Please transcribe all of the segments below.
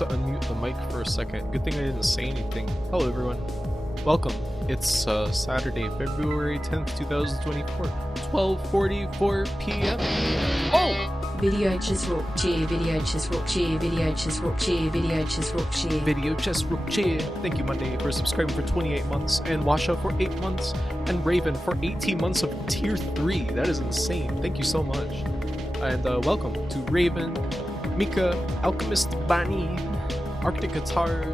to unmute the mic for a second. Good thing I didn't say anything. Hello everyone. Welcome. It's Saturday, February 10th, 2024. 12:44 p.m. Oh! Video chess rock cheer, video chess rock cheer, video chess rock cheer, video chess rock cheer. Video chess rook cheer. Thank you Monday for subscribing for 28 months, and Washa for 8 months, and Raven for 18 months of tier 3. That is insane. Thank you so much. And welcome to Raven, Mika, Alchemist Bani, Arctic Guitar,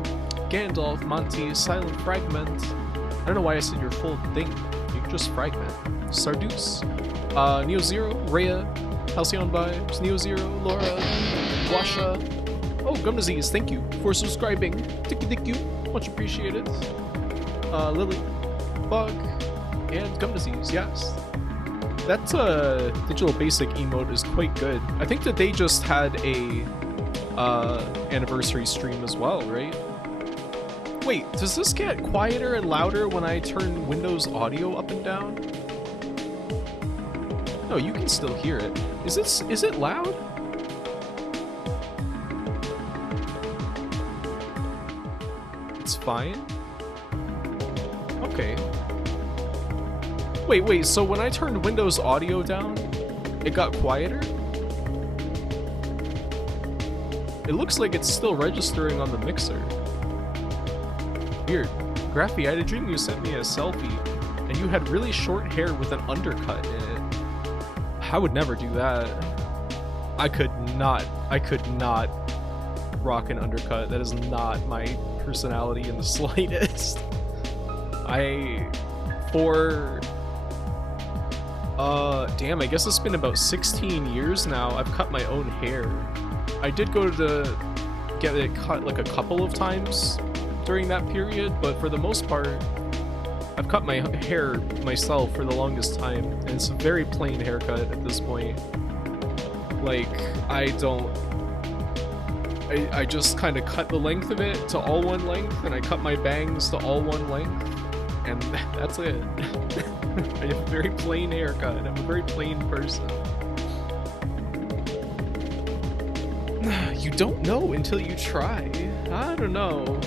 Gandalf, Monty, Silent Fragment. I don't know why I said your full thing. You can just fragment. Sarduce, Neo Zero, Rhea, Halcyon Vibes, Neo Zero, Laura, Washa. Oh, Gum Disease, thank you for subscribing. Thank you, much appreciated. Lily, Bug, and Gum Disease, yes. That digital basic emote is quite good. I think that they just had a anniversary stream as well, right? Wait, does this get quieter and louder when I turn Windows audio up and down? No, you can still hear it. Is it loud? It's fine? Okay. Wait, so when I turned Windows audio down, it got quieter? It looks like it's still registering on the mixer. Weird. Graphy, I had a dream you sent me a selfie, and you had really short hair with an undercut in it. I would never do that. I could not rock an undercut. That is not my personality in the slightest. Damn, I guess it's been about 16 years now. I've cut my own hair. I did go to get it cut like a couple of times during that period, but for the most part, I've cut my hair myself for the longest time, and it's a very plain haircut at this point. Like, I just kind of cut the length of it to all one length, and I cut my bangs to all one length, and that's it. I have a very plain haircut. I'm a very plain person. You don't know until you try. I don't know.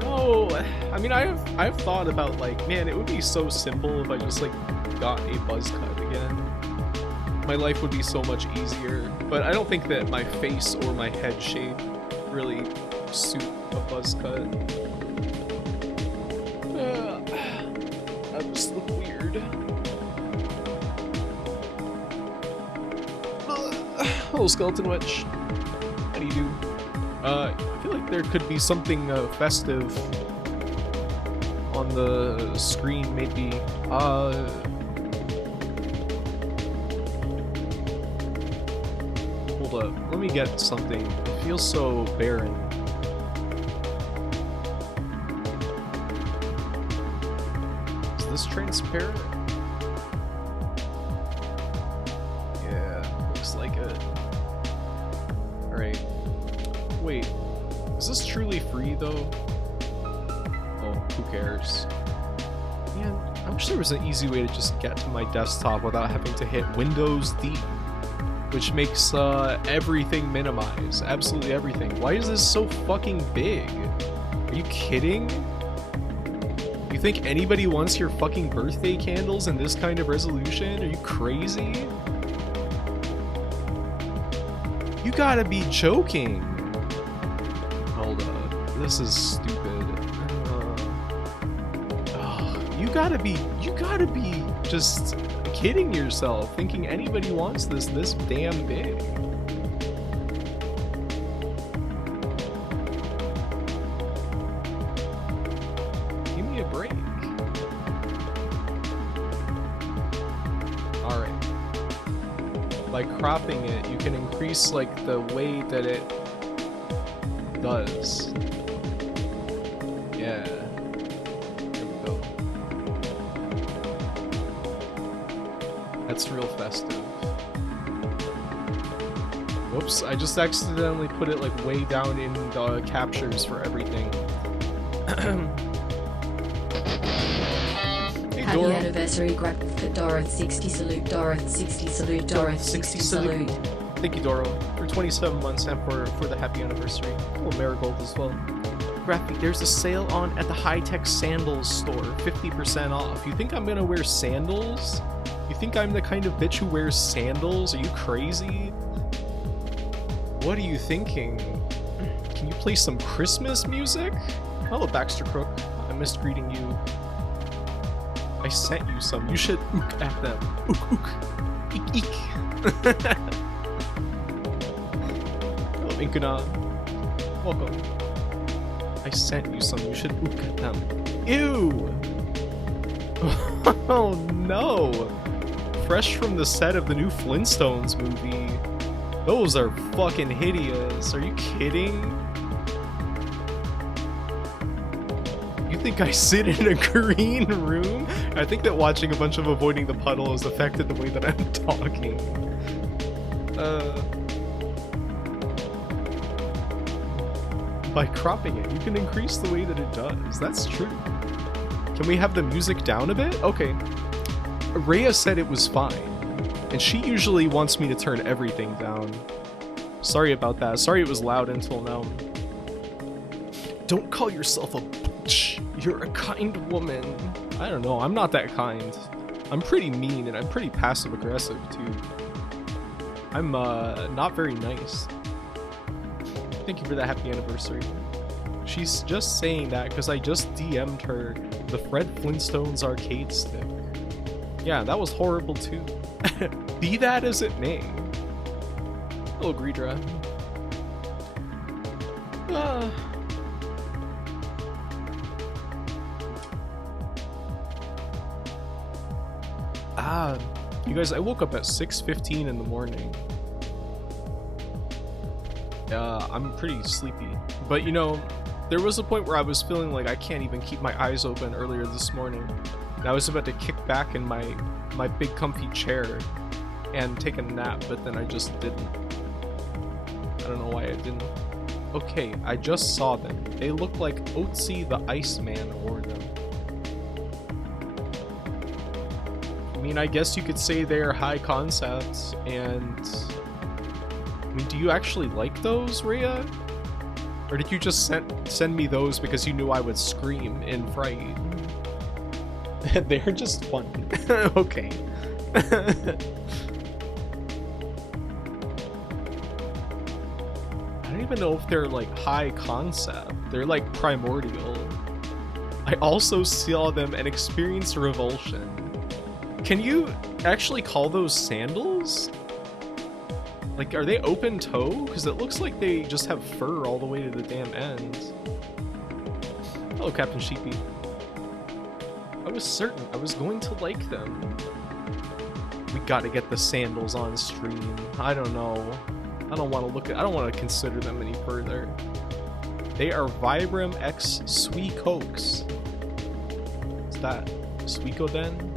No, I mean, I've thought about, like, man, it would be so simple if I just, like, got a buzz cut again. My life would be so much easier, but I don't think that my face or my head shape really suit a buzz cut. I just look weird. Hello, Skeleton Witch. How do you do? I feel like there could be something festive on the screen, maybe. Hold up, let me get something. It feels so barren. Is this transparent? Yeah, looks like it. Alright. Wait, is this truly free though? Oh, who cares? Man, I wish there was an easy way to just get to my desktop without having to hit Windows D, which makes everything minimize, absolutely everything. Why is this so fucking big? Are you kidding? You think anybody wants your fucking birthday candles in this kind of resolution? Are you crazy? You gotta be joking. Hold up. This is stupid. You gotta be just kidding yourself, thinking anybody wants this damn big. Give me a break. Alright. By cropping it, you can increase, like, the way that it does. Yeah. There we go. That's real festive. Whoops, I just accidentally put it, like, way down in the captures for everything. Happy anniversary, Grab for Doroth 60 salute, Doroth 60 salute, Doroth 60 salute. Thank you, Doro, for 27 months and for the happy anniversary. Oh, Marigold as well. Graphic, there's a sale on at the High-Tech Sandals store, 50% off. You think I'm gonna wear sandals? You think I'm the kind of bitch who wears sandals? Are you crazy? What are you thinking? Can you play some Christmas music? Hello, Baxter Crook. I missed greeting you. I sent you some. You should ook at them. Ook, ook. Eek, eek. Hello, Inkuna. Welcome. I sent you some. You should ook at them. Ew! Oh no! Fresh from the set of the new Flintstones movie. Those are fucking hideous. Are you kidding? You think I sit in a green room? I think that watching a bunch of Avoiding the Puddle has affected the way that I'm talking. By cropping it, you can increase the way that it does. That's true. Can we have the music down a bit? Okay. Rhea said it was fine. And she usually wants me to turn everything down. Sorry about that. Sorry it was loud until now. Don't call yourself a bitch. You're a kind woman. I don't know. I'm not that kind. I'm pretty mean and I'm pretty passive aggressive too. I'm not very nice. Thank you for that happy anniversary. She's just saying that because I just DM'd her the Fred Flintstones arcade stick. Yeah, that was horrible too. Be that as it may. Hello, Greedra. You guys, I woke up at 6:15 in the morning. I'm pretty sleepy. But you know, there was a point where I was feeling like I can't even keep my eyes open earlier this morning. And I was about to kick back in my big comfy chair and take a nap, but then I just didn't. I don't know why I didn't. Okay, I just saw them. They look like Otzi the Iceman wore them. I mean, I guess you could say they're high concepts, and... I mean, do you actually like those, Rhea? Or did you just send me those because you knew I would scream in fright? They're just fun. Okay. I don't even know if they're like high concept. They're like primordial. I also saw them and experienced revulsion. Can you actually call those sandals? Like, are they open toe? Because it looks like they just have fur all the way to the damn ends. Hello, Captain Sheepy. I was certain I was going to like them. We gotta get the sandals on stream. I don't know. I don't want to look at. I don't want to consider them any further. They are Vibram X Suicokes. What's that? Suikoden?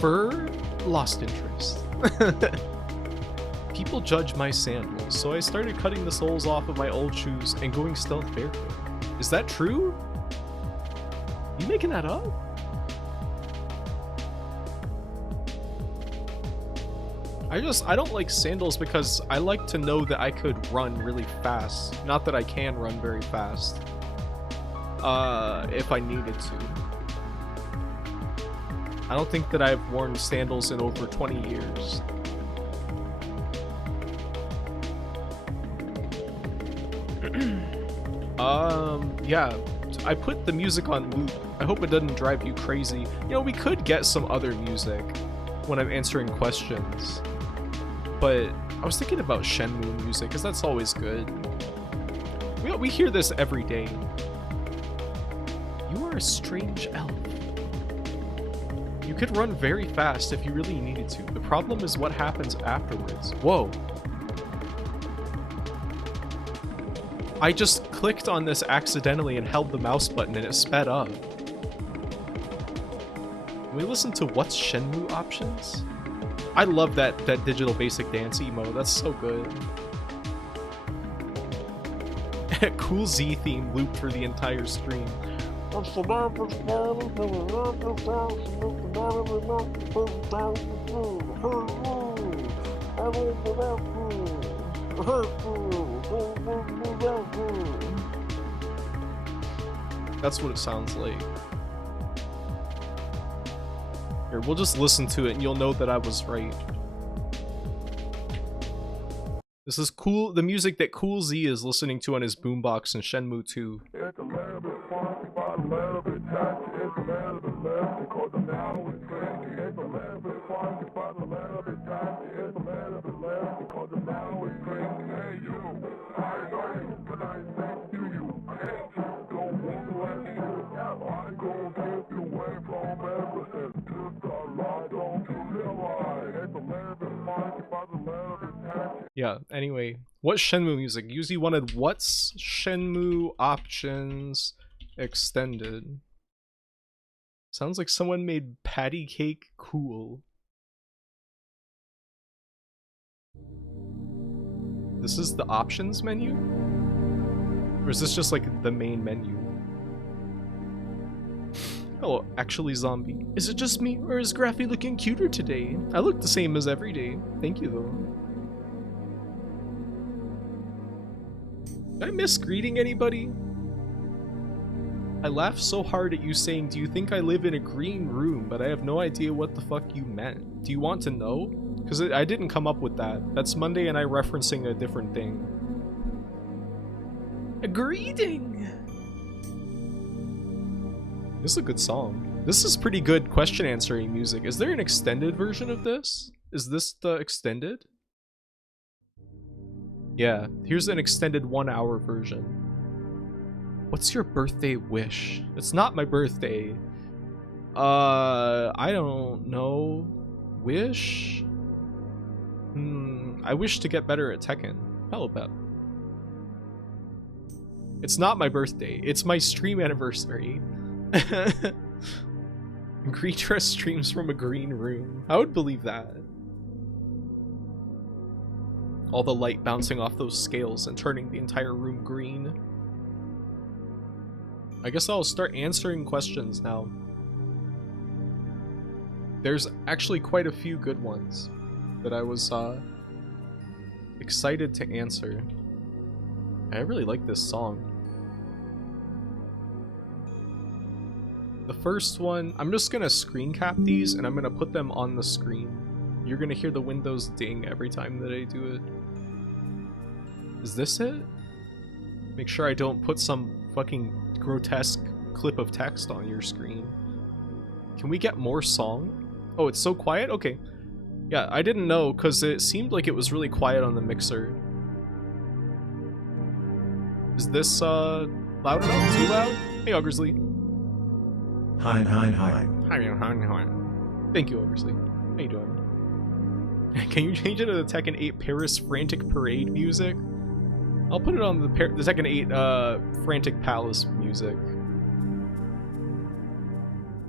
Fur? Lost interest. People judge my sandals, so I started cutting the soles off of my old shoes and going stealth barefoot. Is that true? You making that up? I don't like sandals because I like to know that I could run really fast. Not that I can run very fast. If I needed to. I don't think that I've worn sandals in over 20 years. Yeah, I put the music on loop. I hope it doesn't drive you crazy. You know, we could get some other music when I'm answering questions. But I was thinking about Shenmue music, because that's always good. We hear this every day. You are a strange elf. You could run very fast if you really needed to. The problem is what happens afterwards. Whoa. I just clicked on this accidentally and held the mouse button and it sped up. Can we listen to what's Shenmue options? I love that digital basic dance emo. That's so good. Cool Z theme looped for the entire stream. That's what it sounds like. Here, we'll just listen to it and you'll know that I was right. This is cool. The music that Cool Z is listening to on his boombox in Shenmue 2. Yeah, anyway, what Shenmue music? Uzi wanted what's Shenmue options extended? Sounds like someone made patty cake cool. This is the options menu? Or is this just like the main menu? Oh, actually zombie. Is it just me, or is Graphy looking cuter today? I look the same as every day. Thank you though. Did I miss greeting anybody? I laughed so hard at you saying, do you think I live in a green room? But I have no idea what the fuck you meant. Do you want to know? Because I didn't come up with that. That's Monday and I referencing a different thing. A greeting! This is a good song. This is pretty good question answering music. Is there an extended version of this? Is this the extended? Yeah, here's an extended 1 hour version. What's your birthday wish? It's not my birthday. I don't know. Wish? I wish to get better at Tekken. Hell bet. It's not my birthday. It's my stream anniversary. Green dress streams from a green room. I would believe that. All the light bouncing off those scales and turning the entire room green. I guess I'll start answering questions now. There's actually quite a few good ones that I was excited to answer. I really like this song. The first one, I'm just gonna screen cap these and I'm gonna put them on the screen. You're gonna hear the Windows ding every time that I do it. Is this it? Make sure I don't put some fucking grotesque clip of text on your screen. Can we get more song? Oh, it's so quiet? Okay. Yeah, I didn't know because it seemed like it was really quiet on the mixer. Is this loud enough? Too loud? Hey, Augersley. Hi. Hi. Thank you, Augersley. How you doing? Can you change it to the Tekken 8 Paris Frantic Parade music? I'll put it on the Tekken 8 Frantic Palace music.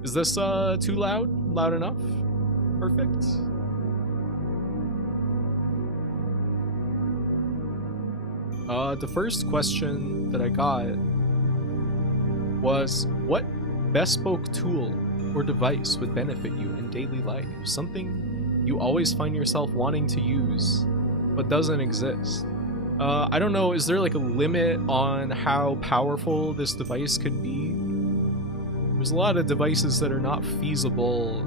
Is this too loud? Loud enough? Perfect. The first question that I got was, what bespoke tool or device would benefit you in daily life? Something you always find yourself wanting to use, but doesn't exist. I don't know, is there like a limit on how powerful this device could be? There's a lot of devices that are not feasible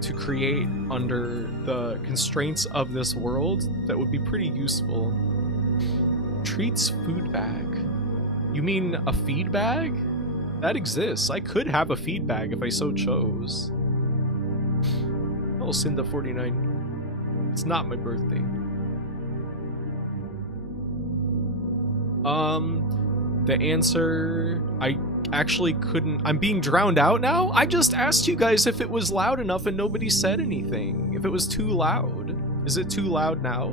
to create under the constraints of this world that would be pretty useful. Treats food bag. You mean a feed bag? That exists. I could have a feed bag if I so chose. Oh, Cinda49. It's not my birthday. The answer, I actually couldn't. I'm being drowned out now? I just asked you guys if it was loud enough and nobody said anything. If it was too loud. Is it too loud now?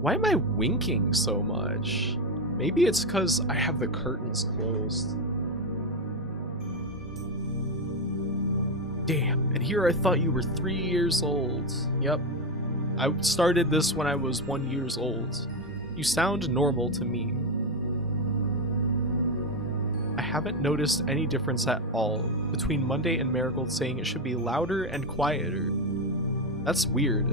Why am I winking so much? Maybe it's because I have the curtains closed. Damn, and here I thought you were 3 years old. Yep. I started this when I was 1 year old. You sound normal to me. I haven't noticed any difference at all between Monday and Marigold saying it should be louder and quieter. That's weird.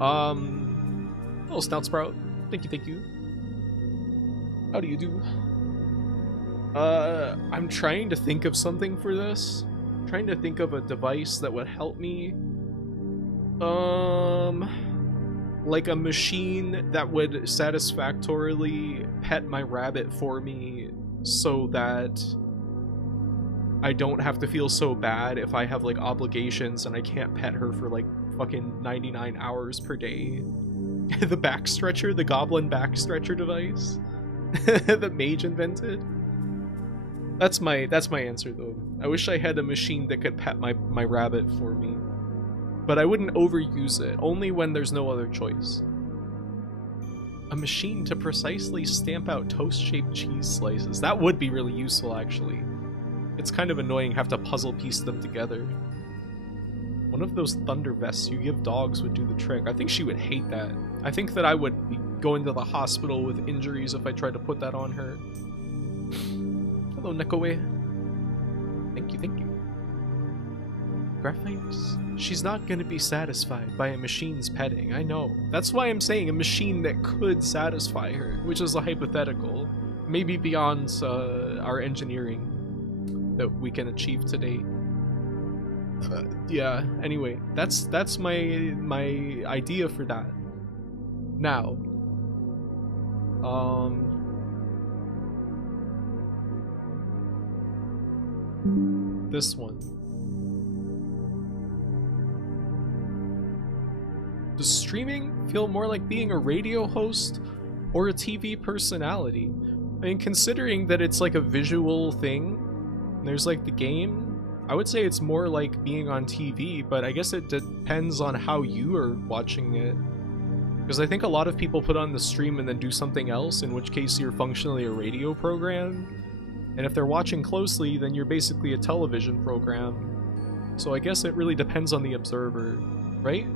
Little Snout Sprout. Thank you. How do you do? I'm trying to think of something for this. I'm trying to think of a device that would help me. Like a machine that would satisfactorily pet my rabbit for me so that I don't have to feel so bad if I have like obligations and I can't pet her for like fucking 99 hours per day. The backstretcher, the goblin backstretcher device that Mage invented. That's my answer though. I wish I had a machine that could pet my rabbit for me. But I wouldn't overuse it, only when there's no other choice. A machine to precisely stamp out toast-shaped cheese slices. That would be really useful, actually. It's kind of annoying have to puzzle piece them together. One of those thunder vests you give dogs would do the trick. I think she would hate that. I think that I would be going to the hospital with injuries if I tried to put that on her. Hello, Nekoe. Thank you. Graphics? She's not gonna be satisfied by a machine's petting, I know. That's why I'm saying a machine that could satisfy her, which is a hypothetical. Maybe beyond our engineering that we can achieve today. Yeah, anyway, that's my idea for that. Now, this one. Does streaming feel more like being a radio host or a TV personality? I mean, considering that it's like a visual thing, there's like the game, I would say it's more like being on TV, but I guess it depends on how you are watching it. Because I think a lot of people put on the stream and then do something else, in which case you're functionally a radio program. And if they're watching closely, then you're basically a television program. So I guess it really depends on the observer, right?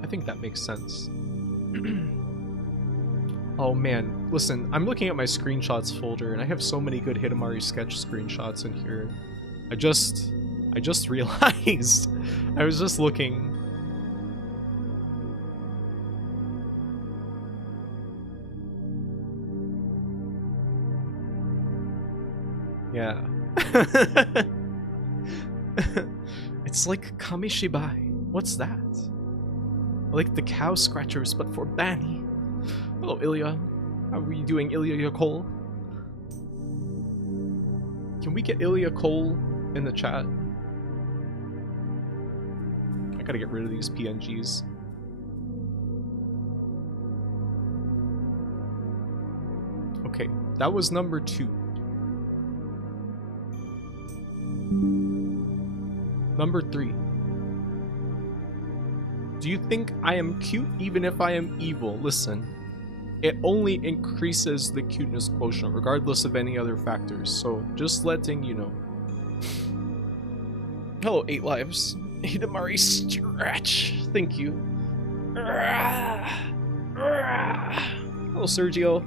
I think that makes sense. Oh man, listen, I'm looking at my screenshots folder and I have so many good Hidamari sketch screenshots in here. I just realized. I was just looking. Yeah. It's like Kamishibai. What's that? Like the cow scratchers, but for Banny. Hello, Ilya. How are you doing, Ilya Cole? Can we get Ilya Cole in the chat? I gotta get rid of these PNGs. Okay, that was number 2. Number 3. Do you think I am cute even if I am evil? Listen, it only increases the cuteness quotient regardless of any other factors, so just letting you know. Hello, 8 Lives. Hidamari Stretch. Thank you. Hello, Sergio.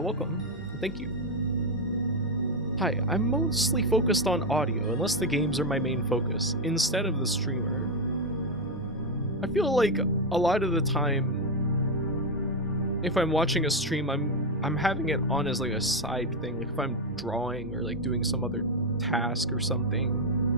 Welcome. Thank you. Hi, I'm mostly focused on audio, unless the games are my main focus, instead of the streamer. I feel like a lot of the time, if I'm watching a stream, I'm having it on as like a side thing. Like if I'm drawing or like doing some other task or something,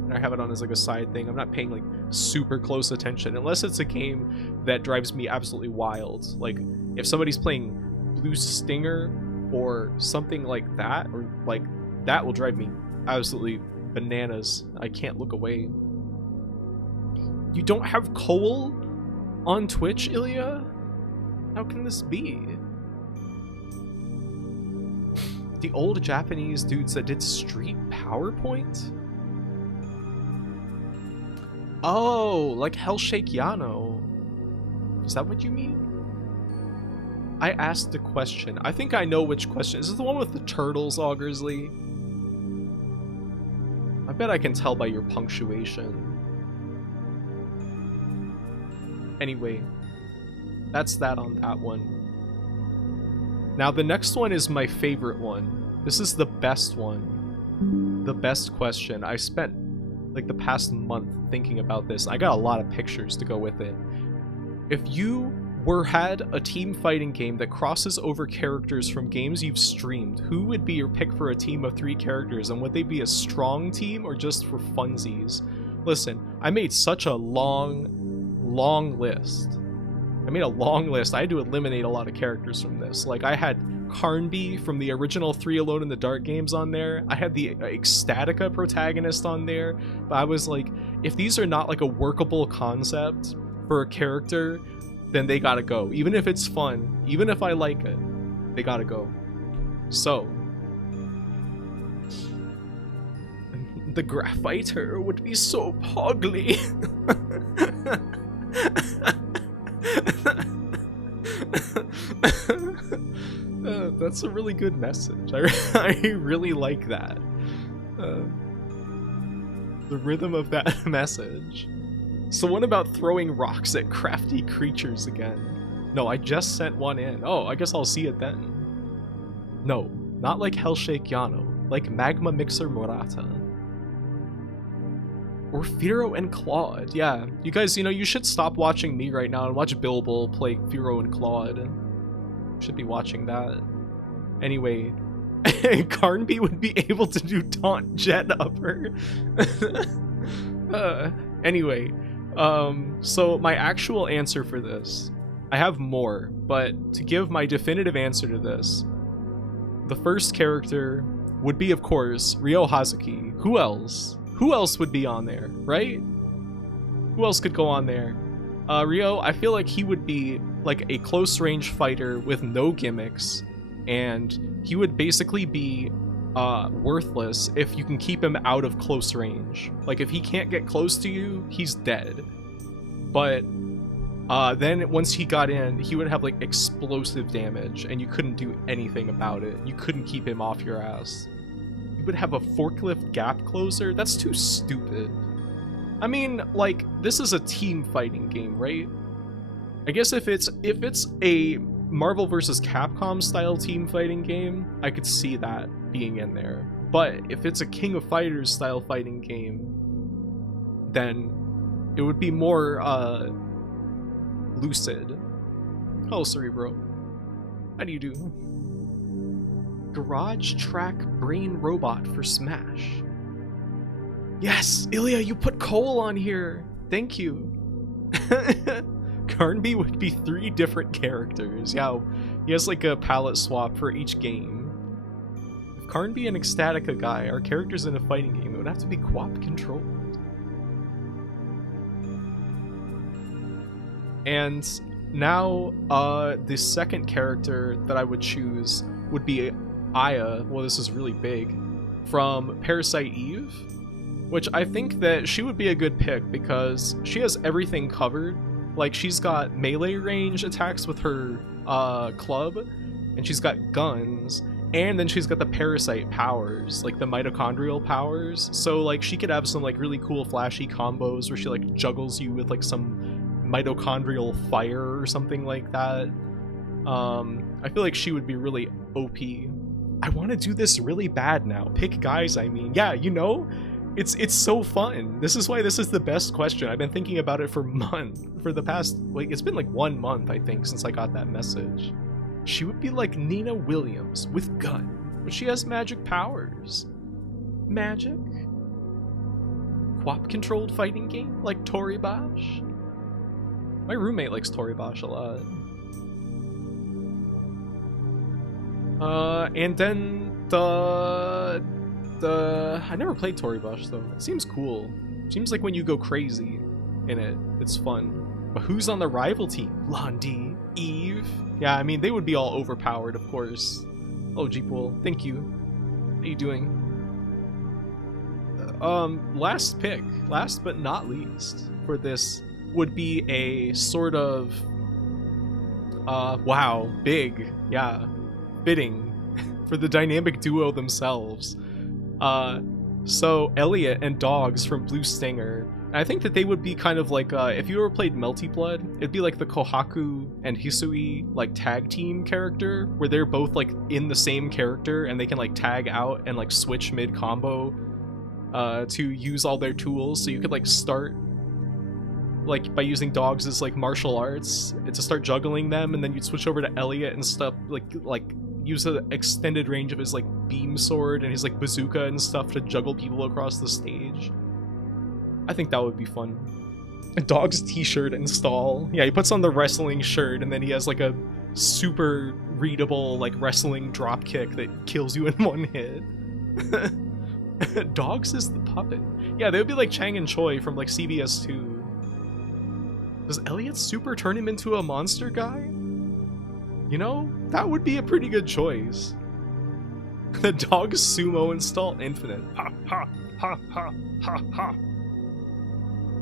and I have it on as like a side thing, I'm not paying like super close attention, unless it's a game that drives me absolutely wild. Like if somebody's playing Blue Stinger or something like that, or like that will drive me absolutely bananas. I can't look away. You don't have Cole on Twitch, Ilya? How can this be? The old Japanese dudes that did Street PowerPoint? Oh, like Hellshake Yano. Is that what you mean? I asked a question. I think I know which question. Is this the one with the turtles, Augersley? I bet I can tell by your punctuation. Anyway, that's that on that one. Now the next one is my favorite one. This is the best one. The best question. I spent like the past month thinking about this. I got a lot of pictures to go with it. If you had a team fighting game that crosses over characters from games you've streamed, who would be your pick for a team of 3 characters, and would they be a strong team or just for funsies? Listen, I made such a long list. I had to eliminate a lot of characters from this. Like, I had Carnby from the original 3 Alone in the Dark games on there. I had the Ecstatica protagonist on there. But I was like, if these are not like a workable concept for a character, then they gotta go. Even if it's fun, even if I like it, they gotta go. So, the Graphiter would be so pogly. That's a really good message. I really like that. The rhythm of that message. So what about throwing rocks at crafty creatures again? No, I just sent one in. Oh, I guess I'll see it then. No, not like Hellshake Yano, like Magma Mixer Murata. Or Firo and Claude. Yeah, you guys, you should stop watching me right now and watch Bilbo play Firo and Claude. Should be watching that. Anyway, Carnby would be able to do taunt jet upper. Anyway, so my actual answer for this, I have more, but to give my definitive answer to this, the first character would be, of course, Ryo Hazuki. Who else? Who else would be on there, right? Who else could go on there? Ryo, I feel like he would be like a close range fighter with no gimmicks, and he would basically be worthless if you can keep him out of close range. Like, if he can't get close to you, he's dead. But then once he got in, he would have like explosive damage, and you couldn't do anything about it. You couldn't keep him off your ass. You would have a forklift gap closer? That's too stupid. I mean, like, this is a team fighting game, right? I guess if it's a Marvel vs. Capcom style team fighting game, I could see that being in there. But if it's a King of Fighters style fighting game, then it would be more lucid. Oh, Cerebro. How do you do? Garage Track Brain Robot for Smash. Yes, Ilya, you put Cole on here. Thank you. Carnby would be 3 different characters. Yeah, he has like a palette swap for each game. If Carnby and Ecstatica Guy are characters in a fighting game, it would have to be co-op controlled. And now, the second character that I would choose would be Aya. Well, this is really big. From Parasite Eve, which I think that she would be a good pick because she has everything covered. Like, she's got melee range attacks with her club, and she's got guns, and then she's got the parasite powers, like the mitochondrial powers. So like, she could have some like really cool flashy combos where she like juggles you with like some mitochondrial fire or something like that. I feel like she would be really OP. I want to do this really bad now. Pick guys, I mean. Yeah, it's so fun. This is why this is the best question. I've been thinking about it for the past, like, it's been like 1 month, I think, since I got that message. She would be like Nina Williams with gun, but she has magic powers. Magic? Co-op controlled fighting game like Toribash? My roommate likes Toribash a lot. And then the I never played Toribash though. It seems cool. Seems like when you go crazy in it, it's fun. But who's on the rival team? Blondie, Eve. Yeah, I mean, they would be all overpowered, of course. Oh, Jeepwell, thank you. How you doing? Last pick, last but not least for this would be a sort of wow, big, yeah, fitting for the dynamic duo themselves. So Elliot and Dogs from Blue Stinger I think that they would be kind of like, if you ever played Melty Blood, it'd be like the Kohaku and Hisui like tag team character, where they're both like in the same character and they can like tag out and like switch mid combo to use all their tools. So you could like start like by using dogs as like martial arts and to start juggling them, and then you'd switch over to Elliot and stuff like use the extended range of his like beam sword and his like bazooka and stuff to juggle people across the stage. I think that would be fun. A dog's t-shirt install. Yeah, he puts on the wrestling shirt and then he has like a super readable like wrestling drop kick that kills you in one hit. Dogs is the puppet. Yeah, they would be like Chang and Choi from like CBS 2. Does Elliot super turn him into a monster guy? You know, that would be a pretty good choice. The dog's sumo install infinite. Ha ha ha ha ha ha.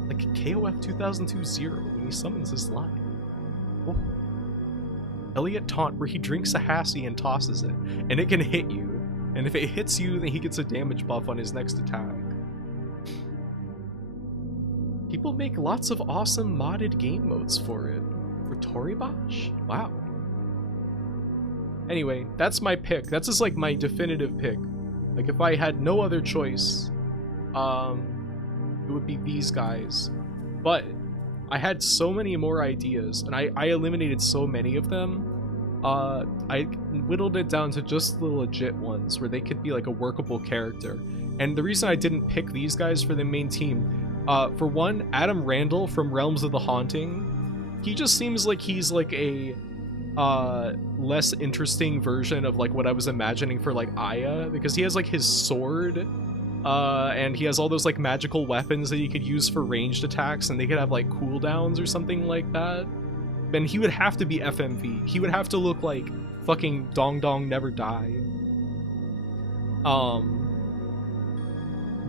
Like KOF 2002 Zero when he summons his line. Whoa. Elliot taunt where he drinks a Hassie and tosses it, and it can hit you. And if it hits you, then he gets a damage buff on his next attack. People make lots of awesome modded game modes for it. For Toribosh? Wow. Anyway, that's my pick. That's just like my definitive pick. Like if I had no other choice, it would be these guys. But I had so many more ideas, and I eliminated so many of them. I whittled it down to just the legit ones where they could be like a workable character. And the reason I didn't pick these guys for the main team, for one, Adam Randall from Realms of the Haunting, he just seems like he's like a less interesting version of like what I was imagining for like Aya, because he has like his sword, and he has all those like magical weapons that he could use for ranged attacks, and they could have like cooldowns or something like that. And he would have to be FMV. He would have to look like fucking Dong Dong Never Die.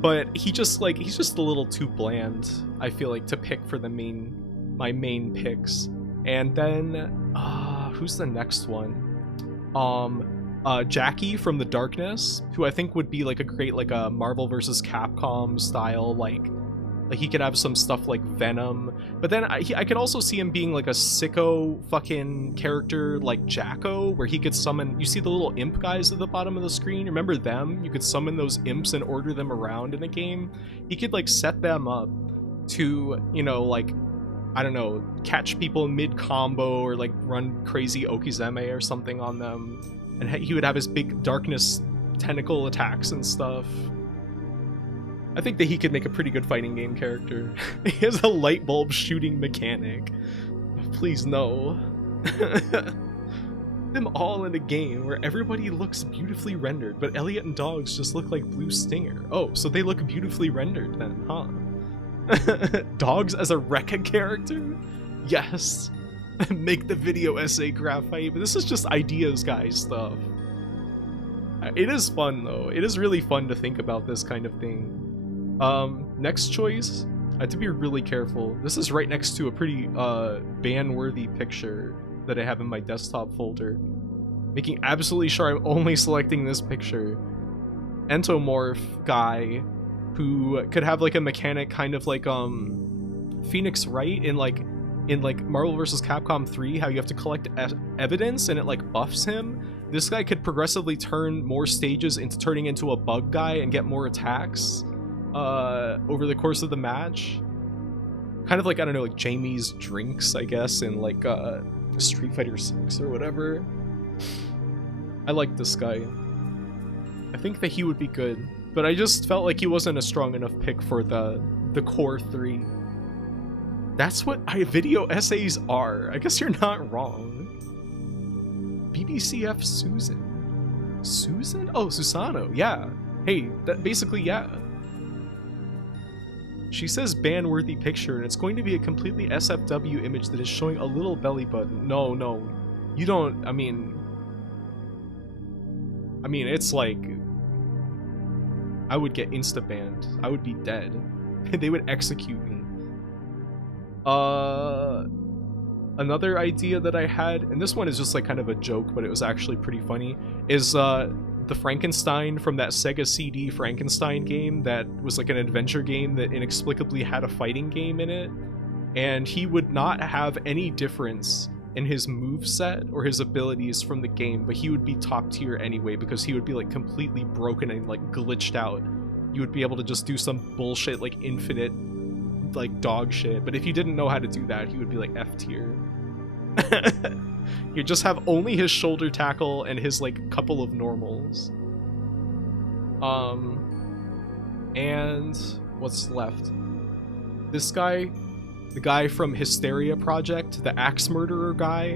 But he's just a little too bland, I feel like, to pick for my main picks. And then who's the next one? Jackie from The Darkness, who I think would be like a great like a Marvel vs. Capcom style, like he could have some stuff like Venom. But then I could also see him being like a sicko fucking character like Jacko, where he could summon, you see the little imp guys at the bottom of the screen, remember them? You could summon those imps and order them around in the game. He could like set them up to, you know, like, I don't know, catch people mid combo or like run crazy Okizeme or something on them. And he would have his big darkness tentacle attacks and stuff. I think that he could make a pretty good fighting game character. He has a light bulb shooting mechanic. Please no. Them all in a game where everybody looks beautifully rendered, but Elliot and Dogs just look like Blue Stinger. Oh, so they look beautifully rendered then, huh? Dogs as a Rekka character? Yes. Make the video essay graphite, but this is just ideas, guys, stuff. It is fun though. It is really fun to think about this kind of thing. Next choice, I have to be really careful. This is right next to a pretty ban-worthy picture that I have in my desktop folder. Making absolutely sure I'm only selecting this picture. Entomorph guy who could have like a mechanic kind of like Phoenix Wright in like Marvel vs. Capcom 3, how you have to collect evidence and it like buffs him. This guy could progressively turn more stages into turning into a bug guy and get more attacks over the course of the match. Kind of like, I don't know, like Jamie's drinks, I guess, in like Street Fighter 6 or whatever. I like this guy. I think that he would be good, but I just felt like he wasn't a strong enough pick for the core 3. That's what video essays are. I guess you're not wrong. BBCF Susan. Susan? Oh, Susano. Yeah. Hey, that basically, yeah. She says ban-worthy picture, and it's going to be a completely SFW image that is showing a little belly button. No. You don't, I mean, it's like, I would get insta-banned. I would be dead. They would execute me. Another idea that I had, and this one is just like kind of a joke, but it was actually pretty funny, is the Frankenstein from that Sega CD Frankenstein game that was like an adventure game that inexplicably had a fighting game in it, and he would not have any difference in his moveset or his abilities from the game, but he would be top tier anyway because he would be like completely broken and like glitched out. You would be able to just do some bullshit like infinite like dog shit, but if you didn't know how to do that, he would be like F tier. You just have only his shoulder tackle and his like couple of normals. And what's left? This guy, the guy from Hysteria Project, the axe murderer guy,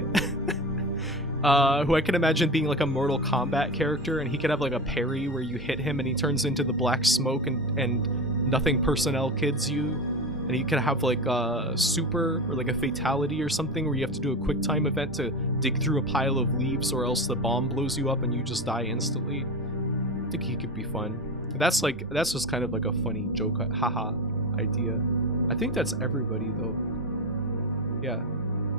who I can imagine being like a Mortal Kombat character, and he could have like a parry where you hit him and he turns into the black smoke and nothing personnel kids you. And you can have like a super or like a fatality or something where you have to do a quick time event to dig through a pile of leaves, or else the bomb blows you up and you just die instantly. I think he could be fun. That's just kind of like a funny joke, haha idea. I think that's everybody though. Yeah,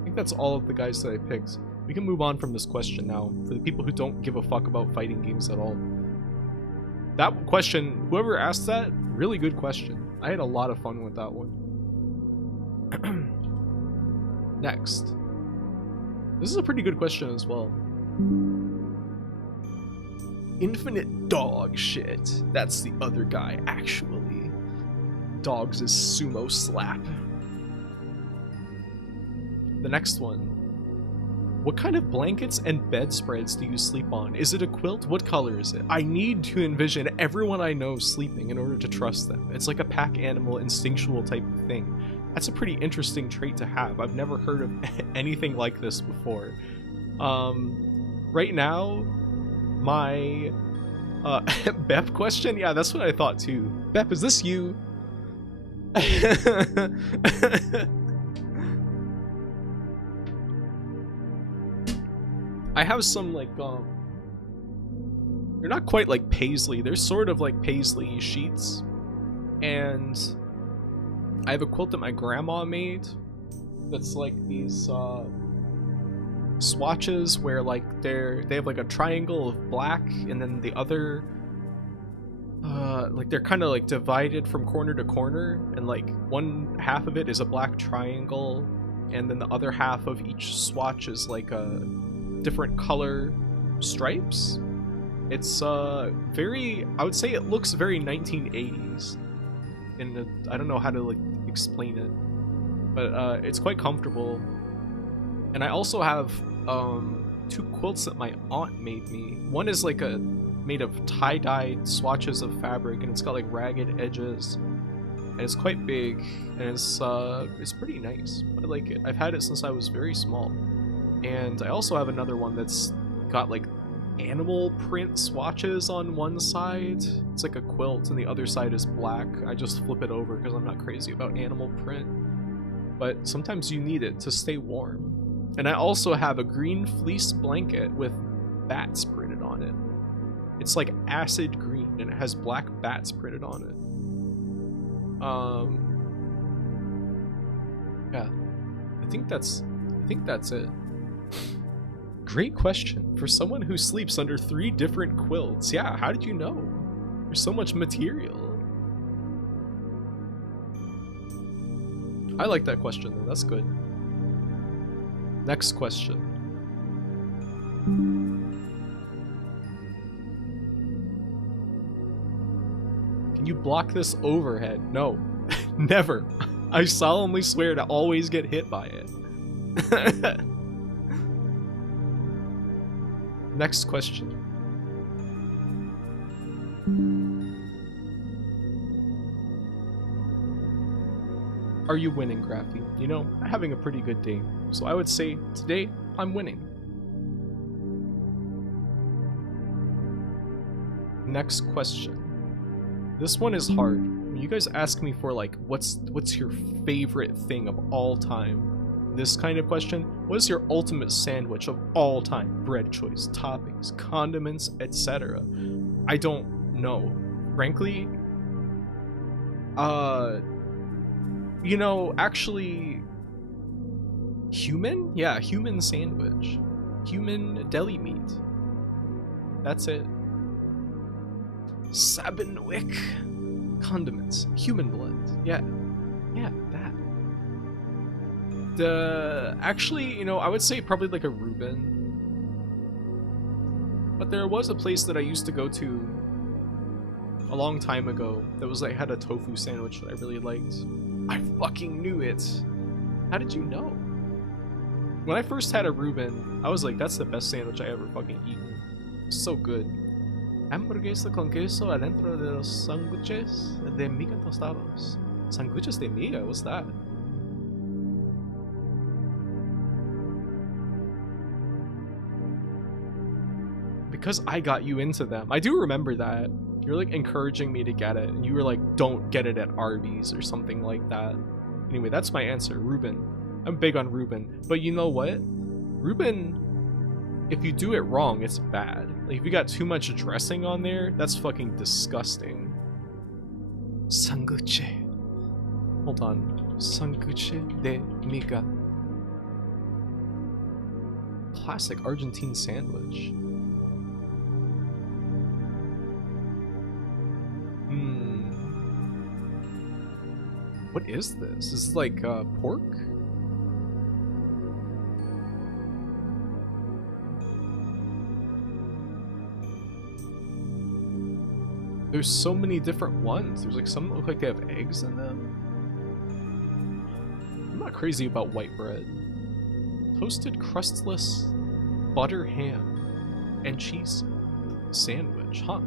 I think that's all of the guys that I picked. We can move on from this question now for the people who don't give a fuck about fighting games at all. That question, whoever asked that, really good question. I had a lot of fun with that one. Next. This is a pretty good question as well. Infinite dog shit. That's the other guy, actually. Dogs is sumo slap. The next one. What kind of blankets and bedspreads do you sleep on? Is it a quilt? What color is it? I need to envision everyone I know sleeping in order to trust them. It's like a pack animal, instinctual type of thing. That's a pretty interesting trait to have. I've never heard of anything like this before. Right now, my Bep question? Yeah, that's what I thought too. Bep, is this you? I have some like they're not quite like paisley, they're sort of like paisley sheets, and I have a quilt that my grandma made that's like these swatches where like they have like a triangle of black, and then the other like they're kind of like divided from corner to corner, and like one half of it is a black triangle, and then the other half of each swatch is like a different color stripes. It's very, I would say it looks very 1980s, and I don't know how to like explain it, but it's quite comfortable. And I also have two quilts that my aunt made me. One is like made of tie-dyed swatches of fabric, and it's got like ragged edges, and it's quite big, and it's pretty nice. I like it. I've had it since I was very small. And I also have another one that's got like animal print swatches on one side. It's like a quilt, and the other side is black. I just flip it over because I'm not crazy about animal print, but sometimes you need it to stay warm. And I also have a green fleece blanket with bats printed on it. It's like acid green, and it has black bats printed on it. Yeah, I think that's it. Great question for someone who sleeps under 3 different quilts. Yeah, how did you know? There's so much material. I like that question though, that's good. Next question. Can you block this overhead? No, never. I solemnly swear to always get hit by it. Next question. Are you winning, Graphy? You know, I'm having a pretty good day, so I would say today I'm winning. Next question. This one is hard. When you guys ask me for like, what's your favorite thing of all time? This kind of question, what is your ultimate sandwich of all time? Bread choice, toppings, condiments, etc. I don't know. Frankly, you know, actually, human? Yeah, human sandwich. Human deli meat. That's it. Sabinwick condiments, human blood. Yeah, that. Actually, you know, I would say probably like a Reuben. But there was a place that I used to go to a long time ago that was like had a tofu sandwich that I really liked. I fucking knew it. How did you know? When I first had a Reuben, I was like, that's the best sandwich I ever fucking eaten. So good. Hamburguesa con queso adentro de los sándwiches de miga tostados. Sándwiches de miga? What's that? Because I got you into them. I do remember that. You're like encouraging me to get it, and you were like, don't get it at Arby's or something like that. Anyway, that's my answer, Reuben. I'm big on Reuben. But you know what? Reuben, if you do it wrong, it's bad. Like, if you got too much dressing on there, that's fucking disgusting. Sanguche. Hold on. Sanguche de miga. Classic Argentine sandwich. What is this? Is this like pork? There's so many different ones. There's like some that look like they have eggs in them. I'm not crazy about white bread. Toasted crustless butter ham and cheese sandwich, huh?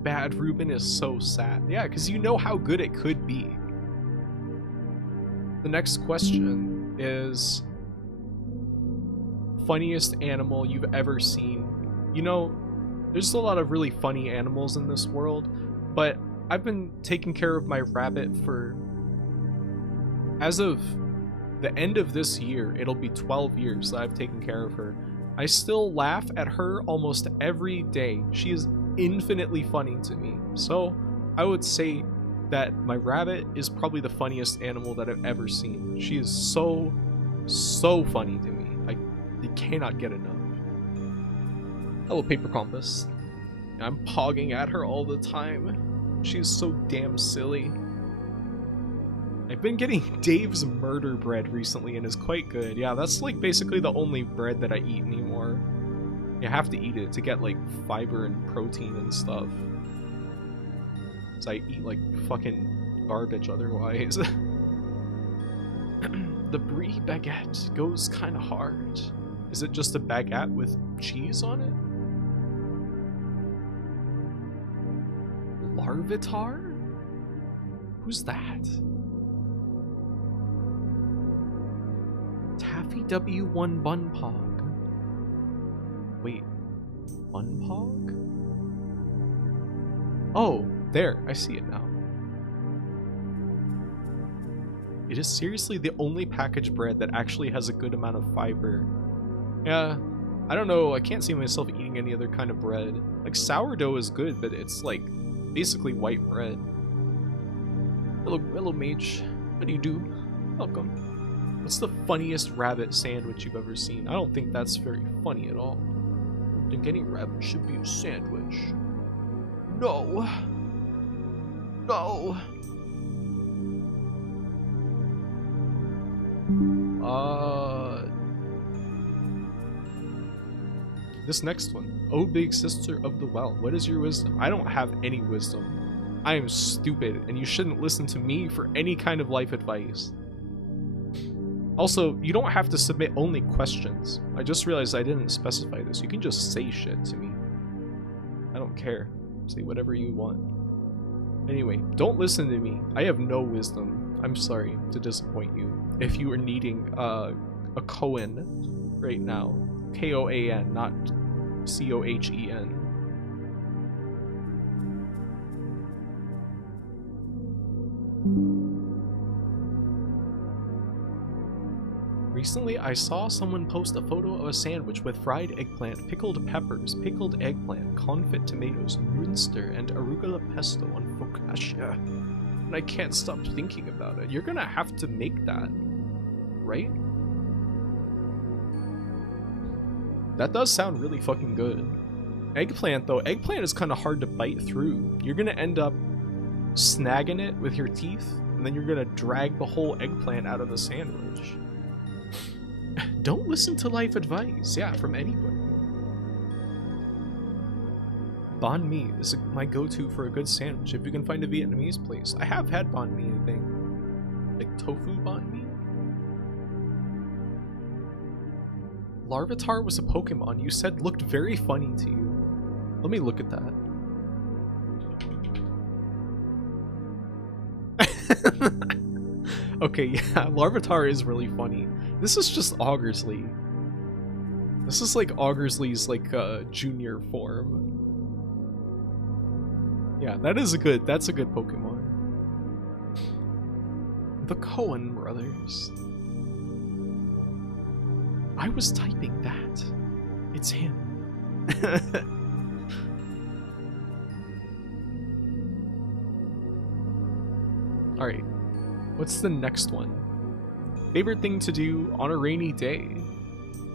Bad Reuben is so sad. Yeah, because you know how good it could be. The next question is funniest animal you've ever seen. You know, there's a lot of really funny animals in this world, but I've been taking care of my rabbit for, as of the end of this year, it'll be 12 years that I've taken care of her. I still laugh at her almost every day. She is infinitely funny to me. So I would say that my rabbit is probably the funniest animal that I've ever seen. She is so funny to me. You cannot get enough. Hello, Paper Compass. I'm pogging at her all the time. She's so damn silly. I've been getting Dave's murder bread recently and it's quite good. Yeah, that's like basically the only bread that I eat anymore. You have to eat it to get like fiber and protein and stuff. So I eat like fucking garbage otherwise. The brie baguette goes kind of hard. Is it just a baguette with cheese on it? Larvitar? Who's that? Taffy W1 Bun Pog. Wait, Bun Pog? Oh, there, I see it now. It is seriously the only packaged bread that actually has a good amount of fiber. Yeah, I don't know, I can't see myself eating any other kind of bread. Like, sourdough is good, but it's like basically white bread. Hello mage. How do you do? Welcome. What's the funniest rabbit sandwich you've ever seen? I don't think that's very funny at all. I don't think any rabbit should be a sandwich. No. No. This next one. Oh, big sister of the well, what is your wisdom? I don't have any wisdom. I am stupid, and you shouldn't listen to me for any kind of life advice. Also, you don't have to submit only questions. I just realized I didn't specify this. You can just say shit to me. I don't care. Say whatever you want. Anyway, don't listen to me. I have no wisdom. I'm sorry to disappoint you. If you are needing a Cohen right now. K-O-A-N, not C-O-H-E-N. Recently, I saw someone post a photo of a sandwich with fried eggplant, pickled peppers, pickled eggplant, confit tomatoes, Munster, and arugula pesto on focaccia. And I can't stop thinking about it. You're gonna have to make that, right? That does sound really fucking good. Eggplant, though, eggplant is kind of hard to bite through. You're gonna end up snagging it with your teeth, and then you're gonna drag the whole eggplant out of the sandwich. Don't listen to life advice, yeah, from anybody. Banh mi is my go-to for a good sandwich if you can find a Vietnamese place. I have had banh mi, I think. Like tofu banh mi? Larvitar was a Pokemon you said looked very funny to you. Let me look at that. Okay, yeah, Larvitar is really funny. This is just Augursley. This is like Augursley's like junior form. Yeah, that's a good Pokemon. The Coen brothers. I was typing that. It's him. Alright. What's the next one? Favorite thing to do on a rainy day?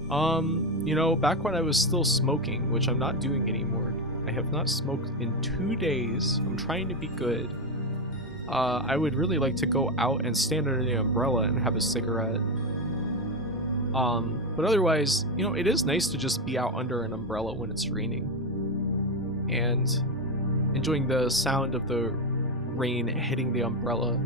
You know, back when I was still smoking, which I'm not doing anymore. I have not smoked in 2 days. I'm trying to be good. I would really like to go out and stand under the umbrella and have a cigarette. But otherwise, you know, it is nice to just be out under an umbrella when it's raining. And enjoying the sound of the rain hitting the umbrella.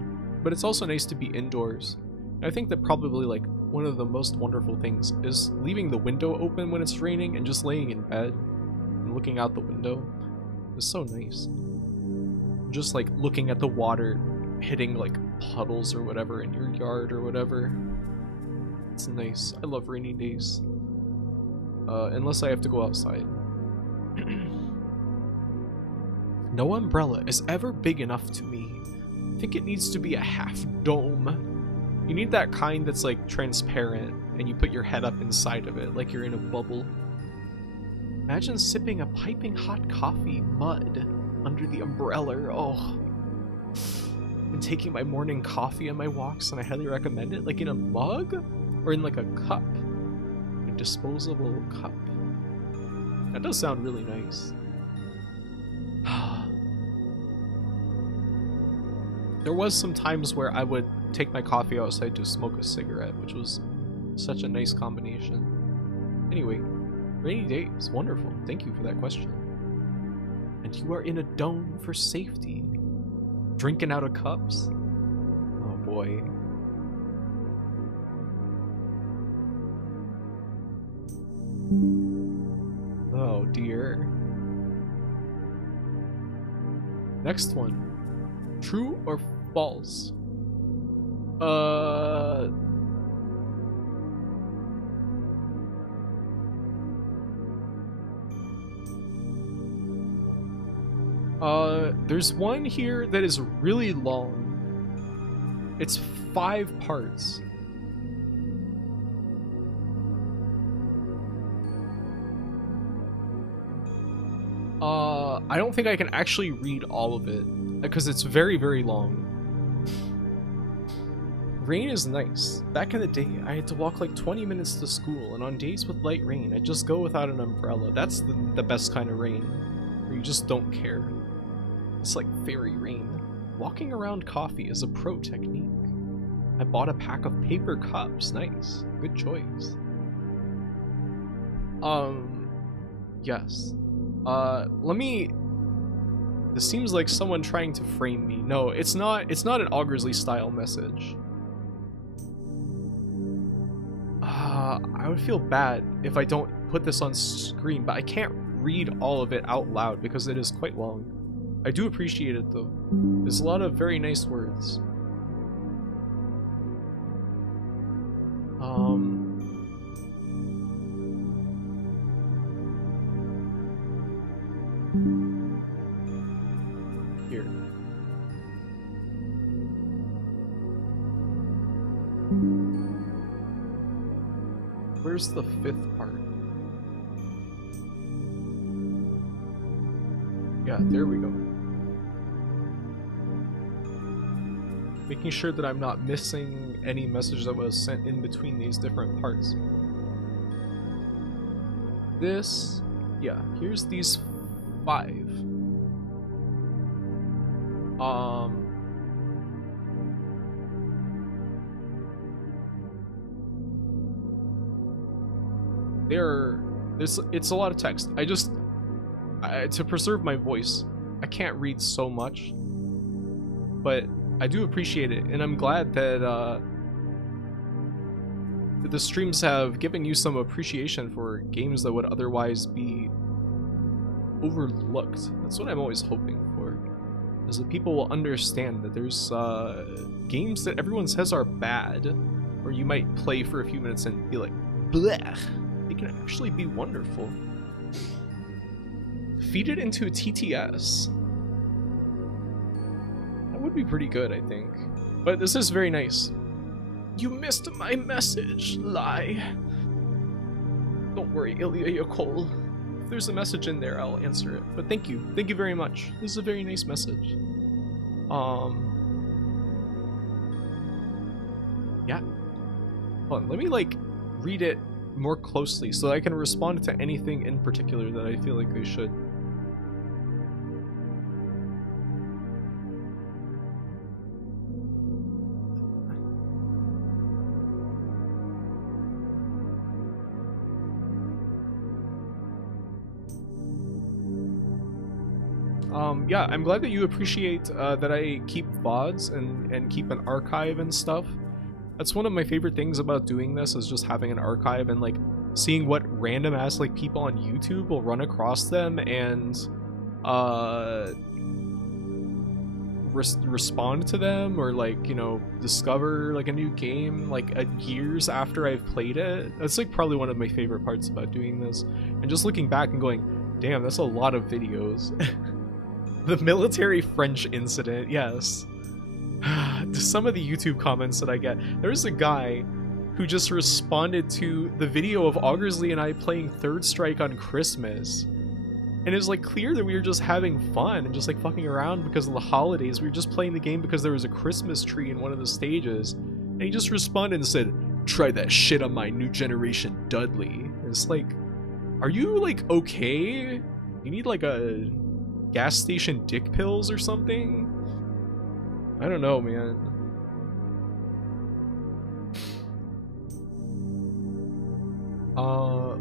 But it's also nice to be indoors. And I think that probably like one of the most wonderful things is leaving the window open when it's raining and just laying in bed and looking out the window. It's so nice. Just like looking at the water hitting like puddles or whatever in your yard or whatever. It's nice. I love rainy days. Unless I have to go outside. No umbrella is ever big enough to me. I think it needs to be a half dome. You need that kind that's like transparent and you put your head up inside of it like you're in a bubble. Imagine sipping a piping hot coffee mud under the umbrella. Oh. Been taking my morning coffee on my walks and I highly recommend it. Like in a mug or in like a cup. A disposable cup. That does sound really nice. There was some times where I would take my coffee outside to smoke a cigarette, which was such a nice combination. Anyway, rainy days, wonderful. Thank you for that question. And you are in a dome for safety. Drinking out of cups? Oh boy. Oh dear. Next one. True or false? There's one here that is really long. It's 5 parts. I don't think I can actually read all of it because it's very, very long. Rain is nice. Back in the day, I had to walk like 20 minutes to school, and on days with light rain, I'd just go without an umbrella. That's the best kind of rain, where you just don't care. It's like fairy rain. Walking around coffee is a pro technique. I bought a pack of paper cups. Nice. Good choice. Yes. This seems like someone trying to frame me. No, it's not an Augursley style message. I would feel bad if I don't put this on screen, but I can't read all of it out loud because it is quite long. I do appreciate it though. There's a lot of very nice words. Here. Where's the 5th part? Yeah, there we go. Making sure that I'm not missing any message that was sent in between these different parts. This, yeah, here's these 5. It's a lot of text. To preserve my voice, I can't read so much, but I do appreciate it, and I'm glad that the streams have given you some appreciation for games that would otherwise be overlooked. That's what I'm always hoping for, is that people will understand that there's games that everyone says are bad, or you might play for a few minutes and be like, bleh. They can actually be wonderful. Feed it into a TTS. That would be pretty good, I think. But this is very nice. You missed my message, lie. Don't worry, Ilya Yokol. If there's a message in there, I'll answer it. But thank you. Thank you very much. This is a very nice message. Yeah. Hold on, let me like read it more closely so that I can respond to anything in particular that I feel like they should. Yeah, I'm glad that you appreciate that I keep VODs and keep an archive and stuff. That's one of my favorite things about doing this, is just having an archive and like seeing what random ass like people on YouTube will run across them and respond to them, or like, you know, discover like a new game like years after I've played it. That's like probably one of my favorite parts about doing this, and just looking back and going, damn, that's a lot of videos. The military French incident, yes. Some of the YouTube comments that I get, there's a guy who just responded to the video of Augersley and I playing Third Strike on Christmas, and it was like clear that we were just having fun and just like fucking around because of the holidays. We were just playing the game because there was a Christmas tree in one of the stages, and he just responded and said, "Try that shit on my new generation Dudley." And it's like, are you like okay? You need like a gas station dick pills or something? I don't know, man.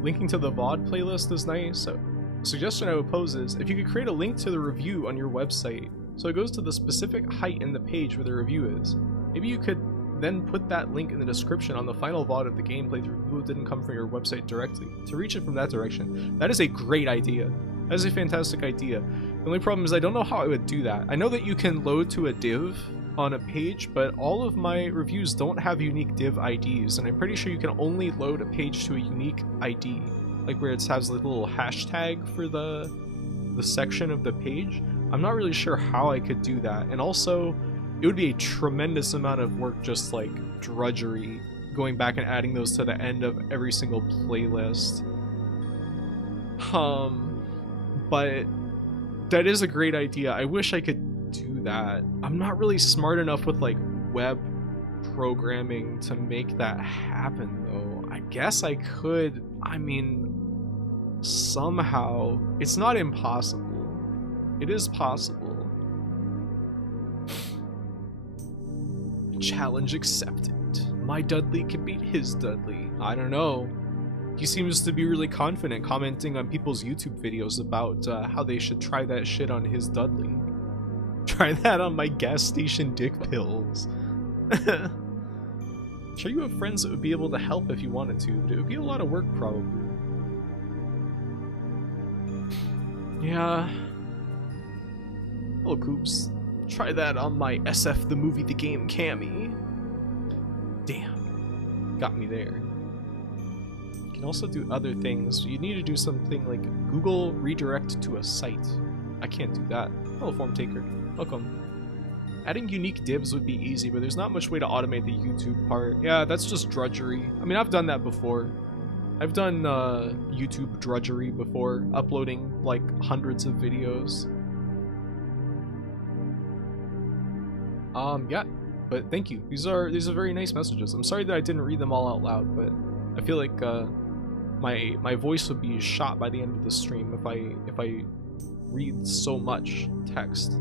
Linking to the VOD playlist is nice. So, a suggestion I would pose is, if you could create a link to the review on your website so it goes to the specific height in the page where the review is, maybe you could then put that link in the description on the final VOD of the gameplay the review didn't come from your website directly, to reach it from that direction. That is a great idea. That is a fantastic idea. The only problem is I don't know how I would do that. I know that you can load to a div on a page, but all of my reviews don't have unique div IDs, and I'm pretty sure you can only load a page to a unique ID, like where it has like a little hashtag for the section of the page. I'm not really sure how I could do that, and also it would be a tremendous amount of work, just like drudgery, going back and adding those to the end of every single playlist. But that is a great idea. I wish I could do that. I'm not really smart enough with like web programming to make that happen though. I guess I could, I mean, somehow. It's not impossible. It is possible. Challenge accepted. My Dudley can beat his Dudley. I don't know. He seems to be really confident, commenting on people's YouTube videos about how they should try that shit on his Dudley. Try that on my gas station dick pills. Sure, you have friends that would be able to help if you wanted to, but it would be a lot of work probably. Yeah. Hello, Coops. Try that on my SF the Movie the Game Cammy. Damn. Got me there. You can also do other things. You need to do something like Google redirect to a site. I can't do that. Hello, Form Taker. Welcome. Adding unique divs would be easy, but there's not much way to automate the YouTube part. Yeah, that's just drudgery. I mean, I've done that before. I've done YouTube drudgery before, uploading like hundreds of videos. Yeah, but thank you. These are very nice messages. I'm sorry that I didn't read them all out loud, but I feel like my voice would be shot by the end of the stream if I read so much text.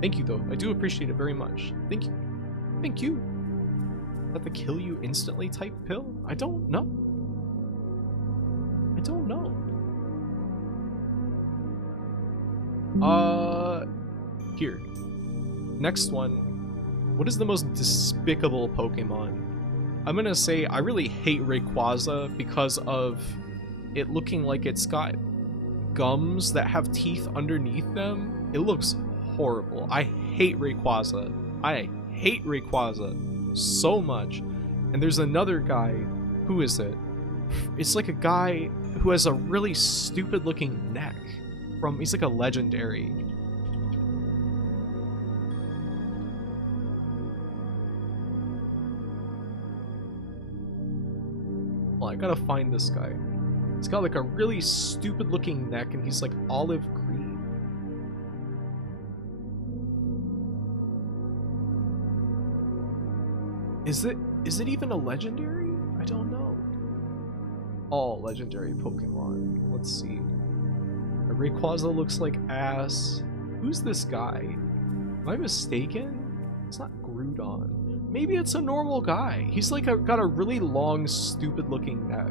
Thank you though. I do appreciate it very much. Thank you. Thank you. Is that the kill you instantly type pill? I don't know. I don't know. Here. Next one. What is the most despicable Pokemon? I'm gonna say I really hate Rayquaza because of it looking like it's got gums that have teeth underneath them. It looks horrible. I hate Rayquaza. I hate Rayquaza so much. And there's another guy. Who is it? It's like a guy who has a really stupid looking neck. He's like a legendary. Well, I gotta find this guy. He's got like a really stupid looking neck and he's like olive green. Is it even a legendary? I don't know. All legendary Pokemon. Let's see. Rayquaza looks like ass. Who's this guy? Am I mistaken? It's not Groudon. Maybe it's a normal guy. He's like got a really long, stupid looking neck.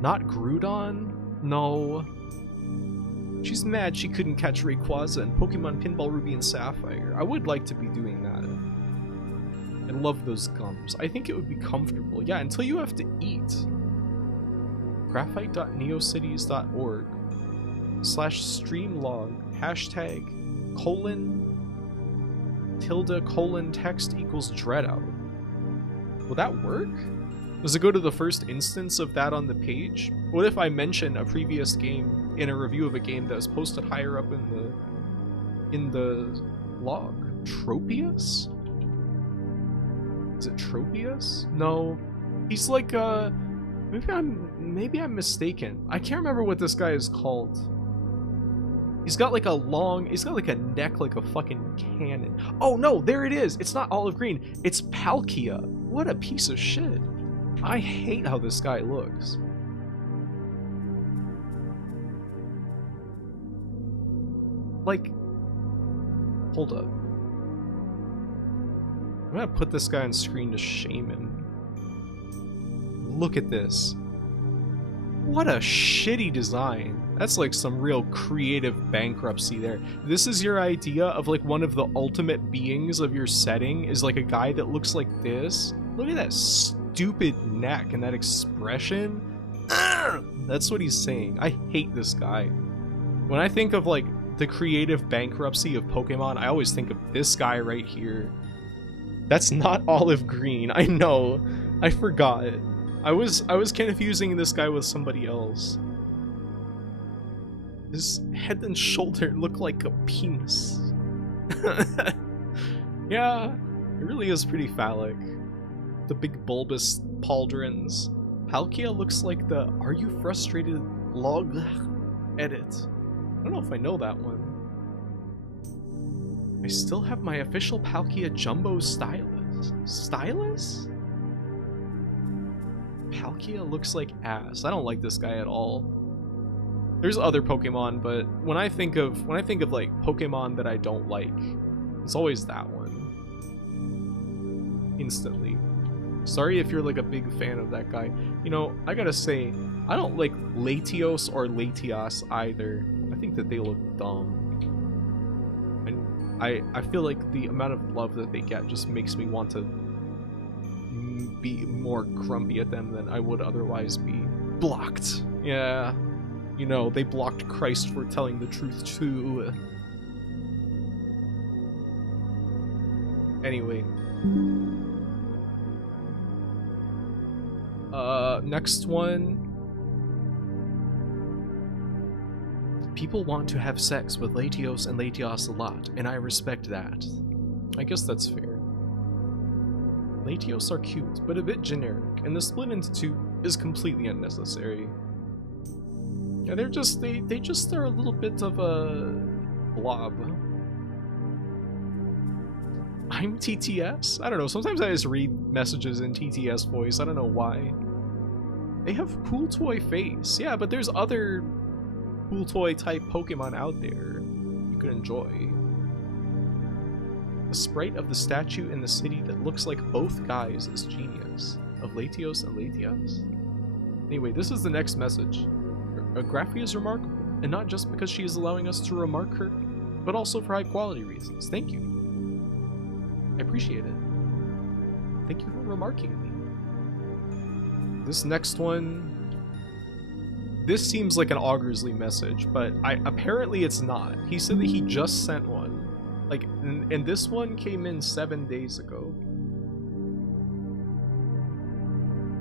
Not Groudon? No. She's mad she couldn't catch Rayquaza in Pokemon Pinball Ruby and Sapphire. I would like to be doing that. I love those gums. I think it would be comfortable. Yeah, until you have to eat. Graphite.neocities.org /streamlog #:text equals dreadout. Will that work? Does it go to the first instance of that on the page? What if I mention a previous game in a review of a game that was posted higher up in the log? Tropius? Is it Tropius? No. He's like maybe I'm mistaken. I can't remember what this guy is called. He's got like a neck like a fucking cannon. Oh no, there it is. It's not olive green. It's Palkia. What a piece of shit. I hate how this guy looks. Like, hold up. I'm gonna put this guy on screen to shame him. Look at this. What a shitty design. That's like some real creative bankruptcy there. This is your idea of like one of the ultimate beings of your setting is like a guy that looks like this. Look at that stupid neck and that expression. That's what he's saying. I hate this guy. When I think of like the creative bankruptcy of Pokemon, I always think of this guy right here. That's not olive green. I know. I forgot. I was confusing this guy with somebody else. His head and shoulder look like a penis. Yeah, it really is pretty phallic. The big bulbous pauldrons. Palkia looks like the "Are you frustrated?" log edit. I don't know if I know that one. I still have my official Palkia Jumbo Stylus. Stylus? Palkia looks like ass. I don't like this guy at all. There's other Pokemon, but when I think of like Pokemon that I don't like, it's always that one. Instantly. Sorry if you're like a big fan of that guy. You know, I gotta say, I don't like Latios or Latias either. I think that they look dumb. And I feel like the amount of love that they get just makes me want to be more grumpy at them than I would otherwise be. Blocked. Yeah. You know, they blocked Christ for telling the truth too. Anyway. Next one. People want to have sex with Latios and Latias a lot, and I respect that. I guess that's fair. Latios are cute, but a bit generic, and the split into two is completely unnecessary. Yeah, they just are a little bit of a blob. I'm TTS? I don't know, sometimes I just read messages in TTS voice, I don't know why. They have Pool Toy face. Yeah, but there's other Pool Toy type Pokemon out there you could enjoy. The sprite of the statue in the city that looks like both guys is genius. Of Latios and Latias? Anyway, this is the next message. Graphia is remarkable, and not just because she is allowing us to remark her, but also for high quality reasons. Thank you. I appreciate it. Thank you for remarking me. This next one, this seems like an Augersley message, but apparently it's not. He said that he just sent one. Like, and this one came in 7 days ago.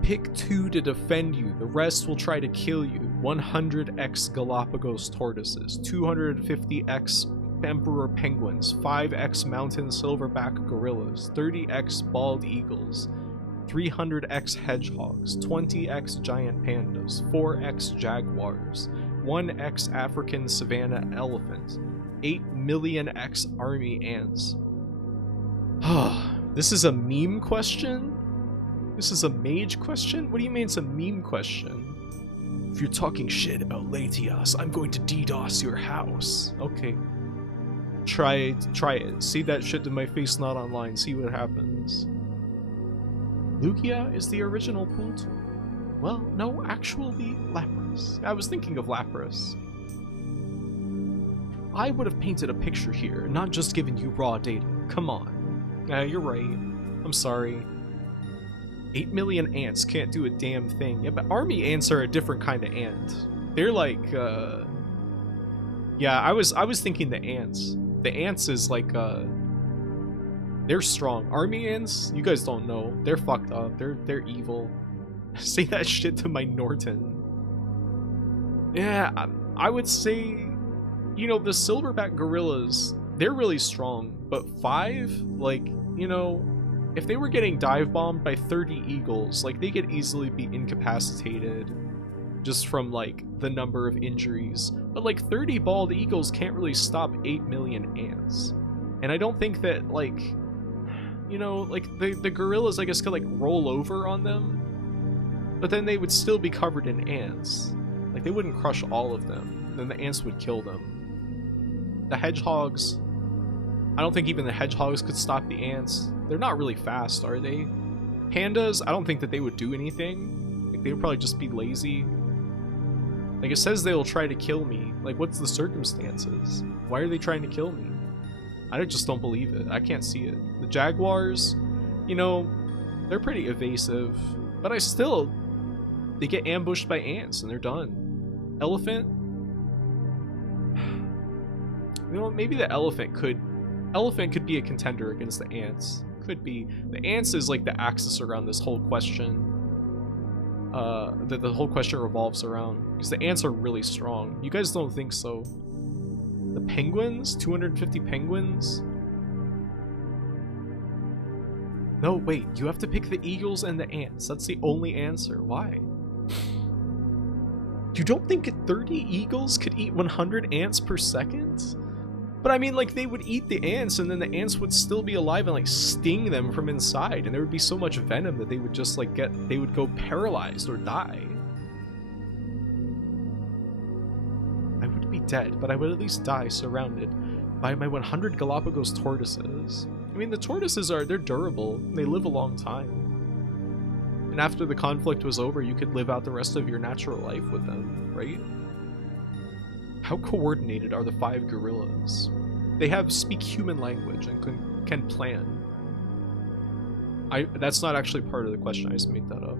Pick 2 to defend you, the rest will try to kill you. 100x Galapagos tortoises, 250x emperor penguins, 5x mountain silverback gorillas, 30x bald eagles, 300x hedgehogs, 20x giant pandas, 4x jaguars, 1x African savanna elephant, 8 million x army ants. This is a meme question? This is a mage question? What do you mean it's a meme question? If you're talking shit about Latias, I'm going to DDoS your house. Okay. Try it. See that shit to my face not online. See what happens. Lugia is the original Pool Toy. Well, no, actually Lapras. I was thinking of Lapras. I would have painted a picture here, not just given you raw data. Come on. You're right. I'm sorry. 8 million ants can't do a damn thing. Yeah, but army ants are a different kind of ant. They're like, yeah, I was thinking the ants. The ants is like, they're strong. Army ants, you guys don't know. They're fucked up. They're evil. Say that shit to my Norton. Yeah, I would say, you know, the silverback gorillas, they're really strong. But 5, like, you know, if they were getting dive bombed by 30 eagles, like, they could easily be incapacitated just from, like, the number of injuries. But, like, 30 bald eagles can't really stop 8 million ants. And I don't think that, like, you know, like, the gorillas, I guess, could, like, roll over on them. But then they would still be covered in ants. Like, they wouldn't crush all of them. Then the ants would kill them. The hedgehogs, I don't think even the hedgehogs could stop the ants. They're not really fast, are they? Pandas, I don't think that they would do anything. Like, they would probably just be lazy. Like, it says they will try to kill me. Like, what's the circumstances? Why are they trying to kill me? I just don't believe it. I can't see it. The jaguars, you know, they're pretty evasive. But they get ambushed by ants and they're done. Elephant? You know, maybe the elephant could be a contender against the ants. Could be. The ants is like the axis around this whole question. That the whole question revolves around. Because the ants are really strong. You guys don't think so. The penguins? 250 penguins? No, wait. You have to pick the eagles and the ants. That's the only answer. Why? You don't think 30 eagles could eat 100 ants per second? But I mean, like, they would eat the ants and then the ants would still be alive and, like, sting them from inside. And there would be so much venom that they would just, like, they would go paralyzed or die. I would be dead, but I would at least die surrounded by my 100 Galapagos tortoises. I mean, the tortoises they're durable. They live a long time. And after the conflict was over, you could live out the rest of your natural life with them, right? How coordinated are the 5 gorillas? They speak human language and can plan. That's not actually part of the question, I just made that up.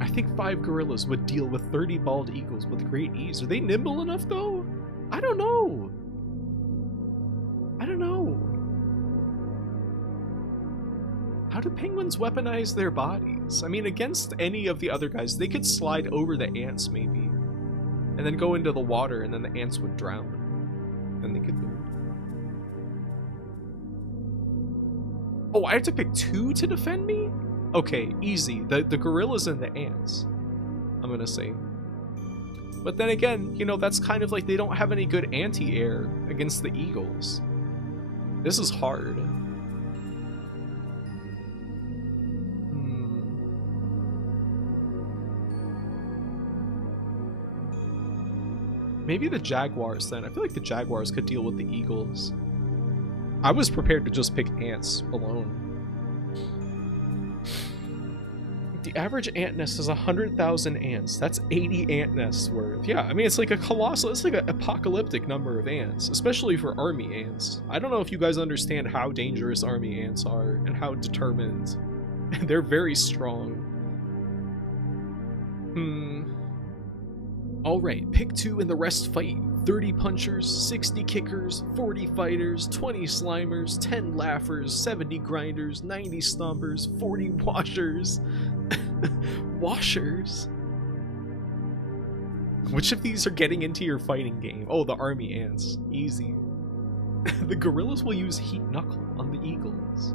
I think 5 gorillas would deal with 30 bald eagles with great ease. Are they nimble enough, though? I don't know. How do penguins weaponize their bodies? I mean, against any of the other guys, they could slide over the ants, maybe. And then go into the water, and then the ants would drown. Then they could move. Oh, I have to pick 2 to defend me? Okay, easy. The gorillas and the ants, I'm gonna say. But then again, you know, that's kind of like they don't have any good anti-air against the eagles. This is hard. Maybe the Jaguars then. I feel like the Jaguars could deal with the Eagles. I was prepared to just pick ants alone. The average ant nest is 100,000 ants. That's 80 ant nests worth. Yeah, I mean, it's like a colossal, it's like an apocalyptic number of ants, especially for army ants. I don't know if you guys understand how dangerous army ants are and how determined. They're very strong. Alright, pick 2 and the rest fight. 30 punchers, 60 kickers, 40 fighters, 20 slimers, 10 laughers, 70 grinders, 90 stompers, 40 washers. Washers? Which of these are getting into your fighting game? Oh, the army ants. Easy. The gorillas will use heat knuckle on the eagles.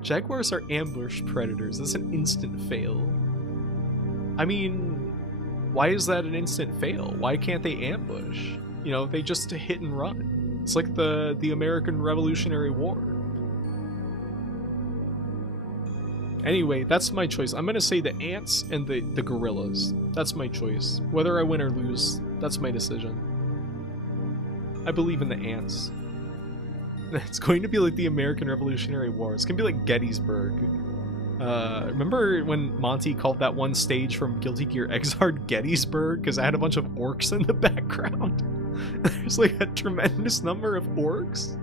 Jaguars are ambush predators. That's an instant fail. I mean, why is that an instant fail? Why can't they ambush? You know, they just hit and run. It's like the American Revolutionary War. Anyway, that's my choice. I'm gonna say the ants and the gorillas. That's my choice. Whether I win or lose, that's my decision. I believe in the ants. It's going to be like the American Revolutionary War. It's gonna be like Gettysburg. Remember when Monty called that one stage from Guilty Gear Xrd Gettysburg because I had a bunch of orcs in the background? There's like a tremendous number of orcs.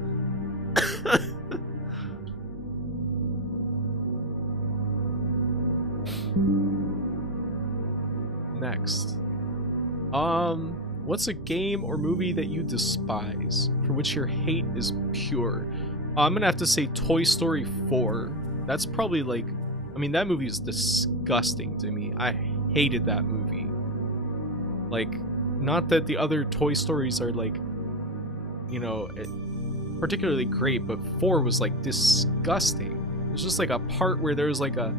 Next. What's a game or movie that you despise, for which your hate is pure? I'm gonna have to say Toy Story 4. That's probably like, I mean, that movie is disgusting to me. I hated that movie. Like, not that the other Toy Stories are like, you know, particularly great, but 4 was like disgusting. It was just like a part where there was like a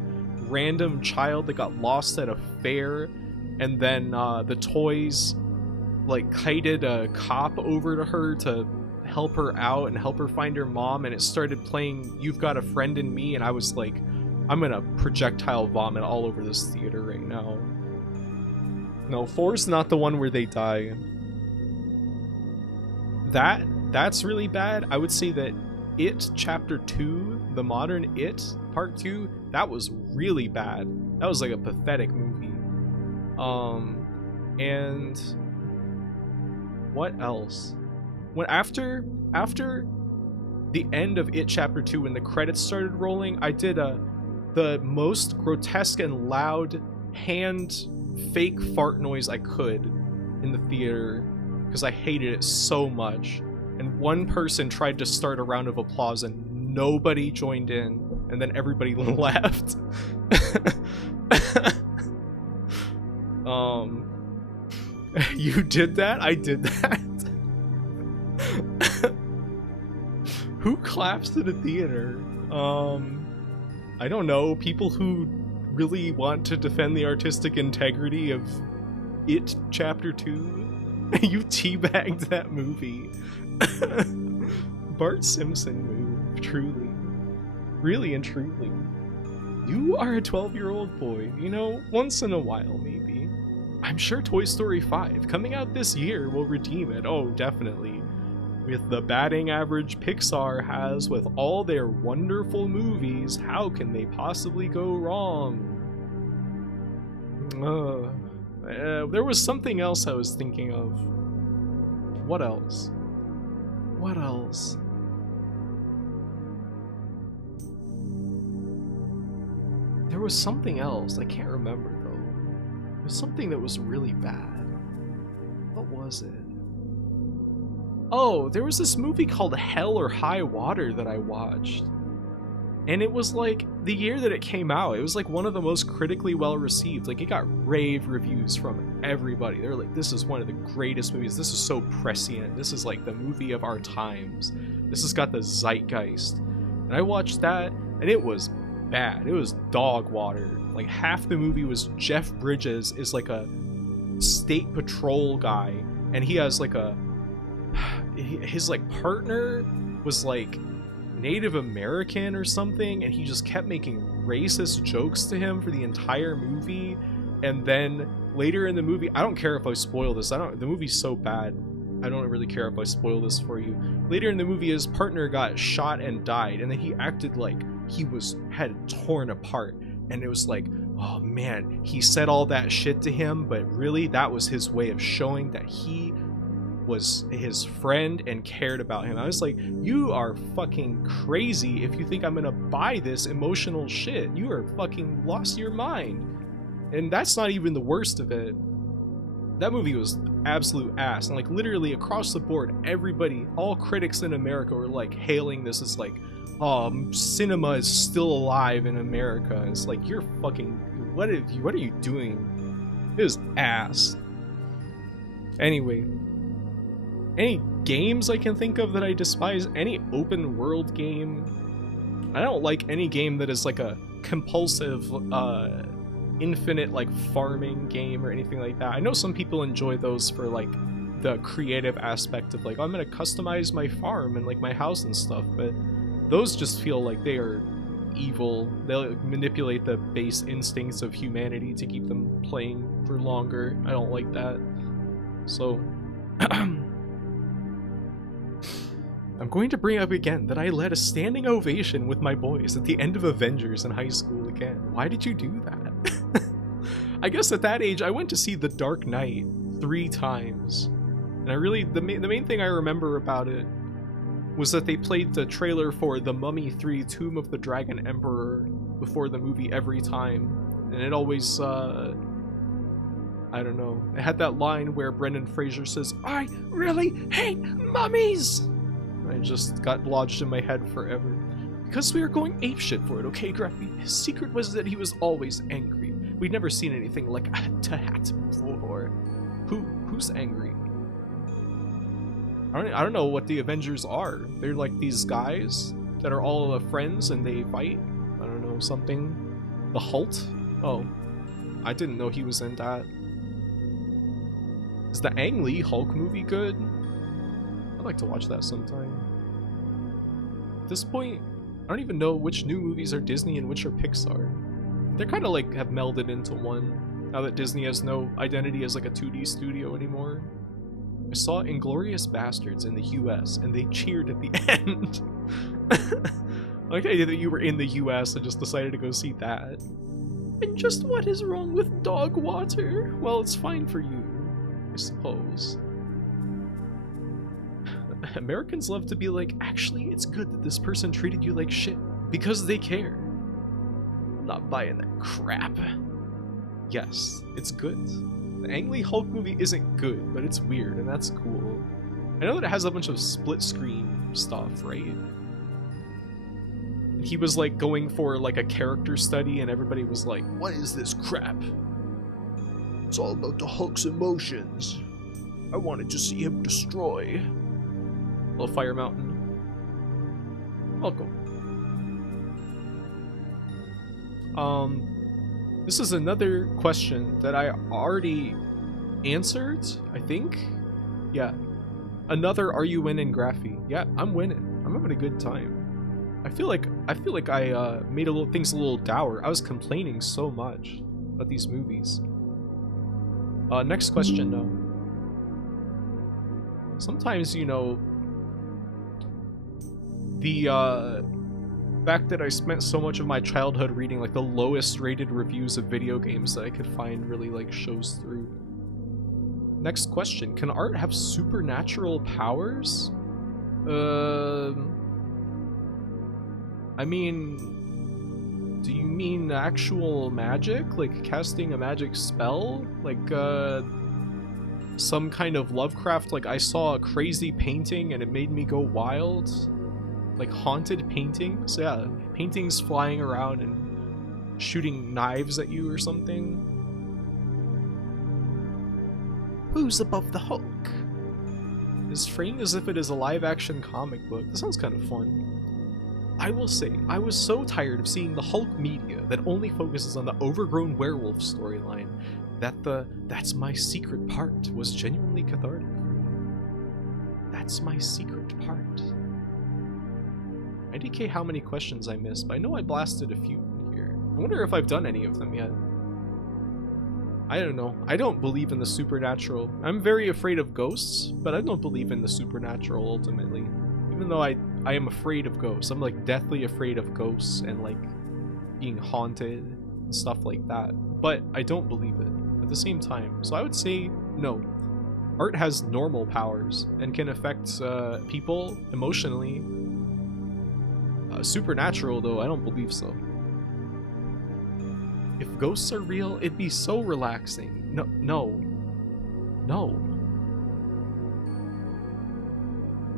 random child that got lost at a fair, and then the toys like kited a cop over to her to help her out and help her find her mom, and it started playing You've Got a Friend in Me, and I was like, I'm gonna projectile vomit all over this theater right now. No, 4's not the one where they die. That's really bad. I would say that It Chapter 2, the modern It Part 2, that was really bad. That was like a pathetic movie. And what else? When after the end of It Chapter 2, when the credits started rolling, I did the most grotesque and loud hand fake fart noise I could in the theater because I hated it so much. And one person tried to start a round of applause and nobody joined in, and then everybody left. You did that? I did that. Who claps at a theater? I don't know. People who really want to defend the artistic integrity of It Chapter 2. You teabagged that movie. Bart Simpson move, truly. Really and truly. You are a 12-year-old boy, you know, once in a while maybe. I'm sure Toy Story 5 coming out this year will redeem it. Oh, definitely. With the batting average Pixar has with all their wonderful movies, how can they possibly go wrong? There was something else I was thinking of. What else? What else? There was something else. I can't remember though. It was something that was really bad. What was it? Oh, there was this movie called Hell or High Water that I watched. And it was like, the year that it came out, it was like one of the most critically well received. Like, it got rave reviews from everybody. They were like, this is one of the greatest movies. This is so prescient. This is like the movie of our times. This has got the zeitgeist. And I watched that, and it was bad. It was dog water. Like, half the movie was Jeff Bridges is like a state patrol guy, and he has like a... his like partner was like Native American or something, and he just kept making racist jokes to him for the entire movie. And then later in the movie, I don't care if I spoil this. The movie's so bad. I don't really care if I spoil this for you. Later in the movie, his partner got shot and died, and then he acted like he had torn apart. And it was like, oh man, he said all that shit to him, but really that was his way of showing that he was his friend and cared about him. I was like, you are fucking crazy if you think I'm gonna buy this emotional shit. You are fucking lost your mind. And that's not even the worst of it. That movie was absolute ass. And like literally across the board, everybody, all critics in America were like hailing this as like, oh, cinema is still alive in America. And it's like, you're fucking, what are you doing? It was ass. Anyway, any games I can think of that I despise? Any open world game? I don't like any game that is like a compulsive, infinite like farming game or anything like that. I know some people enjoy those for like the creative aspect of like, oh, I'm gonna customize my farm and like my house and stuff, but those just feel like they are evil. They'll manipulate the base instincts of humanity to keep them playing for longer. I don't like that. So I'm going to bring up again that I led a standing ovation with my boys at the end of Avengers in high school again. Why did you do that? I guess at that age I went to see The Dark Knight 3 times. And I really, the main thing I remember about it was that they played the trailer for The Mummy 3 Tomb of the Dragon Emperor before the movie every time. And it always, I don't know, it had that line where Brendan Fraser says, I really hate mummies! I just got lodged in my head forever. Because we were going apeshit for it, okay, Gruffy? His secret was that he was always angry. We'd never seen anything like a hat before. Who's angry? I don't know what the Avengers are. They're like these guys that are all friends and they fight. I don't know, something. The Hulk? Oh, I didn't know he was in that. Is the Ang Lee Hulk movie good? I'd like to watch that sometime. At this point, I don't even know which new movies are Disney and which are Pixar. They're kind of like have melded into one, now that Disney has no identity as like a 2D studio anymore. I saw Inglourious Bastards in the US and they cheered at the end. Like the idea that you were in the US and just decided to go see that. And just what is wrong with dog water? Well, it's fine for you, I suppose. Americans love to be like, actually, it's good that this person treated you like shit because they care. I'm not buying that crap. Yes, it's good. The Ang Lee Hulk movie isn't good, but it's weird, and that's cool. I know that it has a bunch of split screen stuff, right? And he was like going for like a character study, and everybody was like, what is this crap? It's all about the Hulk's emotions. I wanted to see him destroy. Little Fire Mountain. Welcome. This is another question that I already answered, I think. Yeah. Another are you winning Graphy? Yeah, I'm winning. I'm having a good time. I feel like I made things a little dour. I was complaining so much about these movies. Next question though. Sometimes, you know, the fact that I spent so much of my childhood reading like the lowest rated reviews of video games that I could find really like shows through. Next question, can art have supernatural powers? I mean, do you mean actual magic? Like casting a magic spell? Like some kind of Lovecraft, like I saw a crazy painting and it made me go wild? Like haunted paintings? Yeah, paintings flying around and shooting knives at you or something. Who's above the Hulk? Is framed as if it is a live-action comic book. This sounds kind of fun. I will say, I was so tired of seeing the Hulk media that only focuses on the overgrown werewolf storyline that "that's my secret part" was genuinely cathartic for me. That's my secret part. IDK how many questions I missed, but I know I blasted a few in here. I wonder if I've done any of them yet. I don't know. I don't believe in the supernatural. I'm very afraid of ghosts, but I don't believe in the supernatural ultimately. Even though I am afraid of ghosts. I'm like deathly afraid of ghosts and like being haunted and stuff like that. But I don't believe it at the same time. So I would say no. Art has normal powers and can affect people emotionally. Supernatural though, I don't believe so. If ghosts are real, it'd be so relaxing. No.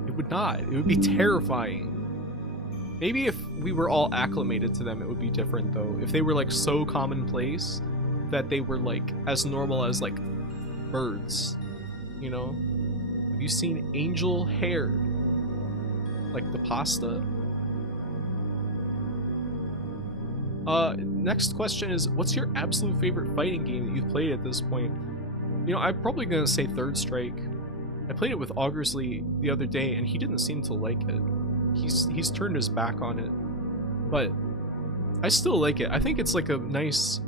It would not. It would be terrifying. Maybe if we were all acclimated to them, it would be different though. If they were like so commonplace that they were like as normal as like birds, you know? Have you seen angel hair? Like the pasta. Next question is, what's your absolute favorite fighting game that you've played at this point? You know, I'm probably gonna say Third Strike. I played it with Augersley the other day, and he didn't seem to like it. He's turned his back on it, but I still like it. I think it's like a nice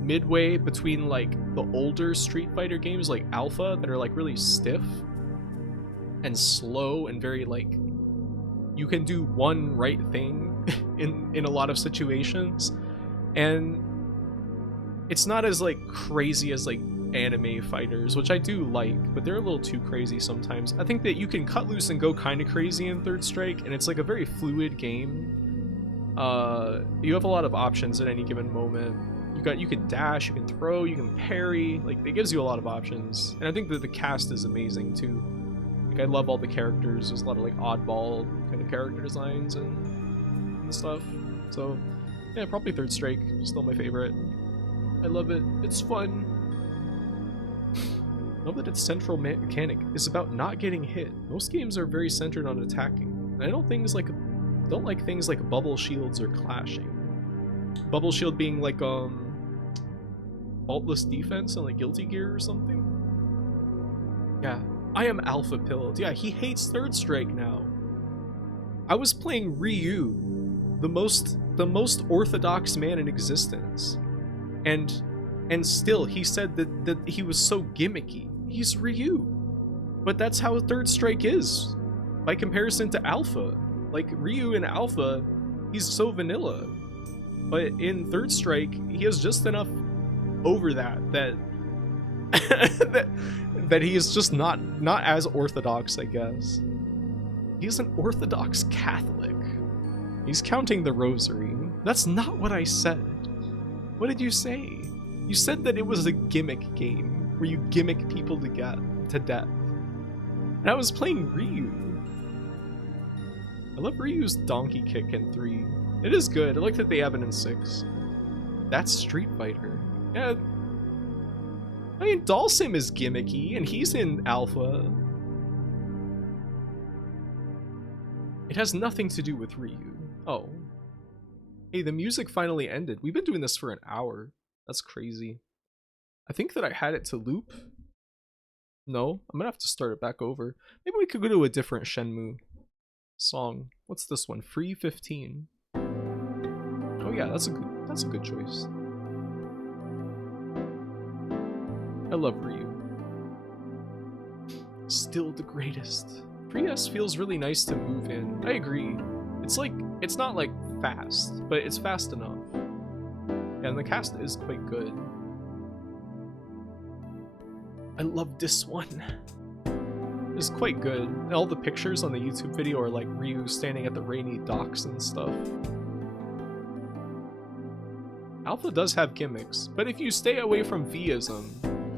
midway between like the older Street Fighter games like Alpha that are like really stiff and slow and very like you can do one right thing in a lot of situations, and it's not as like crazy as like anime fighters, which I do like, but they're a little too crazy sometimes. I think that you can cut loose and go kind of crazy in Third Strike, and it's like a very fluid game. You have a lot of options at any given moment. You can dash, you can throw, you can parry. Like, it gives you a lot of options, and I think that the cast is amazing too. Like, I love all the characters. There's a lot of like oddball kind of character designs and stuff. So yeah, probably Third Strike, still my favorite. I love it. It's fun. I love that its central mechanic is about not getting hit. Most games are very centered on attacking. And I don't like things like bubble shields or clashing. Bubble shield being like faultless defense and like Guilty Gear or something. Yeah, I am alpha pilled. Yeah, he hates Third Strike now. I was playing Ryu, the most orthodox man in existence, and still he said that he was so gimmicky. He's Ryu, but that's how Third Strike is by comparison to Alpha. Like, Ryu in Alpha, he's so vanilla, but in Third Strike he has just enough over that that he is just not as orthodox, I guess. He's an Orthodox Catholic. He's counting the rosary. That's not what I said. What did you say? You said that it was a gimmick game where you gimmick people to death. And I was playing Ryu. I love Ryu's donkey kick in 3. It is good. I like that they have it in 6. That's Street Fighter. Yeah. I mean, Dalsim is gimmicky, and he's in Alpha. It has nothing to do with Ryu. Oh. Hey, the music finally ended. We've been doing this for an hour. That's crazy. I think that I had it to loop. No, I'm gonna have to start it back over. Maybe we could go to a different Shenmue song. What's this one? Free 15. Oh yeah, that's a good choice. I love Ryu. Still the greatest. 3S feels really nice to move in. I agree. It's not like fast, but it's fast enough. And the cast is quite good. I love this one. It's quite good. All the pictures on the YouTube video are like Ryu standing at the rainy docks and stuff. Alpha does have gimmicks, but if you stay away from Vism,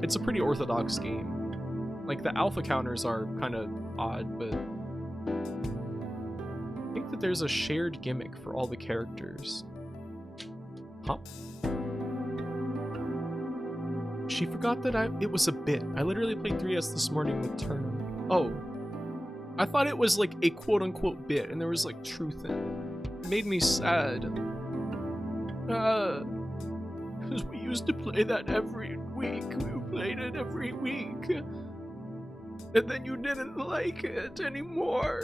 it's a pretty orthodox game. Like, the alpha counters are kind of odd, but I think that there's a shared gimmick for all the characters. Huh? She forgot that it was a bit. I literally played 3S this morning with Turner. Oh. I thought it was like a quote-unquote bit, and there was like truth in it. It made me sad. Because we used to play that every week. We played it every week. And then you didn't like it anymore.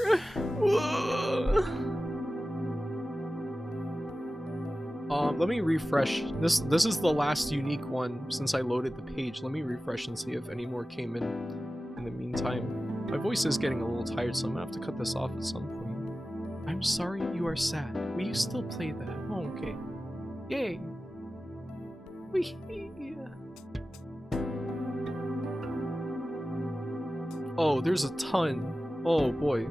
Let me refresh. This is the last unique one since I loaded the page. Let me refresh and see if any more came in the meantime. My voice is getting a little tired, so I'm gonna have to cut this off at some point. I'm sorry you are sad. Will you still play that? Oh, okay. Yay. Wee. Oh, there's a ton. Oh boy.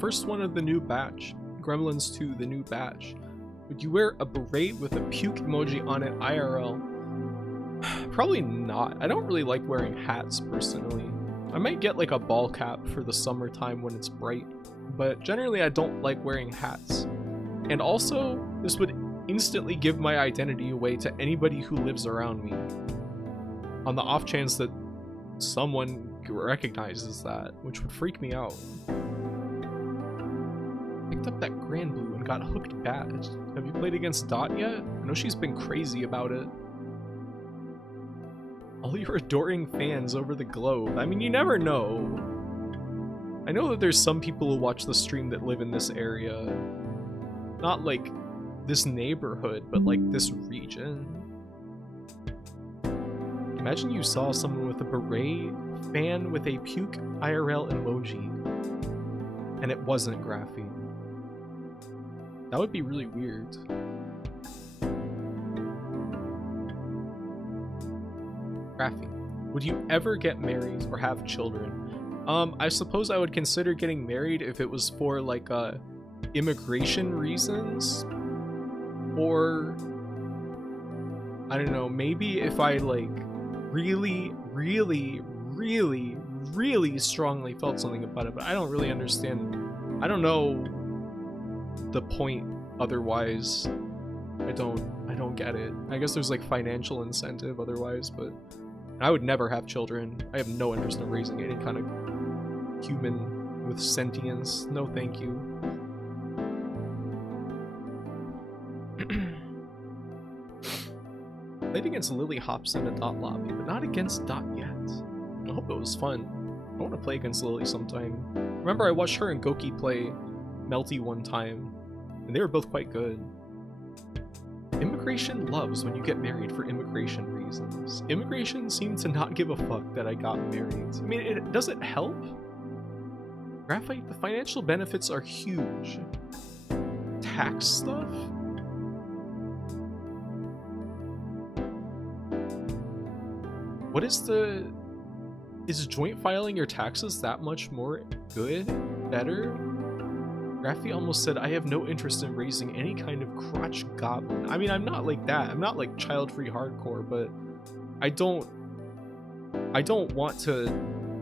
First one of the new batch. Gremlins 2, the new batch. Would you wear a beret with a puke emoji on it IRL? Probably not. I don't really like wearing hats personally. I might get like a ball cap for the summertime when it's bright, but generally I don't like wearing hats. And also, this would instantly give my identity away to anybody who lives around me, on the off chance that someone recognizes that, which would freak me out. Picked up that Grand Blue and got hooked bad. Have you played against Dot yet? I know she's been crazy about it. All your adoring fans over the globe. I mean, you never know. I know that there's some people who watch the stream that live in this area. Not like this neighborhood, but like this region. Imagine you saw someone with a beret fan with a puke IRL emoji, and it wasn't Graphene. That would be really weird. Graphene, would you ever get married or have children? I suppose I would consider getting married if it was for like immigration reasons, or I don't know, maybe if I like really strongly felt something about it, but I don't really understand. I don't know the point otherwise. I don't get it. I guess there's like financial incentive otherwise, but I would never have children. I have no interest in raising any kind of human with sentience. No thank you. Played against Lily Hops in a Dot lobby, but not against Dot yet. I hope it was fun. I want to play against Lily sometime. Remember, I watched her and Goki play Melty one time, and they were both quite good. Immigration loves when you get married for immigration reasons. Immigration seemed to not give a fuck that I got married. I mean, does it help? Graphite, the financial benefits are huge. Tax stuff? What is the... Is joint filing your taxes that much more good? Better? Graphite almost said, I have no interest in raising any kind of crotch goblin. I mean, I'm not like that. I'm not like child-free hardcore, but I don't want to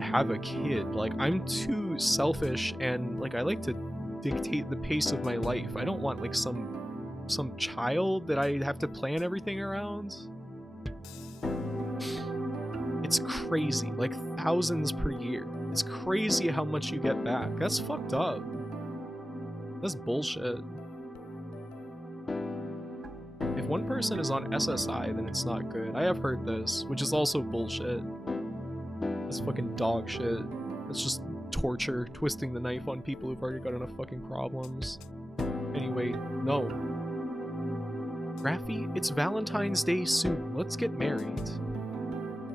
have a kid. Like, I'm too selfish, and like I like to dictate the pace of my life. I don't want like some child that I have to plan everything around. It's crazy, like thousands per year. It's crazy how much you get back. That's fucked up. That's bullshit. If one person is on SSI, then it's not good. I have heard this, which is also bullshit. That's fucking dog shit. That's just torture, twisting the knife on people who've already got enough fucking problems. Anyway, no. Graphite, it's Valentine's Day soon. Let's get married.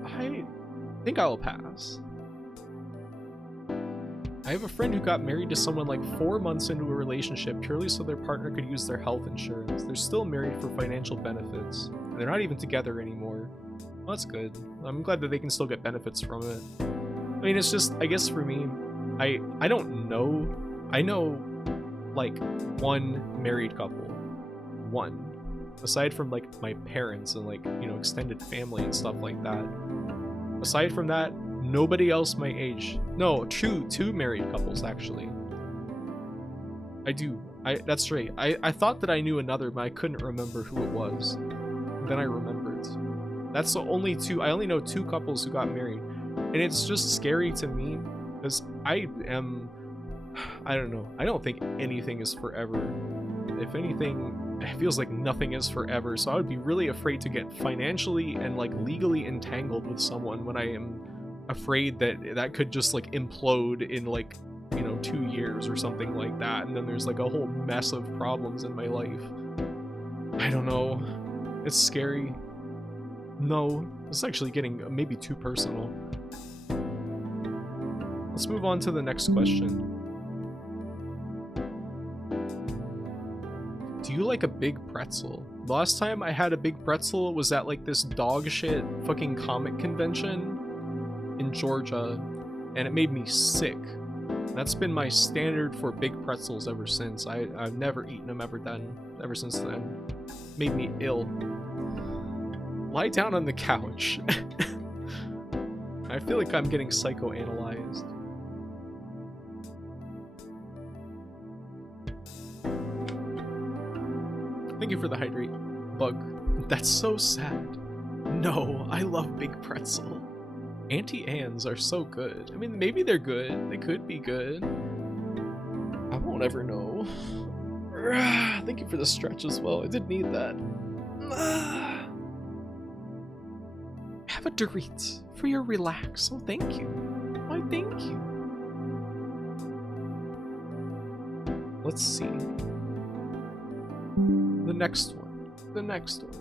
I think I'll pass. I have a friend who got married to someone like 4 months into a relationship purely so their partner could use their health insurance. They're still married for financial benefits. And they're not even together anymore. Well, that's good. I'm glad that they can still get benefits from it. I mean, it's just, I guess for me, I don't know. I know like one married couple. One. Aside from like my parents and like, you know, extended family and stuff like that. Aside from that, nobody else my age. No, two married couples actually. That's right. I thought that I knew another, but I couldn't remember who it was. And then I remembered. That's the only two. I only know two couples who got married. And it's just scary to me because I don't know. I don't think anything is forever. If anything it feels like nothing is forever, so I would be really afraid to get financially and like legally entangled with someone when I am afraid that that could just like implode in like, you know, 2 years or something like that, and then there's like a whole mess of problems in my life. I don't know. It's scary. No, it's actually getting maybe too personal. Let's move on to the next question. Do you like a big pretzel? The last time I had a big pretzel was at like this dog shit fucking comic convention in Georgia, and it made me sick. That's been my standard for big pretzels ever since. I've never eaten them ever since then. Made me ill. Lie down on the couch. I feel like I'm getting psychoanalyzed. Thank you for the hydrate, Bug. That's so sad. No, I love big pretzel. Auntie Anne's are so good. I mean, maybe they're good. They could be good. I won't ever know. Thank you for the stretch as well. I did need that. Have a Dorit for your relax. Oh, thank you. Why, thank you. Let's see. The next one. The next one.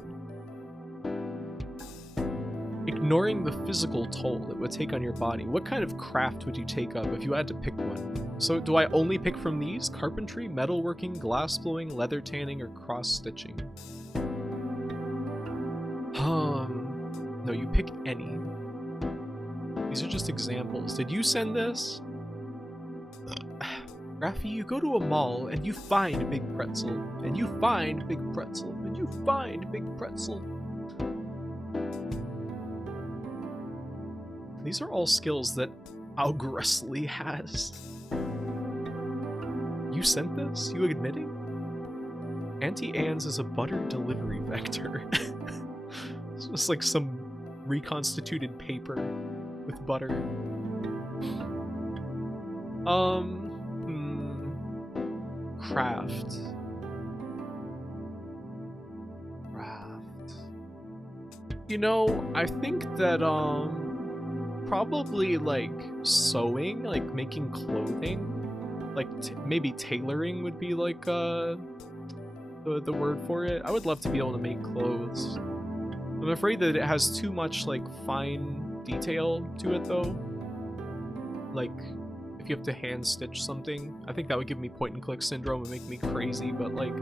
Ignoring the physical toll it would take on your body, what kind of craft would you take up if you had to pick one? So do I only pick from these? Carpentry, metalworking, glassblowing, leather tanning, or cross-stitching? No, you pick any. These are just examples. Did you send this? Rafi, you go to a mall and you find big pretzel, and you find big pretzel, and you find big pretzel. These are all skills that Algressley has. You sent this? You admitting? Auntie Anne's is a butter delivery vector. It's just like some reconstituted paper with butter. Craft. You know, I think that, probably like sewing, like making clothing, like maybe tailoring would be like the word for it. I would love to be able to make clothes. I'm afraid that it has too much like fine detail to it though. Like if you have to hand stitch something, I think that would give me point and click syndrome and make me crazy, but like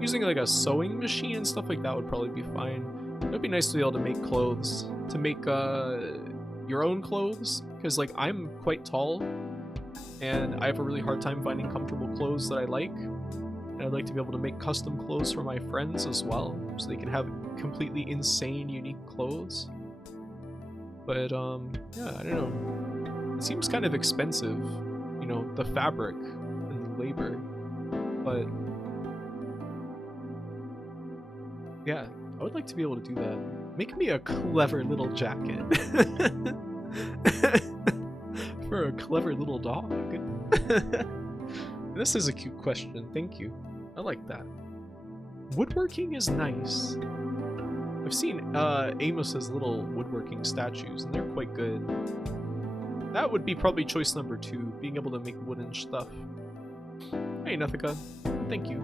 using like a sewing machine and stuff like that would probably be fine. It would be nice to be able to make clothes, to make your own clothes, because like I'm quite tall and I have a really hard time finding comfortable clothes that I like, and I'd like to be able to make custom clothes for my friends as well, so they can have completely insane unique clothes. But yeah, I don't know, it seems kind of expensive, you know, the fabric and the labor, but yeah, I would like to be able to do that. Make me a clever little jacket. For a clever little dog. This is a cute question, thank you. I like that. Woodworking is nice. I've seen Amos's little woodworking statues, and they're quite good. That would be probably choice number 2, being able to make wooden stuff. Hey, Nethika. Thank you.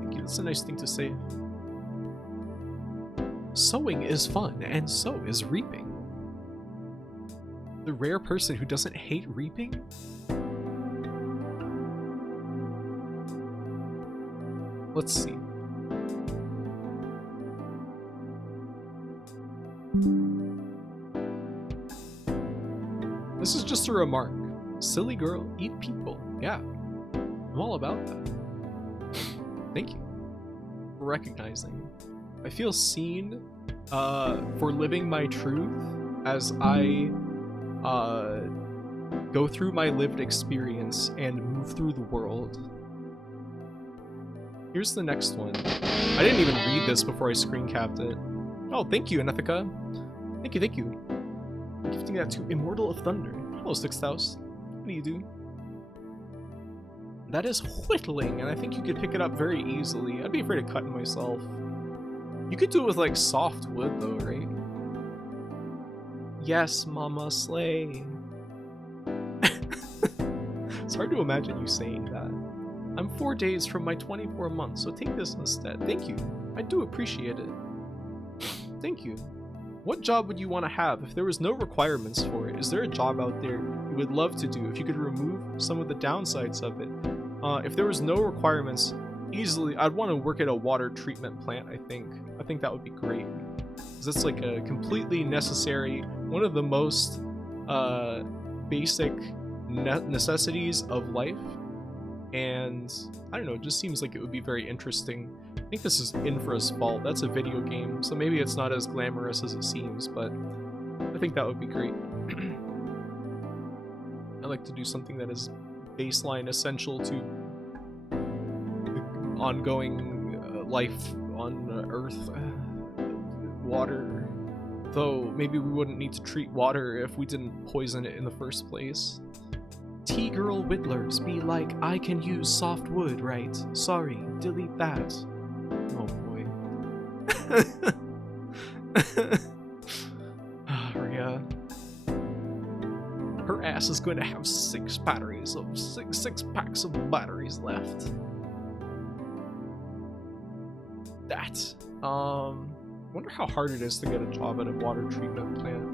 Thank you, that's a nice thing to say. Sewing is fun, and so is reaping. The rare person who doesn't hate reaping? Let's see. This is just a remark. Silly girl, eat people. Yeah, I'm all about that. Thank you for recognizing. I feel seen for living my truth as I go through my lived experience and move through the world. Here's the next one. I didn't even read this before I screen capped it. Oh, thank you, Anethika. Thank you, thank you. I'm gifting that to Immortal of Thunder. Hello, Sixth House. What do you do? That is whittling, and I think you could pick it up very easily. I'd be afraid of cutting myself. You could do it with like soft wood though, right? Yes, Mama Slay. It's hard to imagine you saying that. I'm 4 days from my 24 months, so take this instead. Thank you. I do appreciate it. Thank you. What job would you want to have if there was no requirements for it? Is there a job out there you would love to do if you could remove some of the downsides of it? If there was no requirements, easily, I'd want to work at a water treatment plant, I think. I think that would be great. Because that's like a completely necessary, one of the most basic necessities of life. And I don't know, it just seems like it would be very interesting. I think this is Infra's fault. That's a video game, so maybe it's not as glamorous as it seems, but I think that would be great. I like to do something that is baseline essential to the ongoing life on Earth. Water. Though, maybe we wouldn't need to treat water if we didn't poison it in the first place. T-girl whittlers be like, I can use soft wood, right? Sorry, delete that. Oh boy. Rhea. Her ass is going to have six packs of batteries left. That. Wonder how hard it is to get a job at a water treatment plant.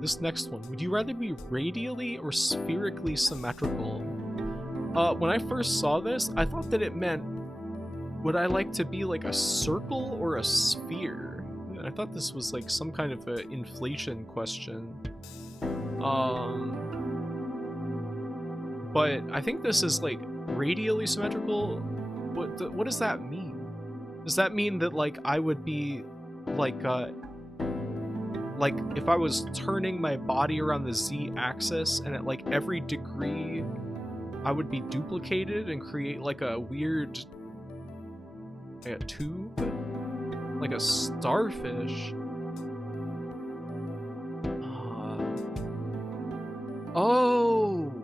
This next one, would you rather be radially or spherically symmetrical? When I first saw this, I thought that it meant, would I like to be like a circle or a sphere? And I thought this was like some kind of an inflation question. But I think this is like radially symmetrical. What does that mean? Does that mean that like I would be like if I was turning my body around the z-axis and at like every degree I would be duplicated and create like a weird tube? Like a starfish? Oh!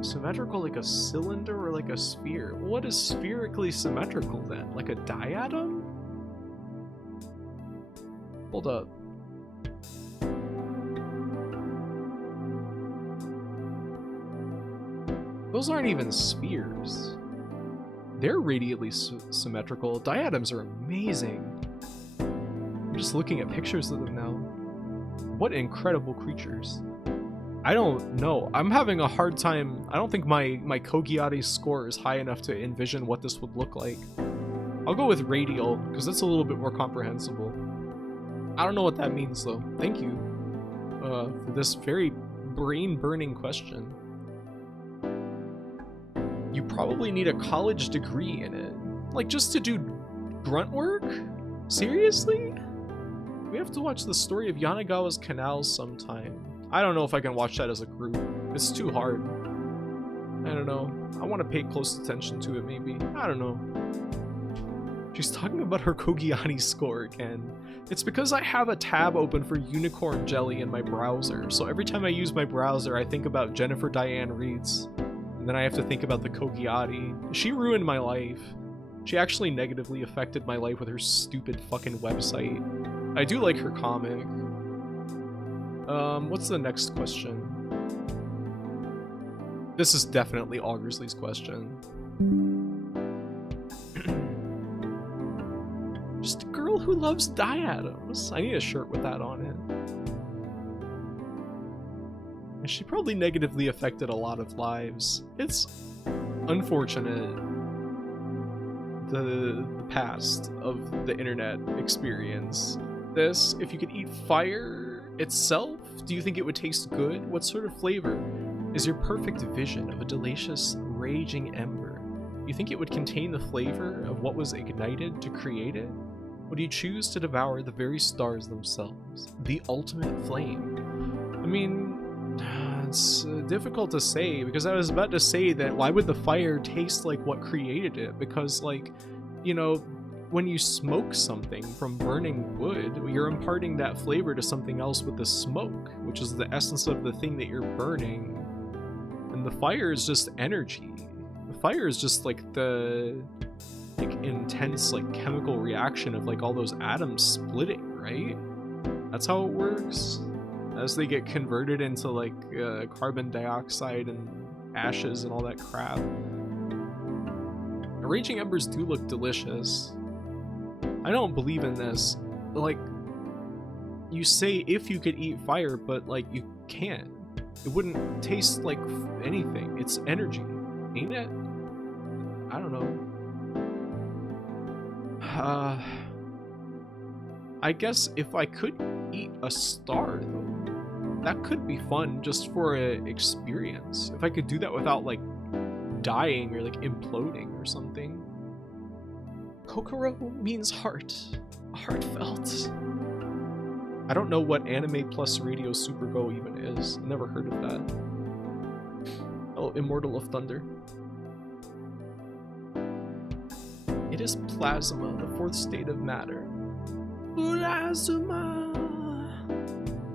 Symmetrical like a cylinder or like a sphere? What is spherically symmetrical then? Like a diatom? Hold up. Those aren't even spheres. They're radially symmetrical. Diatoms are amazing. I'm just looking at pictures of them now. What incredible creatures. I don't know. I'm having a hard time. I don't think my Kogiati score is high enough to envision what this would look like. I'll go with radial, because that's a little bit more comprehensible. I don't know what that means, though. Thank you for this very brain-burning question. You probably need a college degree in it. Like, just to do grunt work? Seriously? We have to watch the story of Yanagawa's canals sometime. I don't know if I can watch that as a group. It's too hard. I don't know. I want to pay close attention to it, maybe. I don't know. She's talking about her Kogiani score again. It's because I have a tab open for Unicorn Jelly in my browser, so every time I use my browser, I think about Jennifer Diane Reitz. And then I have to think about the Kogiati. She ruined my life. She actually negatively affected my life with her stupid fucking website. I do like her comic. What's the next question? This is definitely Augersley's question. Just a girl who loves diatoms. I need a shirt with that on it. And she probably negatively affected a lot of lives. It's unfortunate. The past of the internet experience. This, if you could eat fire itself, do you think it would taste good? What sort of flavor is your perfect vision of a delicious, raging ember? You think it would contain the flavor of what was ignited to create it? Would you choose to devour the very stars themselves? The ultimate flame? I mean, it's difficult to say, because I was about to say that why would the fire taste like what created it? Because, like, you know, when you smoke something from burning wood, you're imparting that flavor to something else with the smoke, which is the essence of the thing that you're burning. And the fire is just energy. The fire is just like the intense chemical reaction of all those atoms splitting, right? That's how it works. As they get converted into carbon dioxide and ashes and all that crap. Raging embers do look delicious. I don't believe in this. You say if you could eat fire, but you can't. It wouldn't taste like anything. It's energy, ain't it? I don't know. I guess if I could eat a star, though, that could be fun just for an experience. If I could do that without dying or imploding or something. Kokoro means heart. Heartfelt. I don't know what Anime Plus Radio Super Go even is. Never heard of that. Oh, Immortal of Thunder. It is plasma, the fourth state of matter. Plasma.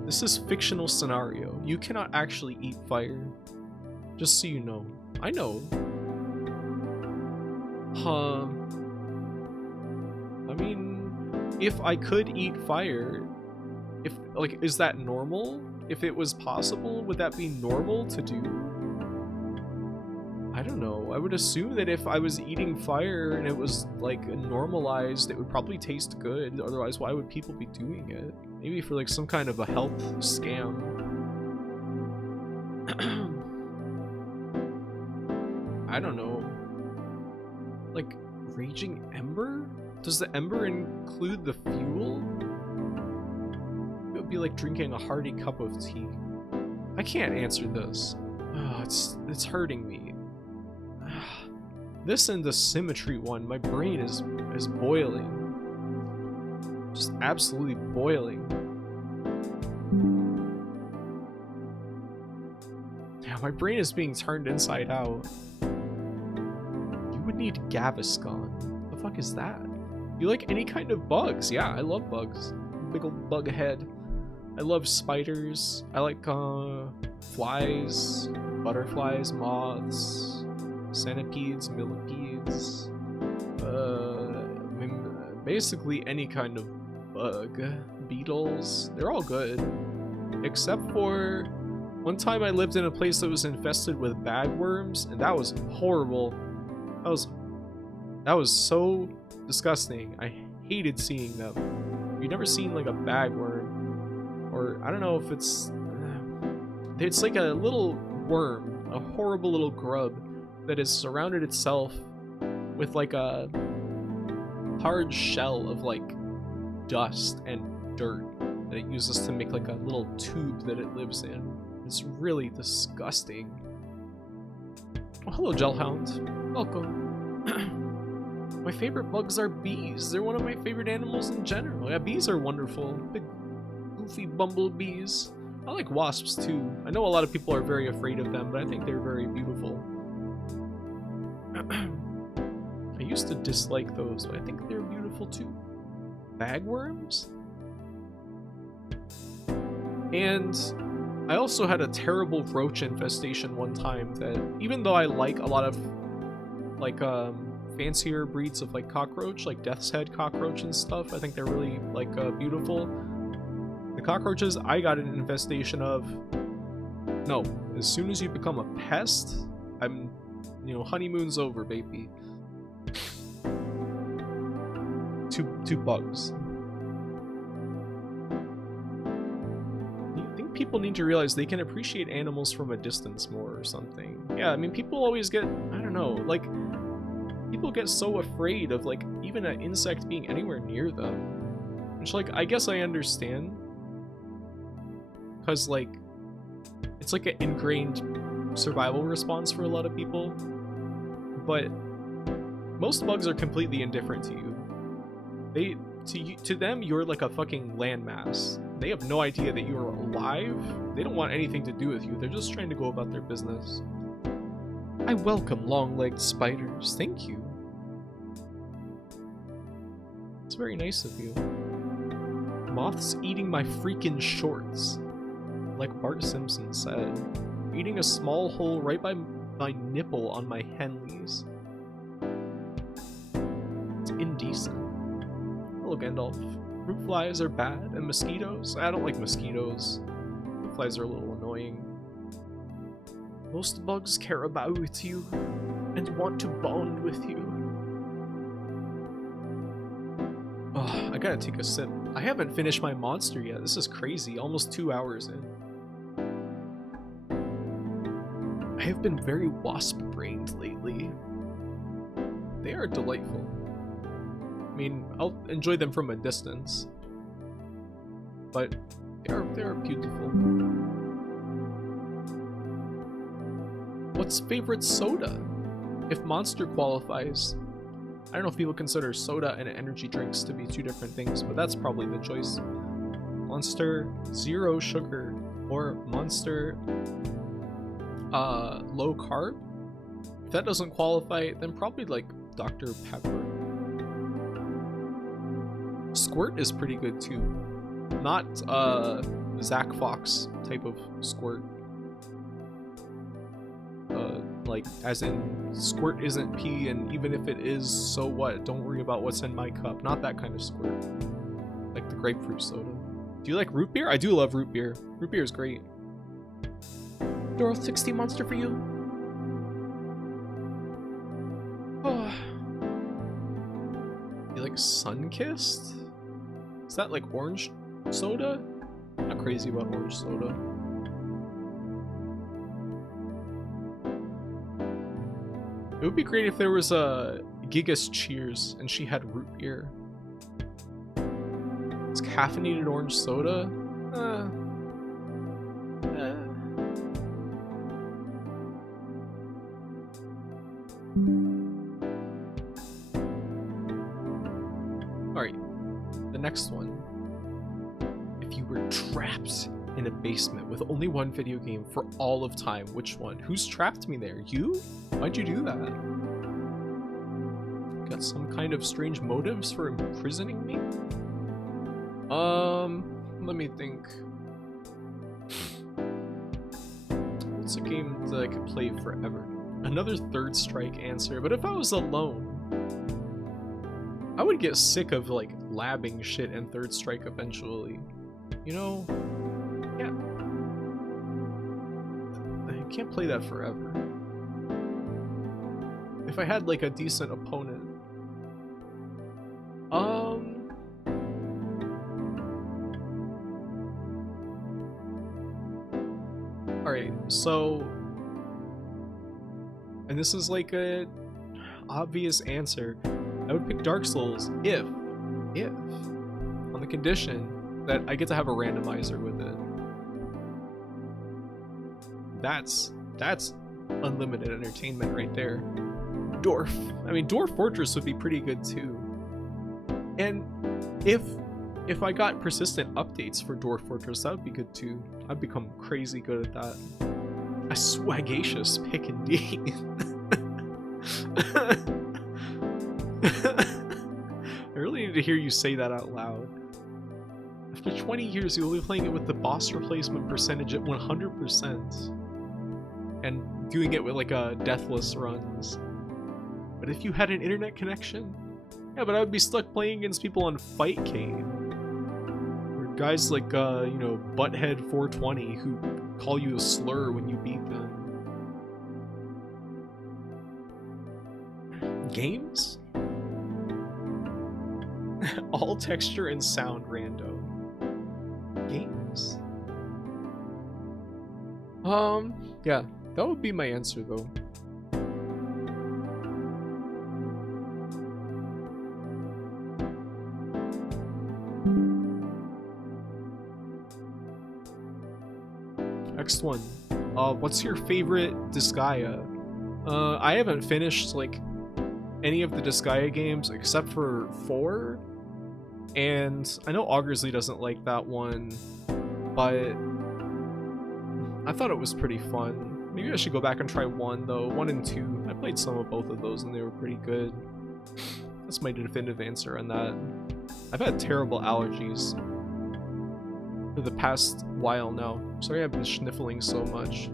This is fictional scenario. You cannot actually eat fire. Just so you know. I know. I mean, if I could eat fire, is that normal? If it was possible, would that be normal to do? I don't know. I would assume that if I was eating fire and it was normalized, it would probably taste good. Otherwise, why would people be doing it? Maybe for some kind of a health scam. I don't know. Raging ember? Does the ember include the fuel? It would be like drinking a hearty cup of tea. I can't answer this. Oh, it's hurting me. This and the symmetry one, my brain is boiling. Just absolutely boiling. Yeah, my brain is being turned inside out. You would need Gaviscon. The fuck is that? You like any kind of bugs? Yeah, I love bugs. Big old bug head. I love spiders. I like flies, butterflies, moths, centipedes, millipedes. Basically any kind of bug. Beetles. They're all good. Except for one time I lived in a place that was infested with bagworms, and that was horrible. That was so disgusting. I hated seeing them. You've never seen a bagworm, or I don't know if it's like a little worm, a horrible little grub that has surrounded itself with a hard shell of dust and dirt that it uses to make a little tube that it lives in. It's really disgusting. Oh, hello, Gelhound. Welcome. My favorite bugs are bees. They're one of my favorite animals in general. Yeah, bees are wonderful. Big, goofy bumblebees. I like wasps too. I know a lot of people are very afraid of them, but I think they're very beautiful. I used to dislike those, but I think they're beautiful too. Bagworms? And I also had a terrible roach infestation one time that, even though I like a lot of fancier breeds of cockroach, like Death's Head cockroach and stuff, I think they're really beautiful. The cockroaches I got an infestation of, no, as soon as you become a pest, honeymoon's over, baby. Two bugs. I think people need to realize they can appreciate animals from a distance more or something. Yeah, I mean, people always get, I don't know, people get so afraid of even an insect being anywhere near them, which I guess I understand, because it's an ingrained survival response for a lot of people, but most bugs are completely indifferent to you. To them, you're a fucking landmass. They have no idea that you're alive. They don't want anything to do with you. They're just trying to go about their business. I welcome long-legged spiders. Thank you. It's very nice of you. Moths eating my freaking shorts. Like Bart Simpson said. Eating a small hole right by my nipple on my Henleys. It's indecent. Hello, Gandalf. Fruit flies are bad, and mosquitoes? I don't like mosquitoes. Fruit flies are a little annoying. Most bugs care about you, and want to bond with you. Oh, I gotta take a sip. I haven't finished my monster yet. This is crazy. Almost 2 hours in. I have been very wasp-brained lately. They are delightful. I mean, I'll enjoy them from a distance, but they are beautiful. What's favorite soda? If Monster qualifies, I don't know if people consider soda and energy drinks to be two different things, but that's probably the choice. Monster zero sugar or Monster low carb. If that doesn't qualify, then probably like Dr. Pepper. Squirt is pretty good too. Not Zach Fox type of squirt. Like as in squirt isn't pee, and even if it is, so what? Don't worry about what's in my cup. Not that kind of squirt. Like the grapefruit soda. Do you like root beer? I do love root beer. Root beer is great. Doro 60 monster for you. Oh. You like Sunkissed? Is that like orange soda? I'm not crazy about orange soda. It would be great if there was a Gigas Cheers and she had root beer. It's caffeinated orange soda? Alright, the next one. If you were trapped in a basement with only one video game for all of time, which one? Who's trapped me there? You? Why'd you do that? Got some kind of strange motives for imprisoning me? Let me think. What's a game that I could play forever? Another Third Strike answer, but if I was alone, I would get sick of like labbing shit in Third Strike eventually. You know? Yeah. I can't play that forever. If I had like a decent opponent. Alright, so and this is like a obvious answer. I would pick Dark Souls if on the condition that I get to have a randomizer with it. That's unlimited entertainment right there. Dwarf Fortress would be pretty good too. And if I got persistent updates for Dwarf Fortress, that would be good too. I'd become crazy good at that. A swagacious pick indeed. I really need to hear you say that out loud. After 20 years, you'll be playing it with the boss replacement percentage at 100%. And doing it with like a deathless runs. But if you had an internet connection, yeah, but I would be stuck playing against people on Fightcade. Or guys like, Butthead420 who call you a slur when you beat them. Games? All texture and sound rando. Games? Yeah, that would be my answer though. Next one. What's your favorite Disgaea? I haven't finished like any of the Disgaea games except for 4. And I know Augersley doesn't like that one, but I thought it was pretty fun. Maybe I should go back and try 1 though. 1 and 2. I played some of both of those and they were pretty good. That's my definitive answer on that. I've had terrible allergies for the past while now. Sorry I've been sniffling so much.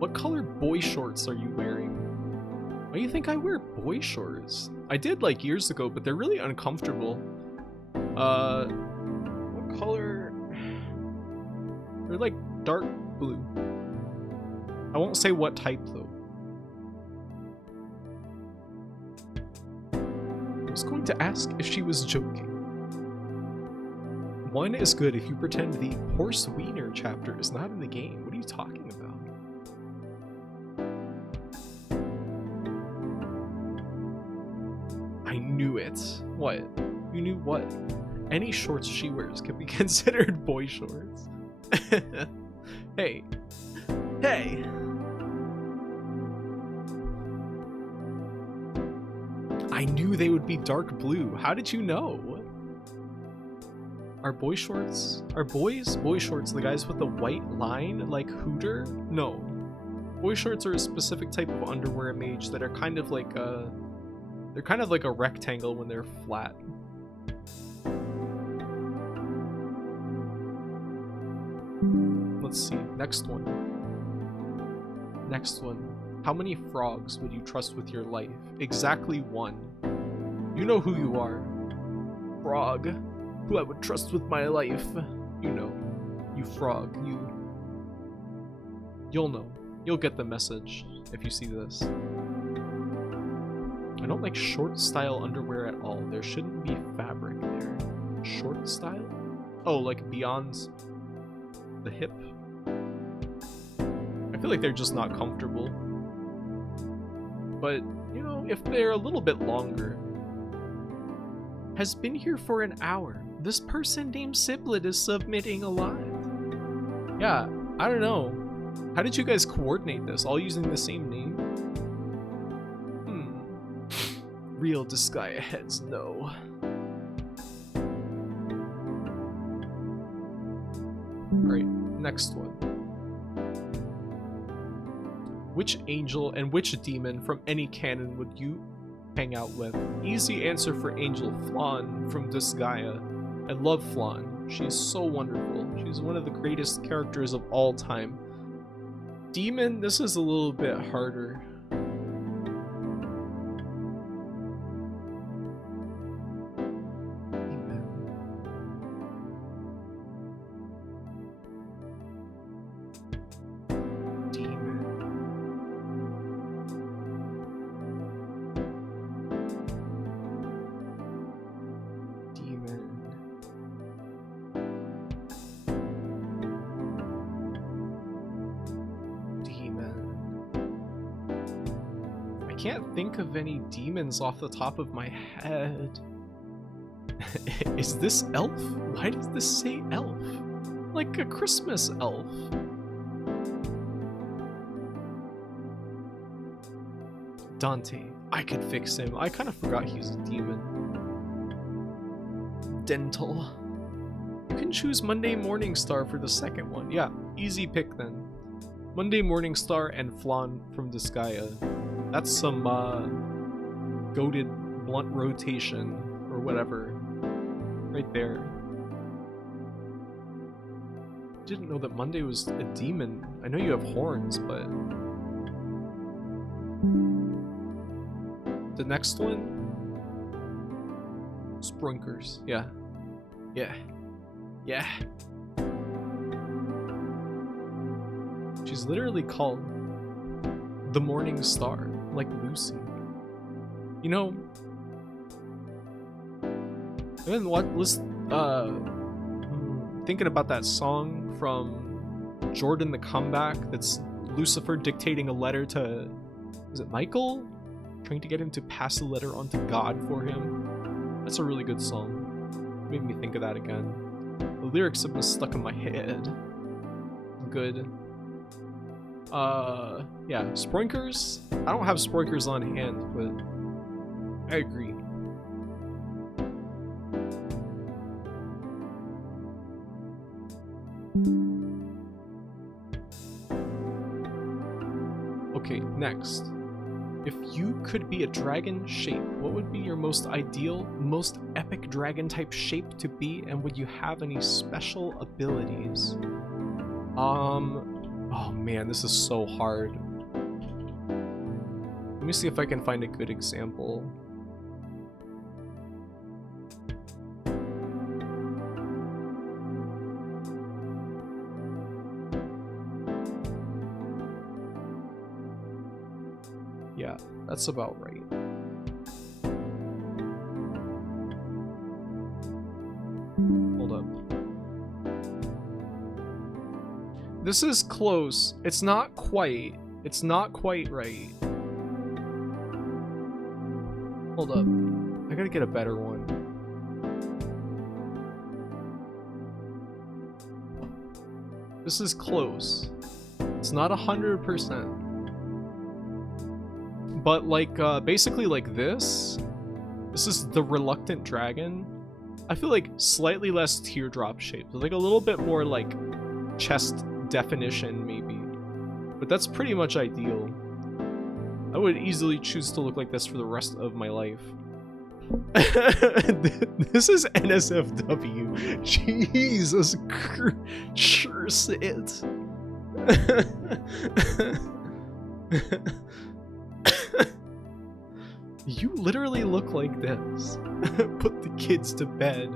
What color boy shorts are you wearing? Why do you think I wear boy shorts? I did like years ago, but they're really uncomfortable. What color? They're like dark blue. I won't say what type though. I was going to ask if she was joking. One is good if you pretend the horse wiener chapter is not in the game. What are you talking about? I knew it. What? You knew what? Any shorts she wears can be considered boy shorts. Hey. Hey. I knew they would be dark blue. How did you know? Are boy shorts? Are boys shorts the guys with the white line like Hooter? No. Boy shorts are a specific type of underwear mage that are kind of like a... They're kind of like a rectangle when they're flat. Let's see. Next one. Next one. How many frogs would you trust with your life? Exactly one. You know who you are. Frog. Who I would trust with my life. You know. You frog. You'll know. You'll get the message if you see this. I don't like short style underwear at all. There shouldn't be fabric there. Short style? Oh, like beyond the hip? I feel like they're just not comfortable. But, you know, if they're a little bit longer. Has been here for an hour. This person named Siblet is submitting a lot. Yeah, I don't know. How did you guys coordinate this? All using the same name? Real Disgaea heads know. Alright, next one. Which angel and which demon from any canon would you hang out with? Easy answer for Angel Flan from Disgaea. I love Flan. She is so wonderful. She's one of the greatest characters of all time. Demon, this is a little bit harder. Can't think of any demons off the top of my head. Is this elf? Why does this say elf? Like a Christmas elf. Dante. I could fix him. I kind of forgot he's a demon. Dental. You can choose Monday Morningstar for the second one. Yeah, easy pick then. Monday Morningstar and Flan from Disgaea. That's some goated blunt rotation or whatever. Right there. Didn't know that Monday was a demon. I know you have horns, but... The next one? Sprunkers. Yeah. Yeah. Yeah. She's literally called the Morning Star, like Lucy. You know, I've been thinking about that song from Jordan the Comeback that's Lucifer dictating a letter to, is it Michael? Trying to get him to pass the letter on to God for him. That's a really good song. Made me think of that again. The lyrics have been stuck in my head. Good. Yeah, Sproinkers? I don't have Sproinkers on hand, but I agree. Okay, next. If you could be a dragon shape, what would be your most ideal, most epic dragon type shape to be, and would you have any special abilities? Oh man, this is so hard. Let me see if I can find a good example. Yeah, that's about right. Hold up. This is close. It's not quite. It's not quite right. Hold up. I gotta get a better one. This is close. It's not 100%. But like, basically like this. This is the Reluctant Dragon. I feel like slightly less teardrop shaped. Like a little bit more like chest definition maybe. But that's pretty much ideal. I would easily choose to look like this for the rest of my life. This is NSFW. Jesus curse it. You literally look like this. Put the kids to bed.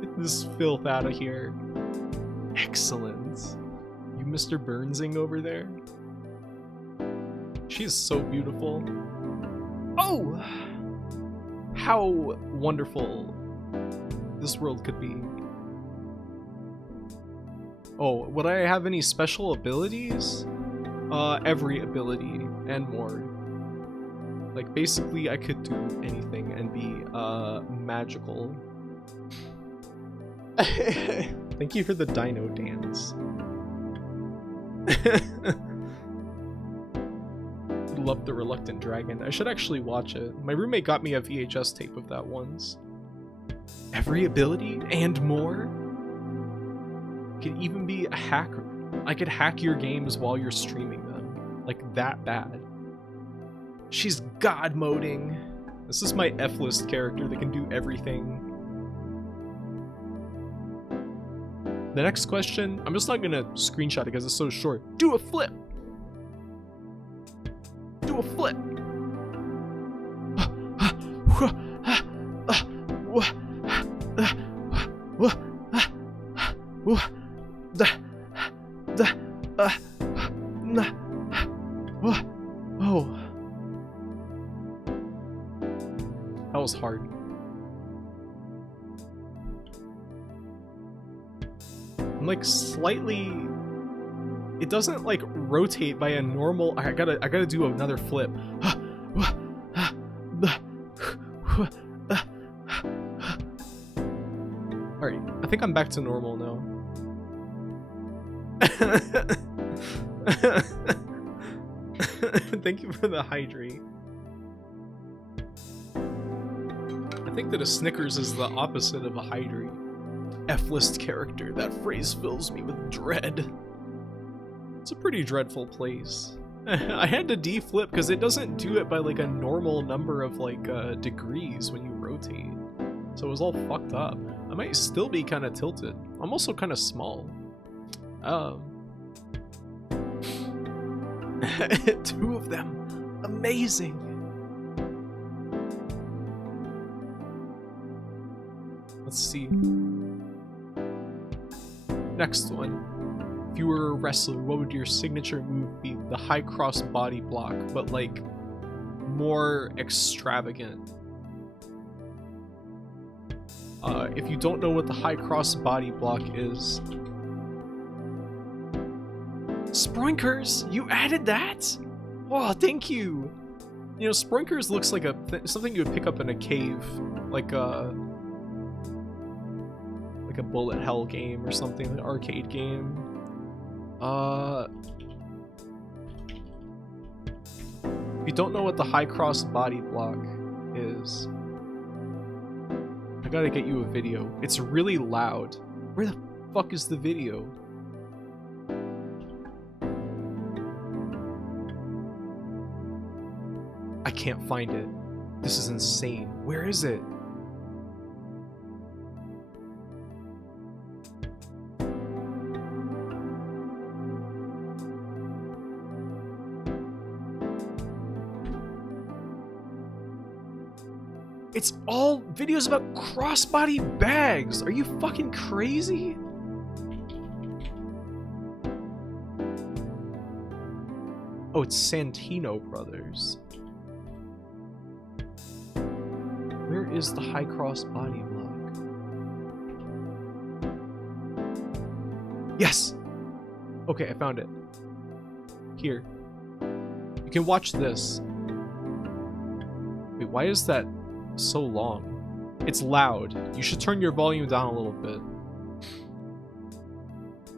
Get this filth out of here. Excellent. You Mr. Burnsing over there? She is so beautiful. Oh! How wonderful this world could be. Oh, would I have any special abilities? Every ability and more. Like, basically, I could do anything and be, magical. Thank you for the dino dance. Love the Reluctant Dragon. I should actually watch it. My roommate got me a VHS tape of that once. Every ability and more? Could even be a hacker. I could hack your games while you're streaming them. Like, that bad. She's god moding. This is my F-list character that can do everything. The next question, I'm just not gonna screenshot it because it's so short. Do a flip! Do a flip! Oh. That was hard. I'm like slightly... It doesn't like rotate by a normal... I gotta do another flip. Alright, I think I'm back to normal now. Thank you for the hydrate. I think that a Snickers is the opposite of a hydrate. F-list character, that phrase fills me with dread. It's a pretty dreadful place. I had to D-flip because it doesn't do it by like a normal number of like degrees when you rotate. So it was all fucked up. I might still be kind of tilted. I'm also kind of small. Two of them. Amazing. Let's see. Next one. If you were a wrestler, what would your signature move be? The high cross body block, but like more extravagant. If you don't know what the high cross body block is, Sproinkers, you added that? Oh, thank you. You know, Sproinkers looks like something you would pick up in a cave, like a bullet hell game or something, an arcade game. If you don't know what the high cross body block is, I gotta get you a video. It's really loud. Where the fuck is the video? can't find it. This is insane. Where is it? It's all videos about crossbody bags. Are you fucking crazy? Oh, it's Santino Brothers. Where is the high crossbody vlog? Yes! Okay, I found it. Here. You can watch this. Wait, why is that so long? It's loud. You should turn your volume down a little bit.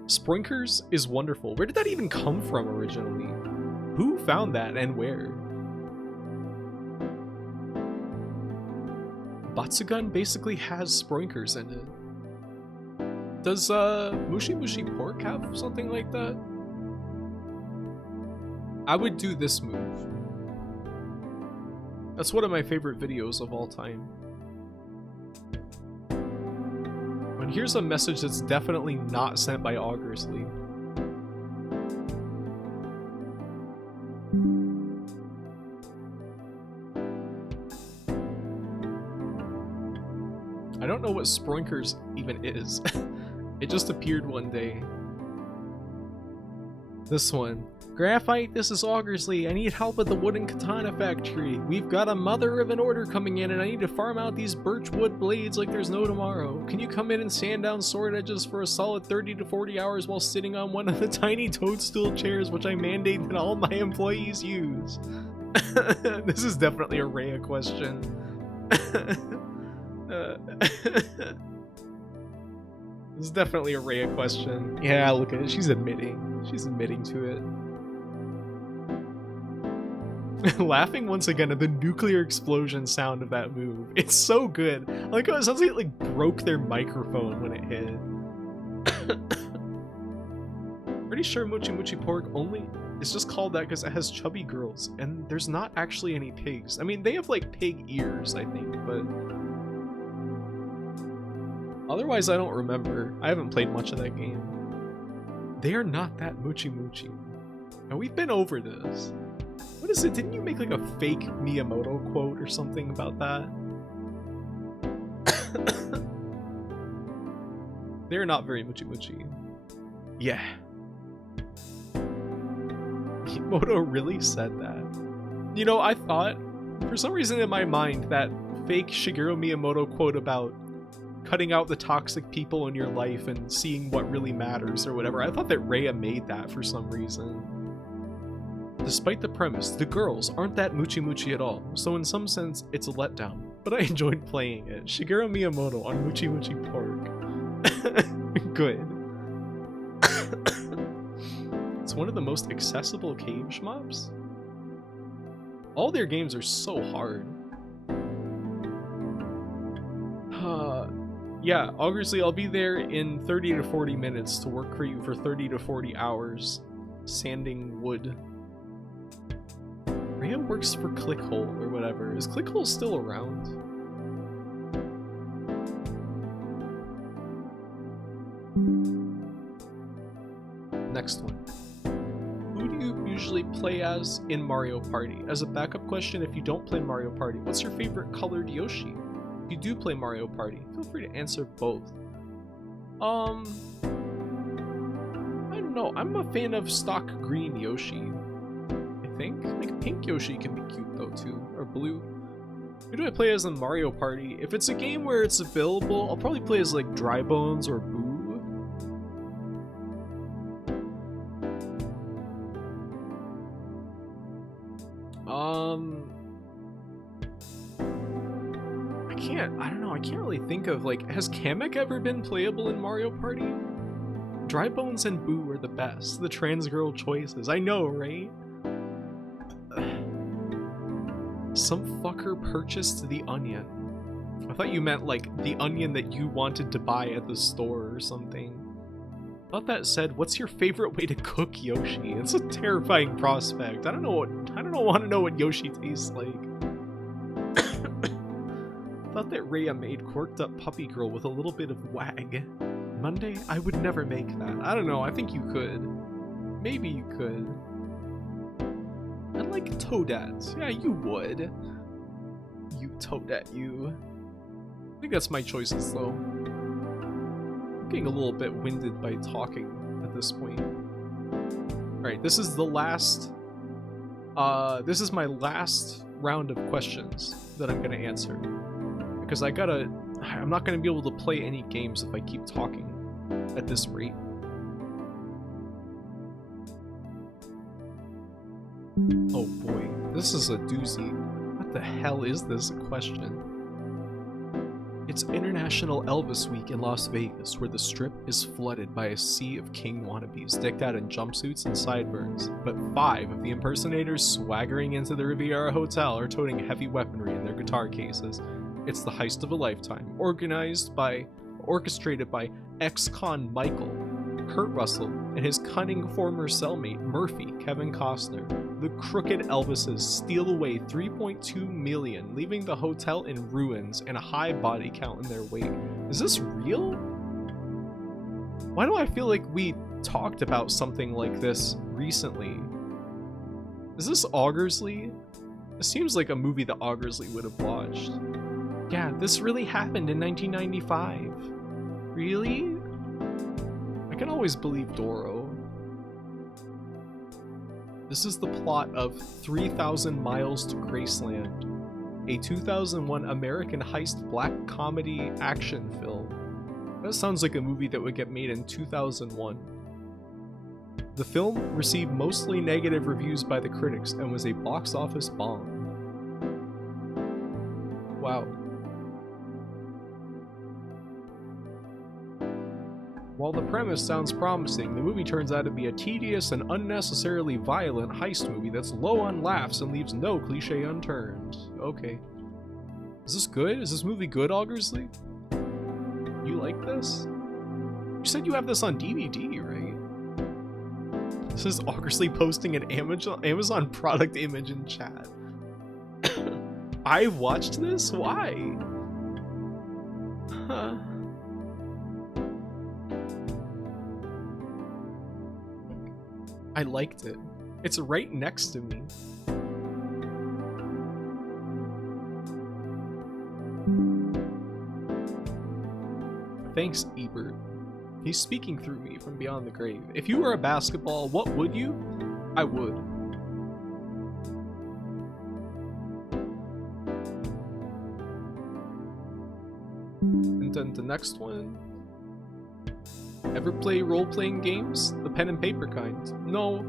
Sprinkers is wonderful. Where did that even come from originally? Who found that and where? Batsugun basically has sprinkers in it. Does Mushi Mushi Pork have something like that? I would do this move. That's one of my favorite videos of all time. And here's a message that's definitely not sent by Augersley. I don't know what Sprinkers even is. It just appeared one day. This one. Graphite, this is Augersley. I need help at the wooden katana factory. We've got a mother of an order coming in and I need to farm out these birch wood blades like there's no tomorrow. Can you come in and sand down sword edges for a solid 30 to 40 hours while sitting on one of the tiny toadstool chairs which I mandate that all my employees use? This is definitely a Rhea question. This is definitely a Rhea question. Yeah, look at it. She's admitting. She's admitting to it. Laughing once again at the nuclear explosion sound of that move. It's so good. I like how it sounds like it like broke their microphone when it hit. Pretty sure Muchi Muchi Pork only is just called that because it has chubby girls and there's not actually any pigs. I mean, they have like pig ears, I think, but otherwise I don't remember. I haven't played much of that game. They are not that Muchi Muchi. And we've been over this. What is it? Didn't you make like a fake Miyamoto quote or something about that? They're not very Muchi Muchi. Yeah. Miyamoto really said that. You know, I thought, for some reason in my mind, that fake Shigeru Miyamoto quote about cutting out the toxic people in your life and seeing what really matters or whatever, I thought that Rhea made that for some reason. Despite the premise, the girls aren't that Muchi Muchi at all, so in some sense, it's a letdown, but I enjoyed playing it. Shigeru Miyamoto on Muchi Muchi Pork. Good. It's one of the most accessible cave shmups. All their games are so hard. Yeah, obviously I'll be there in 30 to 40 minutes to work for you for 30 to 40 hours, sanding wood. Rhea works for Clickhole or whatever. Is Clickhole still around? Next one. Who do you usually play as in Mario Party? As a backup question, if you don't play Mario Party, what's your favorite colored Yoshi? If you do play Mario Party, feel free to answer both. I don't know. I'm a fan of stock green Yoshi. I think. Like pink Yoshi can be cute though too, or blue. Who do I play as in Mario Party? If it's a game where it's available, I'll probably play as like Dry Bones or Boo. I can't really think of, like, has Kamek ever been playable in Mario Party? Dry Bones and Boo are the best. The trans girl choices. I know, right? Some fucker purchased the onion. I thought you meant, like, the onion that you wanted to buy at the store or something. I thought that said, what's your favorite way to cook Yoshi? It's a terrifying prospect. I don't want to know what Yoshi tastes like. thought that Rhea made quirked up puppy girl with a little bit of wag. Monday? I would never make that. I don't know, I think you could. Maybe you could. I like Toadette. Yeah, you would. You Toadette, you. I think that's my choices, though. I'm getting a little bit winded by talking at this point. Alright, this is the last... this is my last round of questions that I'm gonna answer. Because I'm not gonna be able to play any games if I keep talking at this rate. Oh boy, this is a doozy. What the hell is this question? It's International Elvis Week in Las Vegas, where the strip is flooded by a sea of king wannabes decked out in jumpsuits and sideburns, but 5 of the impersonators swaggering into the Riviera Hotel are toting heavy weaponry in their guitar cases. It's the heist of a lifetime, orchestrated by ex-con Michael, Kurt Russell, and his cunning former cellmate Murphy, Kevin Costner. The crooked Elvises steal away $3.2 million, leaving the hotel in ruins and a high body count in their wake. Is this real? Why do I feel like we talked about something like this recently? Is this Augursley? It seems like a movie that Augursley would have watched. Yeah, this really happened in 1995. Really? I can always believe Doro. This is the plot of 3,000 Miles to Graceland, a 2001 American heist black comedy action film. That sounds like a movie that would get made in 2001. The film received mostly negative reviews by the critics and was a box office bomb. Wow. While the premise sounds promising, the movie turns out to be a tedious and unnecessarily violent heist movie that's low on laughs and leaves no cliche unturned. Okay. Is this good? Is this movie good, Augursley? You like this? You said you have this on DVD, right? This is Augursley posting an Amazon product image in chat. I've watched this? Why? Huh. I liked it. It's right next to me. Thanks, Ebert. He's speaking through me from beyond the grave. If you were a basketball, what would you? I would. And then the next one. Ever play role-playing games? The pen and paper kind? No.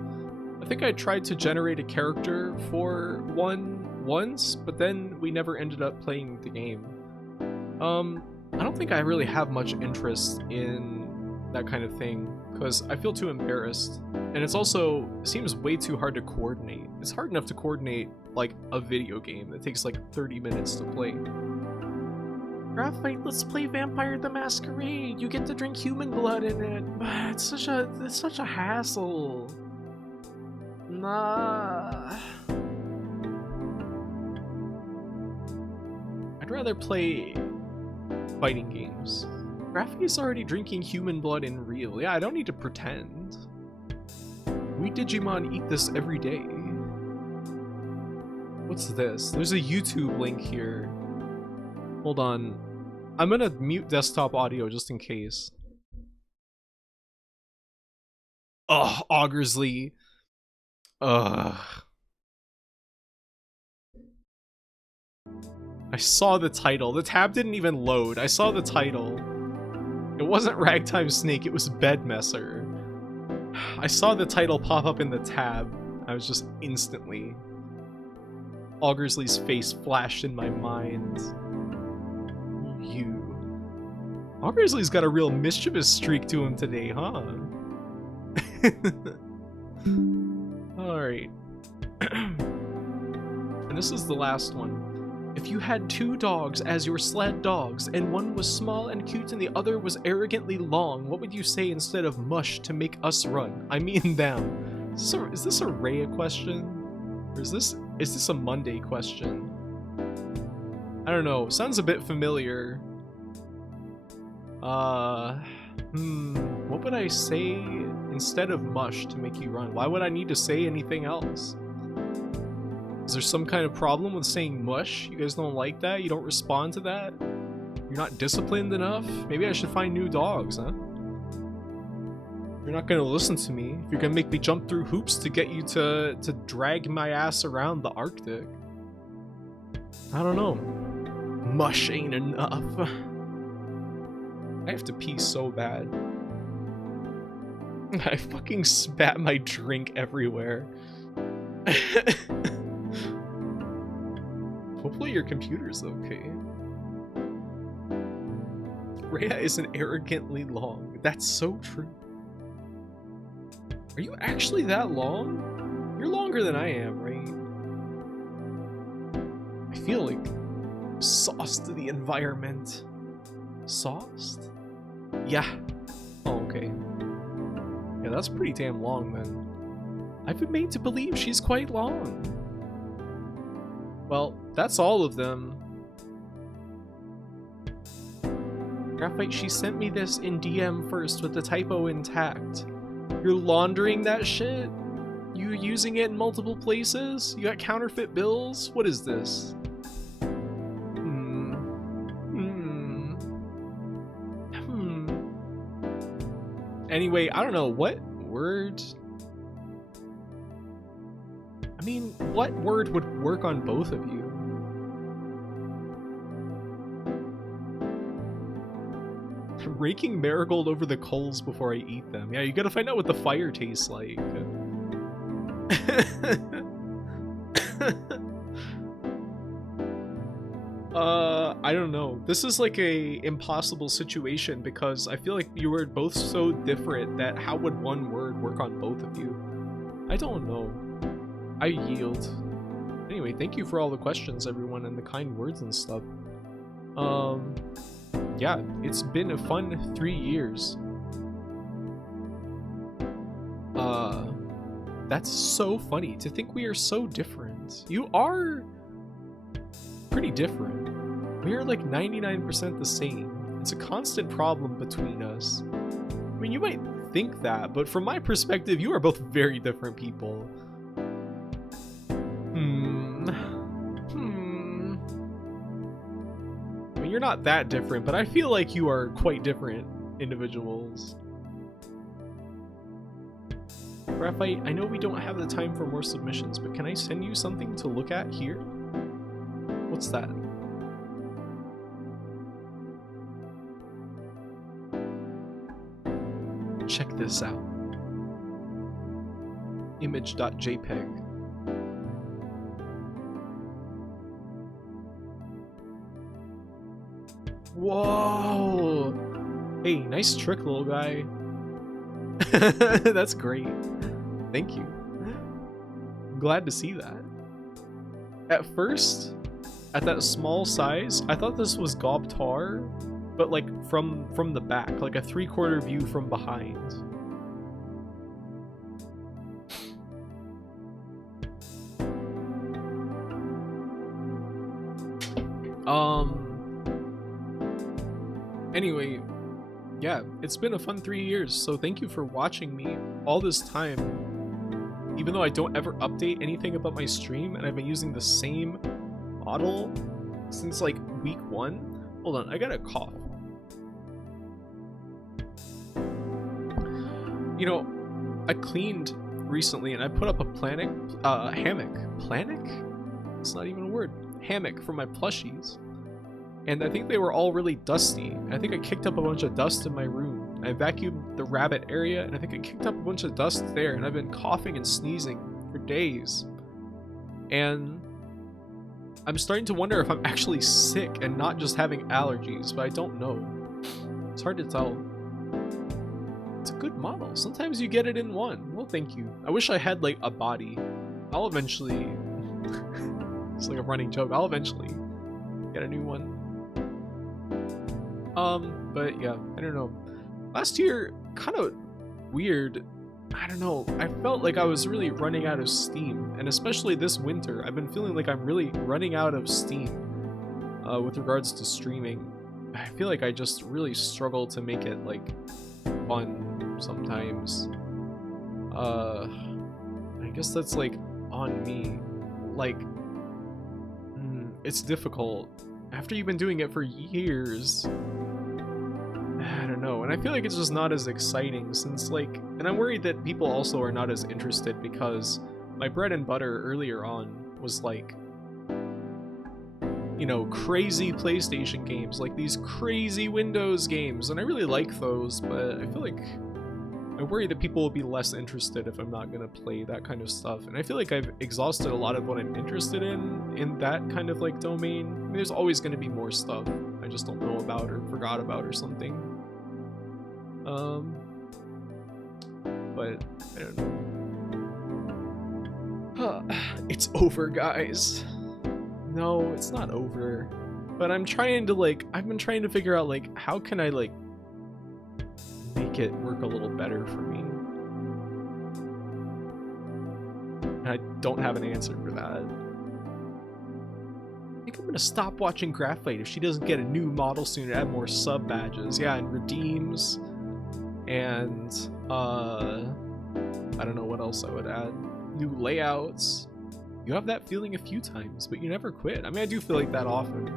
I think I tried to generate a character for one once, but then we never ended up playing the game. I don't think I really have much interest in that kind of thing, because I feel too embarrassed. And it seems way too hard to coordinate. It's hard enough to coordinate, like, a video game that takes, like, 30 minutes to play. Graphite, let's play Vampire the Masquerade. You get to drink human blood in it. It's such a hassle. Nah. I'd rather play fighting games. Graphite's already drinking human blood in real. Yeah, I don't need to pretend. We Digimon eat this every day. What's this? There's a YouTube link here. Hold on. I'm gonna mute desktop audio just in case. Ugh, Augursley. Ugh. I saw the title. The tab didn't even load. I saw the title. It wasn't Ragtime Snake, it was Bedmesser. I saw the title pop up in the tab. I was just instantly... Augursley's face flashed in my mind. You. Augursley's got a real mischievous streak to him today, huh? Alright. And this is the last one. If you had 2 dogs as your sled dogs, and one was small and cute and the other was arrogantly long, what would you say instead of mush to make us run? I mean them. Is this a Rhea question? Or is this a Monday question? I don't know. Sounds a bit familiar. What would I say instead of mush to make you run? Why would I need to say anything else? Is there some kind of problem with saying mush? You guys don't like that? You don't respond to that? You're not disciplined enough? Maybe I should find new dogs, huh? You're not gonna listen to me. If you're gonna make me jump through hoops to get you to drag my ass around the Arctic. I don't know. Mush ain't enough. I have to pee so bad. I fucking spat my drink everywhere. Hopefully your computer's okay. Rhea isn't arrogantly long. That's so true. Are you actually that long? You're longer than I am, right? I feel like sauced to the environment. Sauced? Yeah. Oh, okay. Yeah, that's pretty damn long then. I've been made to believe she's quite long. Well, that's all of them. Graphite, she sent me this in DM first with the typo intact. You're laundering that shit? You using it in multiple places? You got counterfeit bills? What is this? Anyway, I don't know, what word? I mean, what word would work on both of you? Raking marigold over the coals before I eat them. Yeah, you gotta find out what the fire tastes like. I don't know. This is like a impossible situation because I feel like you were both so different that how would one word work on both of you? I don't know. I yield. Anyway, thank you for all the questions, everyone, and the kind words and stuff. Yeah, it's been a fun 3 years. That's so funny to think we are so different. You are pretty different. We are like 99% the same. It's a constant problem between us. I mean, you might think that, but from my perspective, you are both very different people. I mean, you're not that different, but I feel like you are quite different individuals. Graphite, I know we don't have the time for more submissions, but can I send you something to look at here? What's that? Check this out. Image.jpg. Whoa! Hey, nice trick, little guy. That's great. Thank you. I'm glad to see that. At first, at that small size, I thought this was Gobtar, but like from the back, like a 3/4 view from behind. Anyway, yeah, it's been a fun 3 years, so thank you for watching me all this time. Even though I don't ever update anything about my stream, and I've been using the same model since like week 1. Hold on, I got a cough. You know, I cleaned recently and I put up a hammock. Planet? It's not even a word. Hammock for my plushies. And I think they were all really dusty. I think I kicked up a bunch of dust in my room. I vacuumed the rabbit area and I think I kicked up a bunch of dust there, and I've been coughing and sneezing for days. And I'm starting to wonder if I'm actually sick and not just having allergies, but I don't know. It's hard to tell. It's a good model. Sometimes you get it in one. Well, thank you. I wish I had like a body. I'll eventually... It's like a running joke. I'll eventually get a new one. But yeah, I don't know. Last year, kind of weird. I don't know. I felt like I was really running out of steam, and especially this winter, I've been feeling like I'm really running out of steam. with regards to streaming, I feel like I just really struggle to make it like fun sometimes. I guess that's like on me. Like, it's difficult after you've been doing it for years. I don't know, and I feel like it's just not as exciting since like, and I'm worried that people also are not as interested because my bread and butter earlier on was like, you know, crazy PlayStation games, like these crazy Windows games, and I really like those, but I feel like I worry that people will be less interested if I'm not gonna play that kind of stuff, and I feel like I've exhausted a lot of what I'm interested in that kind of like domain. I mean, there's always gonna be more stuff I just don't know about or forgot about or something. But I don't know. It's over, guys. No, it's not over. But I'm trying to like, I've been trying to figure out like, how can I like make it work a little better for me? And I don't have an answer for that. I think I'm gonna stop watching Graphite if she doesn't get a new model soon and add more sub badges. Yeah, and redeems. And I don't know what else I would add. New layouts. You have that feeling a few times, but you never quit. I mean, I do feel like that often.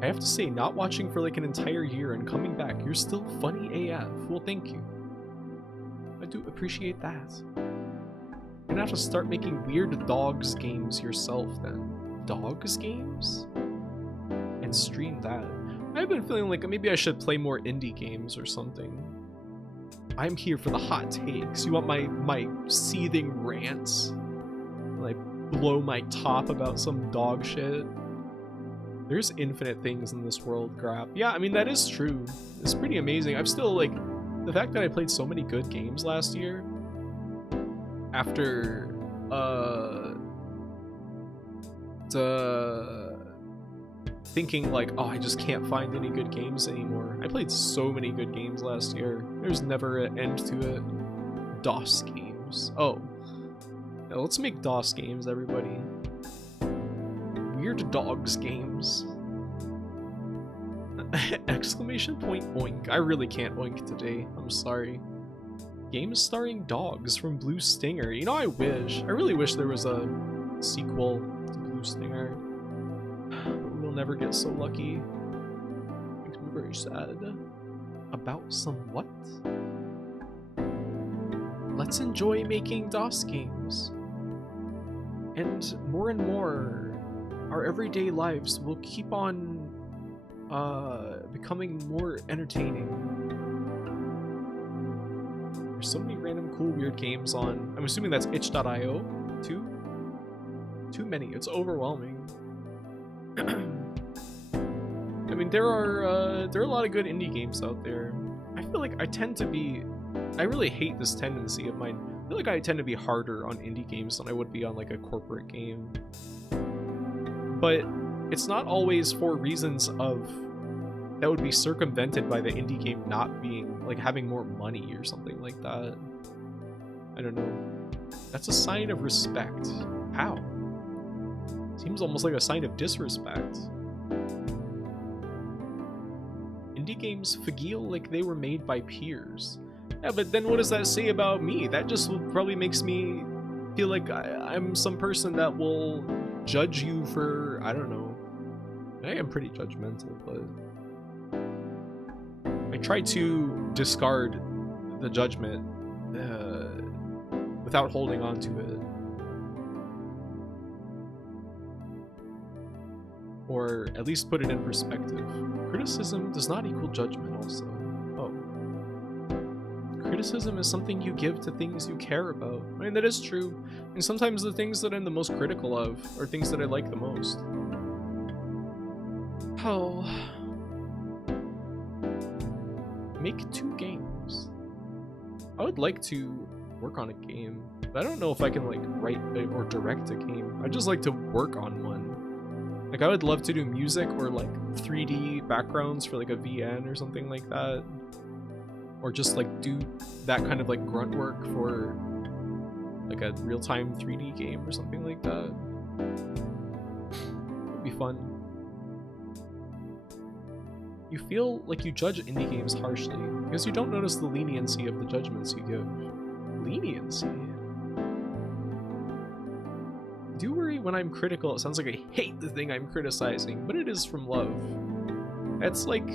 I have to say, not watching for like an entire year and coming back, you're still funny AF. Well, thank you. I do appreciate that. You're gonna have to start making weird dogs games yourself then. Dogs games? And stream that. I've been feeling like maybe I should play more indie games or something. I'm here for the hot takes. You want my seething rants? Like blow my top about some dog shit? There's infinite things in this world, Grap. Yeah, I mean, that is true. It's pretty amazing. I'm still like, the fact that I played so many good games last year after thinking like, oh, I just can't find any good games anymore. I played so many good games last year. There's never an end to it. DOS games. Oh. Now let's make DOS games, everybody. Weird dogs games. Exclamation point oink. I really can't oink today. I'm sorry. Games starring dogs from Blue Stinger. You know, I really wish there was a sequel to Blue Stinger. We'll never get so lucky. Makes me very sad. About some what? Let's enjoy making DOS games. And more, our everyday lives will keep on becoming more entertaining. There's so many random cool weird games on. I'm assuming that's itch.io too. Too many. It's overwhelming. I mean, there are a lot of good indie games out there. I feel like I really hate this tendency of mine. I feel like I tend to be harder on indie games than I would be on like a corporate game. But it's not always for reasons of that would be circumvented by the indie game not being like having more money or something like that. I don't know. That's a sign of respect. How? Seems almost like a sign of disrespect. Indie games feel like they were made by peers. Yeah, but then what does that say about me? That just probably makes me feel like I'm some person that will judge you for, I don't know. I am pretty judgmental, but I try to discard the judgment without holding on to it. Or at least put it in perspective. Criticism does not equal judgment also. Oh. Criticism is something you give to things you care about. I mean, that is true. And sometimes the things that I'm the most critical of are things that I like the most. Oh. Make 2 games. I would like to work on a game, but I don't know if I can like write or direct a game. I'd just like to work on one. Like, I would love to do music or like 3D backgrounds for like a VN or something like that. Or just like do that kind of like grunt work for like a real-time 3D game or something like that. It'd be fun. You feel like you judge indie games harshly because you don't notice the leniency of the judgments you give. Leniency? Do worry when I'm critical, it sounds like I hate the thing I'm criticizing, but it is from love. It's like,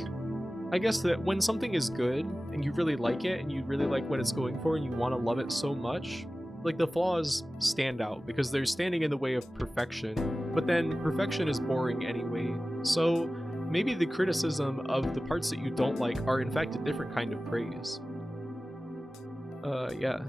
I guess that when something is good and you really like it and you really like what it's going for and you want to love it so much, like the flaws stand out because they're standing in the way of perfection, but then perfection is boring anyway. So maybe the criticism of the parts that you don't like are in fact a different kind of praise. Yeah.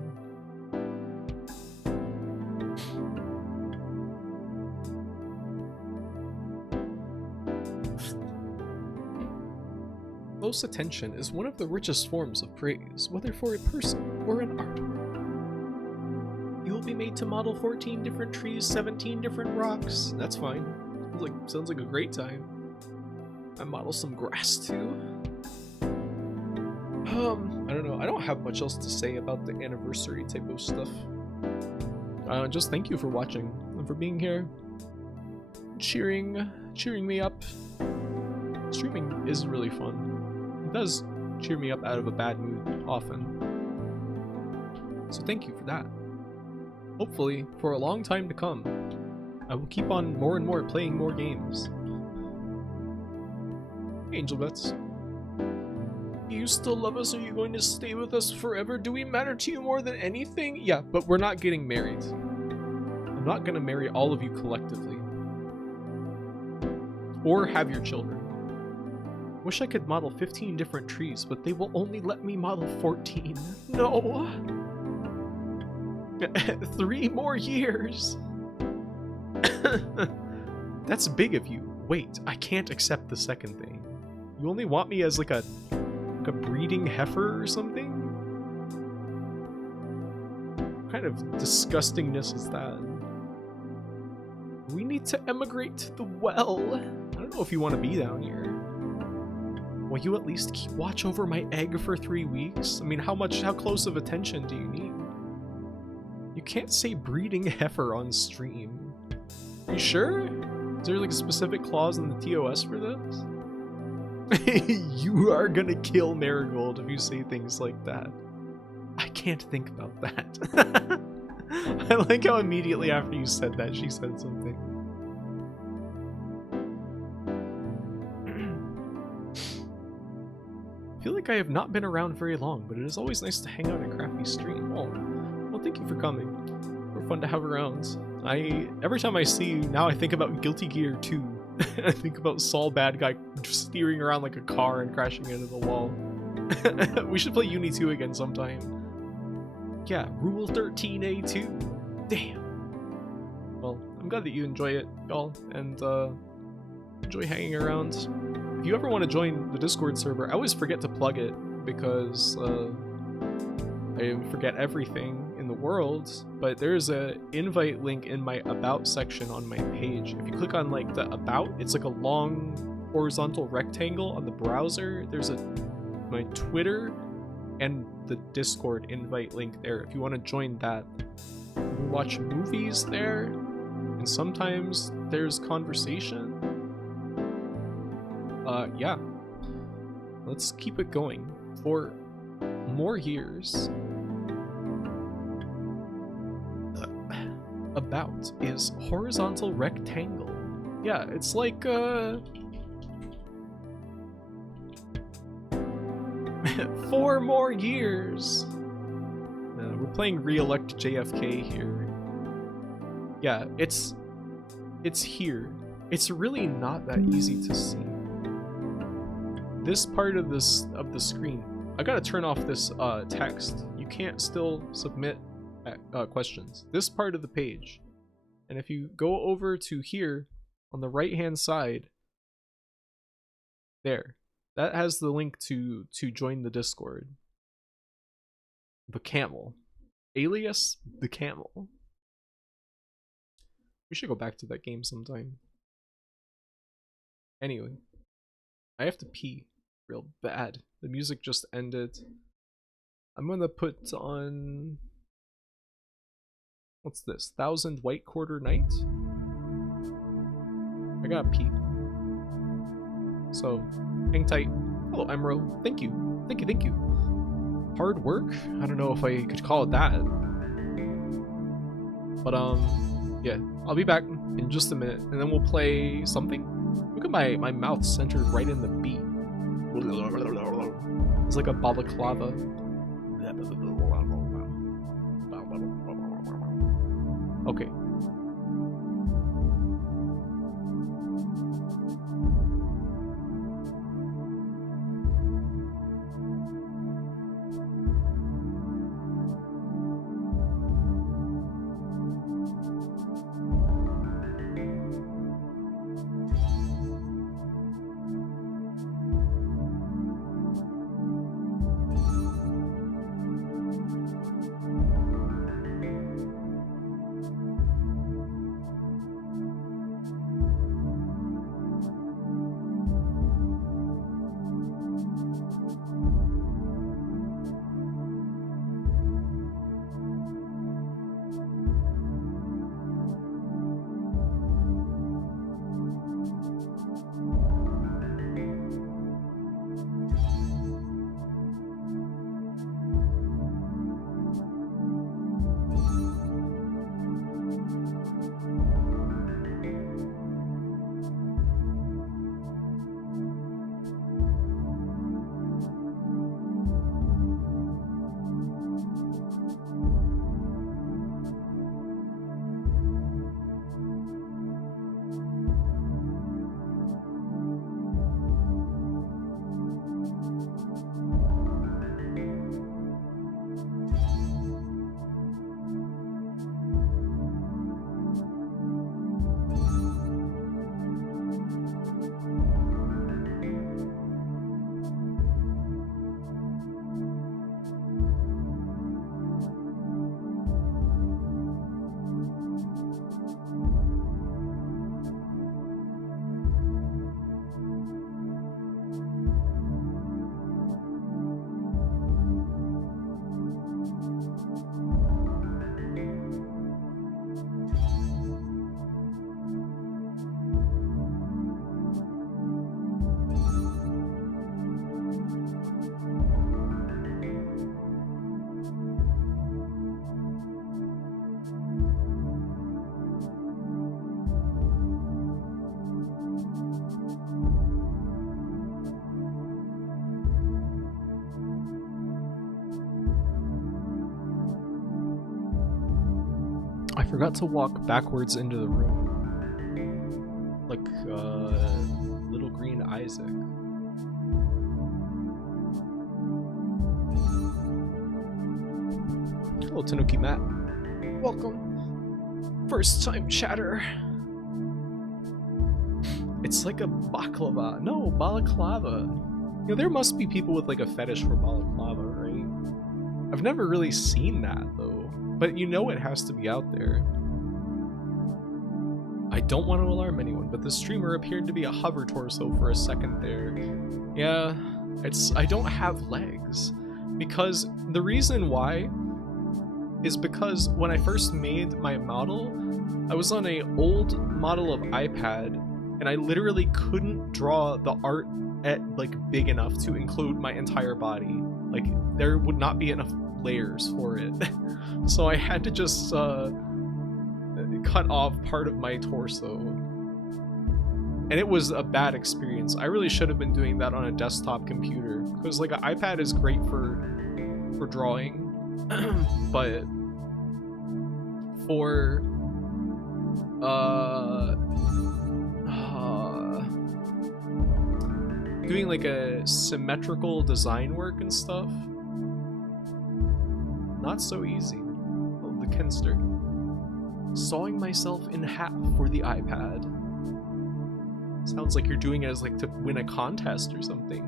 Close attention is one of the richest forms of praise, whether for a person or an artwork. You will be made to model 14 different trees, 17 different rocks. That's fine. Sounds like a great time. I model some grass too. I don't know. I don't have much else to say about the anniversary type of stuff. Just thank you for watching and for being here, cheering me up. Streaming is really fun. It does cheer me up out of a bad mood often. So thank you for that. Hopefully, for a long time to come, I will keep on more and more playing more games. Angel Bets. Do you still love us? Are you going to stay with us forever? Do we matter to you more than anything? Yeah, but we're not getting married. I'm not gonna marry all of you collectively. Or have your children. Wish I could model 15 different trees, but they will only let me model 14. No! 3 more years! That's big of you. Wait, I can't accept the second thing. You only want me as like a breeding heifer or something? What kind of disgustingness is that? We need to emigrate to the well. I don't know if you want to be down here. Will you at least keep watch over my egg for 3 weeks? I mean, how close of attention do you need? You can't say breeding heifer on stream. Are you sure? Is there like a specific clause in the TOS for this? You are gonna kill Marigold if you say things like that. I can't think about that. I like how immediately after you said that, she said something. I feel like I have not been around very long, but it is always nice to hang out at Crafty Stream. Oh, well, thank you for coming. We're fun to have around. Every time I see you, now I think about Guilty Gear 2. I think about Saul Bad Guy steering around like a car and crashing into the wall. We should play Uni 2 again sometime. Yeah, Rule 13A2. Damn. Well, I'm glad that you enjoy it, y'all, and enjoy hanging around. If you ever want to join the Discord server, I always forget to plug it because I forget everything in the world, but there's a invite link in my About section on my page. If you click on like the About, it's like a long horizontal rectangle on the browser. There's my Twitter and the Discord invite link there if you want to join that. We watch movies there, and sometimes there's conversation. Yeah. Let's keep it going for more years. About is horizontal rectangle. Yeah, it's like 4 more years. We're playing Re-elect JFK here. Yeah, it's here. It's really not that easy to see. This part of the screen, I gotta turn off this text. You can't still submit questions. This part of the page, and if you go over to here on the right hand side, there, that has the link to join the Discord. The Camel, alias the Camel. We should go back to that game sometime. Anyway, I have to pee real bad. The music just ended. I'm gonna put on, what's this? 1000 White Quarter Night? I gotta pee. So, hang tight. Hello, Emerald. Thank you. Thank you, thank you. Hard work? I don't know if I could call it that. But, yeah. I'll be back in just a minute, and then we'll play something. Look at my mouth centered right in the beat. It's like a balaclava. Okay. I forgot to walk backwards into the room. Like, little green Isaac. Hello, Tanuki Matt. Welcome. First time chatter. It's like a baklava. No, balaclava. You know, there must be people with like a fetish for balaclava, right? I've never really seen that though. But you know it has to be out there. I don't want to alarm anyone, but the streamer appeared to be a hover torso for a second there. Yeah, I don't have legs. Because the reason why is because when I first made my model, I was on an old model of iPad, and I literally couldn't draw the art at like big enough to include my entire body. Like there would not be enough layers for it. So I had to just cut off part of my torso. And it was a bad experience. I really should have been doing that on a desktop computer. Because like an iPad is great for drawing. But for doing like a symmetrical design work and stuff, not so easy. Oh, the Kenster. Sawing myself in half for the iPad. Sounds like you're doing it as like to win a contest or something.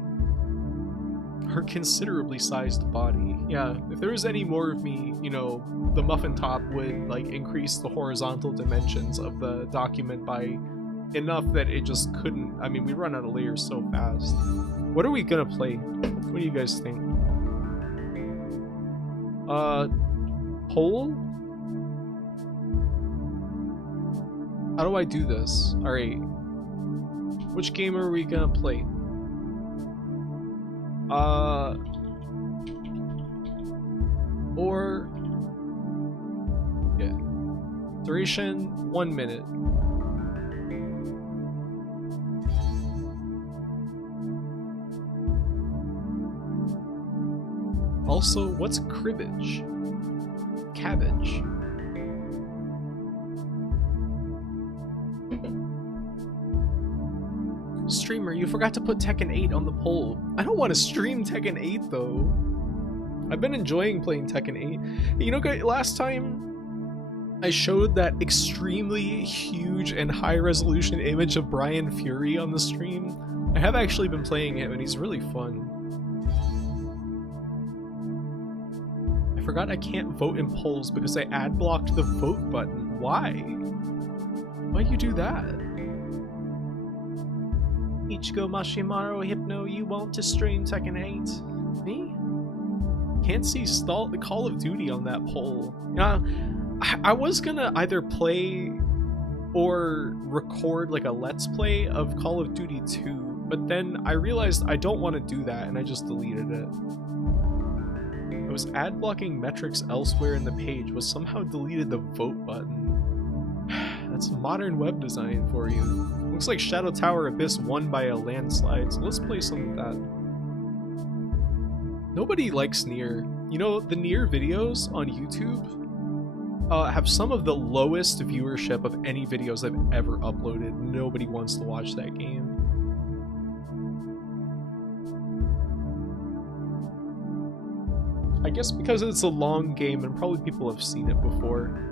Her considerably sized body. Yeah, if there was any more of me, you know, the muffin top would like increase the horizontal dimensions of the document by enough that it just couldn't. I mean, we run out of layers so fast. What are we gonna play? What do you guys think? Poll? How do I do this? Alright. Which game are we gonna play? Or yeah, duration 1 minute. Also, what's cribbage? Cabbage. Streamer, you forgot to put Tekken 8 on the poll. I don't want to stream Tekken 8 though. I've been enjoying playing Tekken 8. You know, last time I showed that extremely huge and high resolution image of Brian Fury on the stream. I have actually been playing him and he's really fun. I forgot I can't vote in polls because I ad blocked the vote button. Why? Why'd you do that? Ichigo Mashimaru Hypno, you want to stream Tekken 8? Me? Can't see the Call of Duty on that poll. I was gonna either play or record like a Let's Play of Call of Duty 2, but then I realized I don't want to do that and I just deleted it. I was ad blocking metrics elsewhere in the page, but somehow deleted the vote button. That's modern web design for you. Looks like Shadow Tower Abyss won by a landslide, so let's play some of that. Nobody likes Nier. You know, the Nier videos on YouTube have some of the lowest viewership of any videos I've ever uploaded. Nobody wants to watch that game. I guess because it's a long game and probably people have seen it before.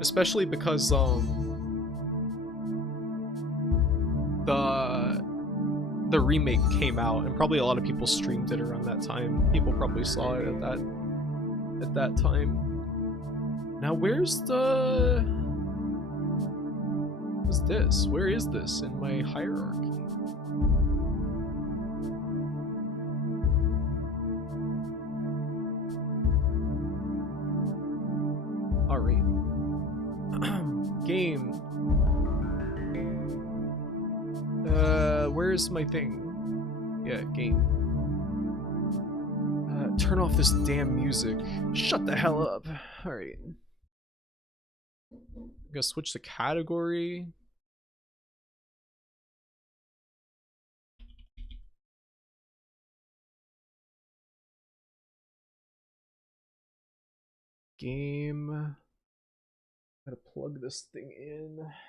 Especially because the remake came out and probably a lot of people streamed it around that time. People probably saw it at that time. Now where's this? Where is this in my hierarchy? Alright. Game. Where's my thing? Yeah, game. Turn off this damn music. Shut the hell up. Alright. I'm gonna switch the category. Game. Gotta plug this thing in.